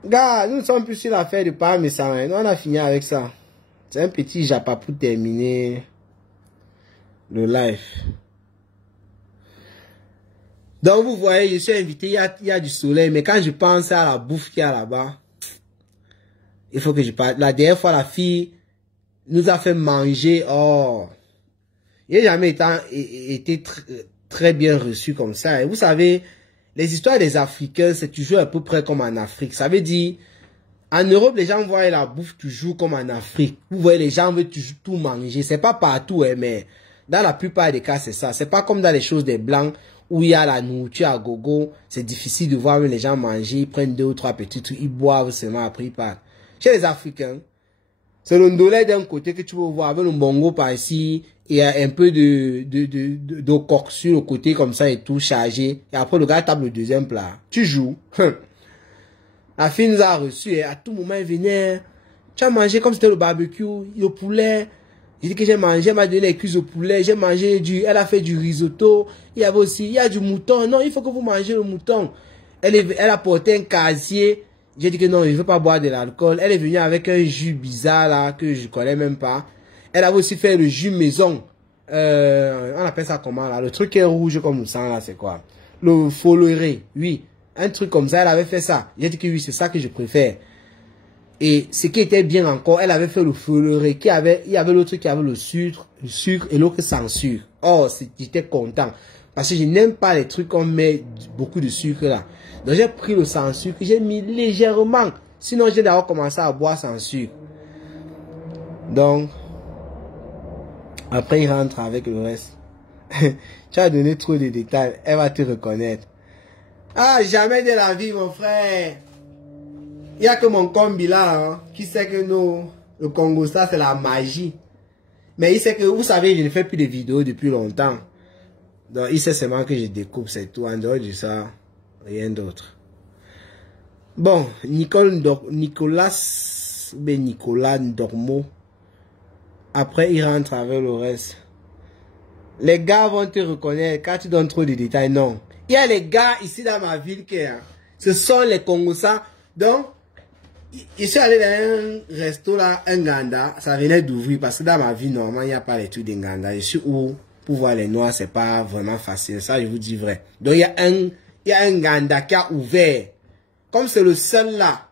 Gars, nous ne sommes plus sur l'affaire du parmesan. Hein. Nous, on a fini avec ça. C'est un petit japa pour terminer le live. Donc, vous voyez, je suis invité, il y a du soleil, mais quand je pense à la bouffe qu'il y a là-bas, il faut que je parle. La dernière fois, la fille nous a fait manger. Oh, il n'a jamais été très bien reçu comme ça. Et vous savez, les histoires des Africains, c'est toujours à peu près comme en Afrique. Ça veut dire, en Europe, les gens voient la bouffe toujours comme en Afrique. Vous voyez, les gens veulent toujours tout manger. C'est pas partout, hein, mais dans la plupart des cas, c'est ça. C'est pas comme dans les choses des Blancs, où il y a la nourriture à gogo. C'est difficile de voir les gens manger. Ils prennent 2 ou 3 petits trucs, ils boivent seulement, après ils partent. Chez les Africains, c'est le ndolé d'un côté que tu peux voir avec le bongo par ici, et un peu de coque sur le côté comme ça et tout chargé. Et après le gars tape le deuxième plat. Tu joues. La fille nous a reçus et à tout moment elle venait. Tu as mangé comme c'était le barbecue, le poulet. J'ai dit que j'ai mangé, elle m'a donné les cuisses au poulet, j'ai mangé elle a fait du risotto. Il y avait aussi, il y a du mouton. Non, il faut que vous mangez le mouton. Elle a porté un casier. J'ai dit que non, je ne veux pas boire de l'alcool. Elle est venue avec un jus bizarre là, que je ne connais même pas. Elle avait aussi fait le jus maison. On appelle ça comment là? Le truc qui est rouge comme le sang là, c'est quoi? Le foloré, oui. Un truc comme ça, elle avait fait ça. J'ai dit que oui, c'est ça que je préfère. Et ce qui était bien encore, elle avait fait le foloré. Il y avait l'autre qui avait le sucre et l'autre sans sucre. Oh, j'étais content. Parce que je n'aime pas les trucs qu'on met beaucoup de sucre là. Donc j'ai pris le sans sucre, j'ai mis légèrement. Sinon j'ai d'abord commencé à boire sans sucre. Donc, après il rentre avec le reste. Tu as donné trop de détails, elle va te reconnaître. Ah, jamais de la vie mon frère. Il n'y a que mon combi là, hein, qui sait que le Congo ça c'est la magie. Mais il sait que, vous savez, je ne fais plus de vidéos depuis longtemps. Donc il sait seulement que je découpe, c'est tout. En dehors de ça, rien d'autre. Bon, Nicolas Dormo. Après, il rentre avec le reste. Les gars vont te reconnaître quand tu donnes trop de détails. Non. Il y a les gars ici dans ma ville qui, hein, ce sont les Congolais. Donc, je suis allé dans un resto là, un Nganda. Ça venait d'ouvrir parce que dans ma ville, normalement, il n'y a pas les trucs de Nganda. Je suis où pour voir les noirs, c'est pas vraiment facile. Ça, je vous dis vrai. Donc, il y a un Nganda qui a ouvert. Comme c'est le seul là.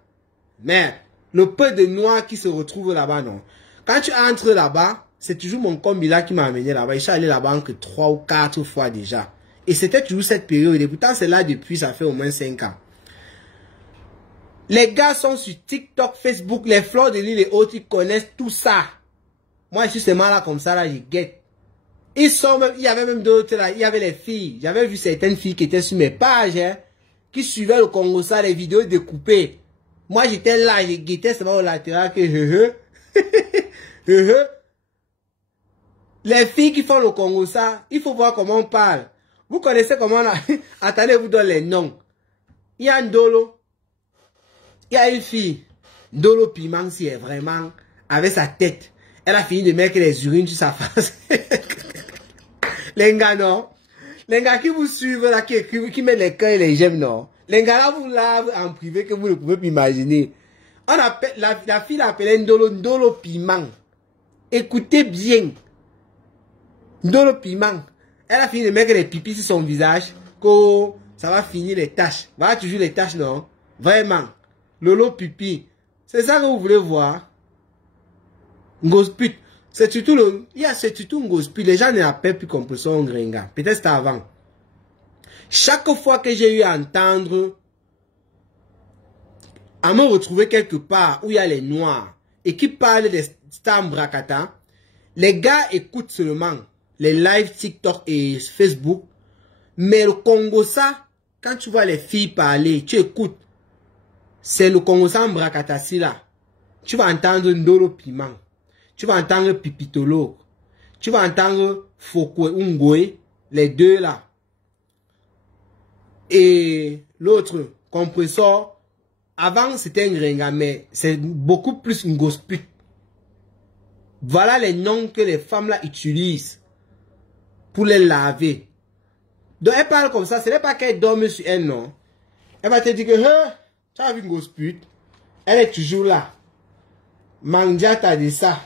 Mais, le peu de noirs qui se retrouvent là-bas, non. Quand tu entres là-bas, c'est toujours mon combi là qui m'a amené là-bas. Je suis allé là-bas que 3 ou 4 fois déjà. Et c'était toujours cette période. Et pourtant, c'est là depuis, ça fait au moins 5 ans. Les gars sont sur TikTok, Facebook, les fleurs de l'île et autres, ils connaissent tout ça. Moi, je suis seulement là comme ça, là, je guette. Ils sont même, il y avait même d'autres là, il y avait les filles. J'avais vu certaines filles qui étaient sur mes pages, hein, qui suivaient le Congo, ça, les vidéos découpées. Moi, j'étais là, je guettais seulement au latéral que Les filles qui font le Congo, ça, il faut voir comment on parle. Vous connaissez comment on a... Attendez, vous donne les noms. Il y a Ndolo. Il y a une fille. Ndolo Piment, si elle vraiment, avec sa tête. Elle a fini de mettre les urines sur sa face. Les gars, non. Les gars qui vous suivent, là, qui mettent les cœurs et les j'aime, non. Les gars, là, vous lavent en privé que vous ne pouvez plus imaginer. On appelle, la fille l'appelait Ndolo Piment. Écoutez bien. Ndolo Piment. Elle a fini de mettre les pipis sur son visage. Que ça va finir les taches. Voilà toujours les taches, non? Vraiment. Lolo pipi. C'est ça que vous voulez voir? Ngosput. C'est surtout c'est surtout Ngosput. Les gens ne l'appellent plus comme son Gringa. Peut-être c'était avant. Chaque fois que j'ai eu à entendre, à me retrouver quelque part où il y a les noirs et qui parlent des Stambrakata, les gars écoutent seulement les lives TikTok et Facebook. Mais le Congo, ça, quand tu vois les filles parler, tu écoutes. C'est le Congo Stambrakatasi là. Tu vas entendre Ndolo Piment. Tu vas entendre Pipitolo. Tu vas entendre Fokwe Ungoe. Les deux là. Et l'autre, compresseur. Avant c'était un Gringa, mais c'est beaucoup plus Ngosput. Voilà les noms que les femmes là utilisent pour les laver. Donc elle parle comme ça, ce n'est pas qu'elle dorme sur elle, non. Elle va te dire que, tu as vu Ngosput, Elle est toujours là. Mandiata de ça.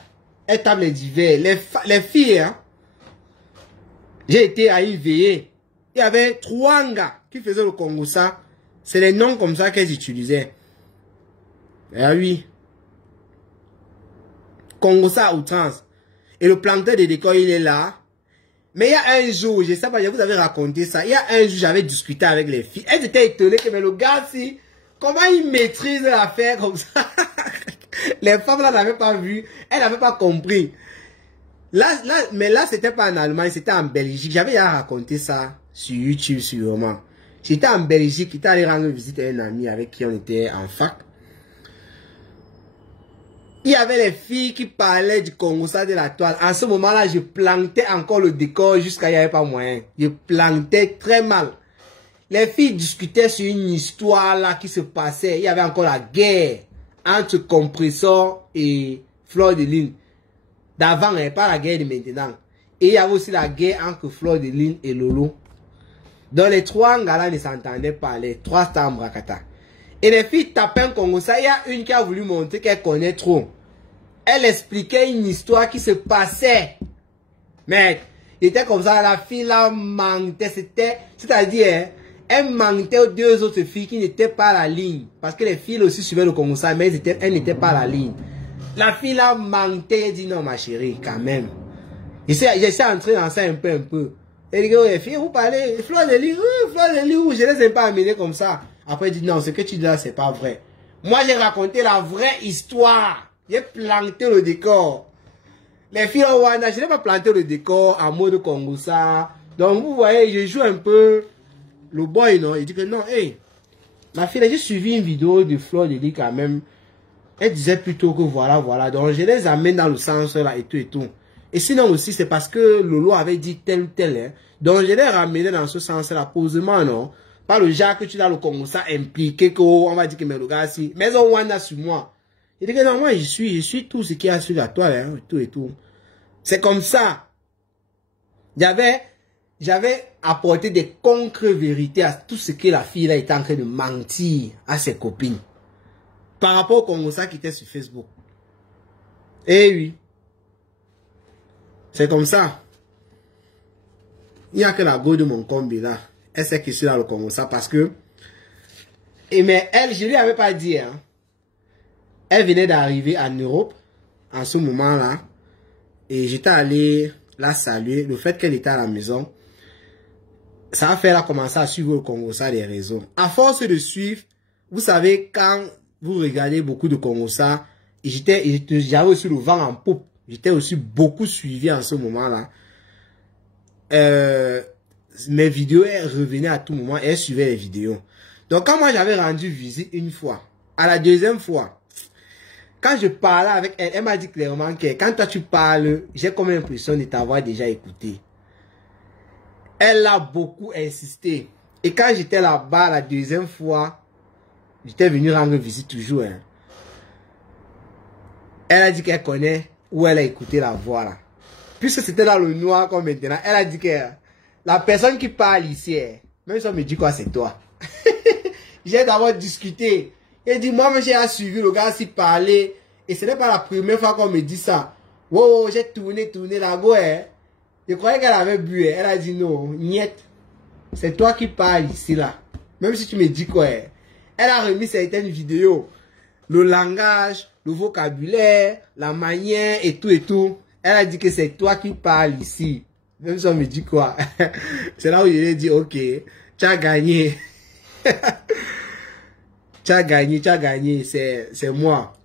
Elle tape les divers. Les filles, hein. J'ai été à y veiller. Il y avait 3 gars qui faisaient le Kongosa. C'est les noms comme ça qu'elles utilisaient. Ah oui. Kongosa à outrance. Et le planteur de décor, il est là. Mais il y a un jour, je sais pas, je vous avais raconté ça. Il y a un jour, j'avais discuté avec les filles. Elles étaient étonnées que mais le gars, si, comment il maîtrise l'affaire comme ça? Les femmes là n'avaient pas vu. Elles n'avaient pas compris. Mais là, c'était pas en Allemagne, c'était en Belgique. J'avais déjà raconté ça sur YouTube, sûrement. J'étais en Belgique, j'étais allé rendre visite à un ami avec qui on était en fac. Il y avait les filles qui parlaient du Kongosa de la toile. En ce moment-là, je plantais encore le décor jusqu'à il n'y avait pas moyen. Je plantais très mal. Les filles discutaient sur une histoire là qui se passait. Il y avait encore la guerre entre Compressor et Fleur de Lune. D'avant, hein, pas la guerre de maintenant. Et il y avait aussi la guerre entre Fleur de Lune et Lolo. Donc les 3 gars-là ne s'entendaient pas. Les 3 étaient en Brakata. Et les filles tapaient un Kongosa. Il y a une qui a voulu montrer qu'elle connaît trop. Elle expliquait une histoire qui se passait. Mec, il était comme ça. La fille là mentait. C'est-à-dire, hein, elle mentait aux 2 autres filles qui n'étaient pas à la ligne. Parce que les filles aussi suivaient le Kongosa, mais elles n'étaient pas à la ligne. La fille là mentait. Elle dit non, ma chérie, quand même. J'essaie d'entrer dans ça un peu. Elle dit, les filles, vous parlez, Fleur de Lune, je ne les ai pas amenées comme ça. Après, elle dit, non, ce que tu dis là, c'est pas vrai. Moi, j'ai raconté la vraie histoire. J'ai planté le décor. Les filles au Rwanda, je n'ai pas planté le décor en mode Kongosa. Donc, vous voyez, je joue un peu le boy, non. Il dit que non, hey, ma fille, j'ai suivi une vidéo de Fleur de Lune quand même. Elle disait plutôt que voilà. Donc, je les amène dans le sens là et tout. Et sinon aussi, c'est parce que Lolo avait dit tel ou tel. Hein. Donc, je l'ai ramené dans ce sens-là, posément, non? Pas le genre que tu as le Kongosa impliqué, qu'on va dire que mais le gars, si. Mais on a sur moi. Il dit que non, moi, je suis tout ce qu'il y a sur la toile, hein, tout. C'est comme ça. J'avais apporté des contre-vérités à tout ce que la fille là était en train de mentir à ses copines. Par rapport au Kongosa qui était sur Facebook. Eh oui. C'est comme ça. Il n'y a que la go de mon combi là. Elle sait que je suis dans le Kongosa parce que... mais elle, je lui avais pas dit. Hein. Elle venait d'arriver en Europe en ce moment-là. Et j'étais allé la saluer. Le fait qu'elle était à la maison, ça a fait elle a commencé à suivre le Kongosa des réseaux. À force de suivre, vous savez, quand vous regardez beaucoup de Kongosa, j'avais aussi le vent en poupe. J'étais aussi beaucoup suivi en ce moment-là. Mes vidéos, elles revenaient à tout moment et elles suivaient les vidéos. Donc, quand moi j'avais rendu visite une fois, à la 2e fois, quand je parlais avec elle, elle m'a dit clairement que quand toi tu parles, j'ai comme l'impression de t'avoir déjà écouté. Elle a beaucoup insisté. Et quand j'étais là-bas la 2e fois, j'étais venu rendre visite toujours. Hein. Elle a dit qu'elle connaît où elle a écouté la voix là. Puisque c'était dans le noir comme maintenant, elle a dit que la personne qui parle ici, même si on me dit quoi, c'est toi. J'ai d'abord discuté. Elle dit, moi, j'ai suivi le gars s'y parler. Et ce n'est pas la première fois qu'on me dit ça. Wow, j'ai tourné la go. Je croyais qu'elle avait bu. Elle a dit non, niet. C'est toi qui parles ici là. Même si tu me dis quoi. Elle a remis certaines vidéos. Le langage, le vocabulaire, la manière et tout. Elle a dit que c'est toi qui parles ici. Même si on me dit quoi. C'est là où je lui ai dit, ok, tu as gagné. Tu as gagné, c'est moi.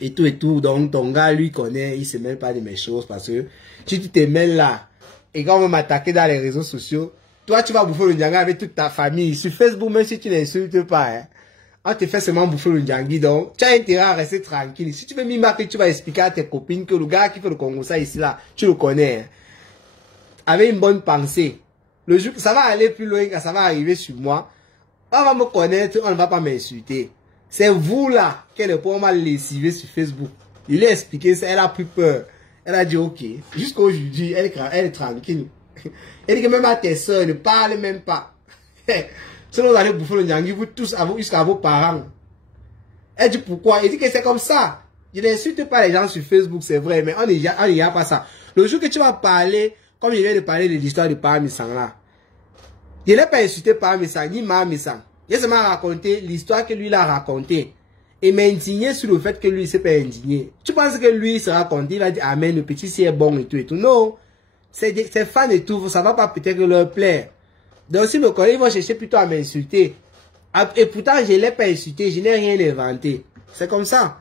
Et tout. Donc ton gars, lui, connaît, il se mêle pas de mes choses parce que si tu te mêles là, et quand on va m'attaquer dans les réseaux sociaux, toi, tu vas bouffer le Ndjanga avec toute ta famille. Sur Facebook, même si tu n'insultes pas, hein. On te fait seulement bouffer le Ndjangi, donc tu as intérêt à rester tranquille. Si tu veux m'imaginer, tu vas expliquer à tes copines que le gars qui fait le Kongosa ici là, tu le connais. Hein. Avec une bonne pensée. Le jour, ça va aller plus loin, quand ça va arriver sur moi. On va me connaître, on ne va pas m'insulter. C'est vous là, qu'elle est pour mal lessiver sur Facebook. Il lui a expliqué ça, elle a pris peur. Elle a dit ok. Jusqu'aujourd'hui, elle est tranquille. Elle dit que même à tes soeurs, ne parle même pas. Sinon vous allez bouffer le Ndjangi, vous tous, jusqu'à vos parents. Elle dit pourquoi? Il dit que c'est comme ça. Je n'insulte pas les gens sur Facebook, c'est vrai, mais on n'y a pas ça. Le jour que tu vas parler, comme je viens de parler de l'histoire de Paa Missang là, je n'ai pas insulté Paa Missang, ni Maa Missang. J'ai seulement raconté l'histoire que lui l'a racontée. Et m'indigner sur le fait que lui ne s'est pas indigné. Tu penses que lui se raconte, il va dire amen, le petit si est bon et tout et tout. Non. C'est fans et tout, ça va pas peut-être leur plaire. Donc si me connaissent, ils vont chercher plutôt à m'insulter. Et pourtant, je ne l'ai pas insulté, je n'ai rien inventé. C'est comme ça.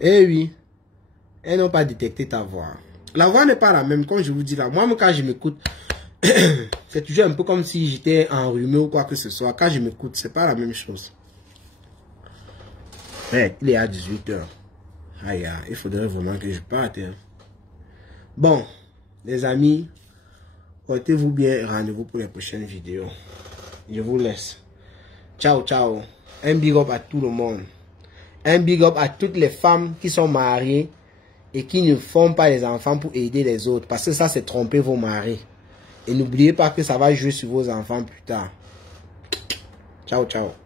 Eh oui. Elles n'ont pas détecté ta voix. La voix n'est pas la même, comme je vous dis là. Moi, quand je m'écoute, c'est toujours un peu comme si j'étais enrhumé ou quoi que ce soit. Quand je m'écoute, c'est pas la même chose. Ouais, il est à 18 h. Aïe, il faudrait vraiment que je parte. Hein. Bon, les amis, portez-vous bien et rendez-vous pour les prochaines vidéos. Je vous laisse. Ciao, ciao. Un big up à tout le monde. Un big up à toutes les femmes qui sont mariées et qui ne font pas les enfants pour aider les autres. Parce que ça, c'est tromper vos maris. Et n'oubliez pas que ça va jouer sur vos enfants plus tard. Ciao, ciao.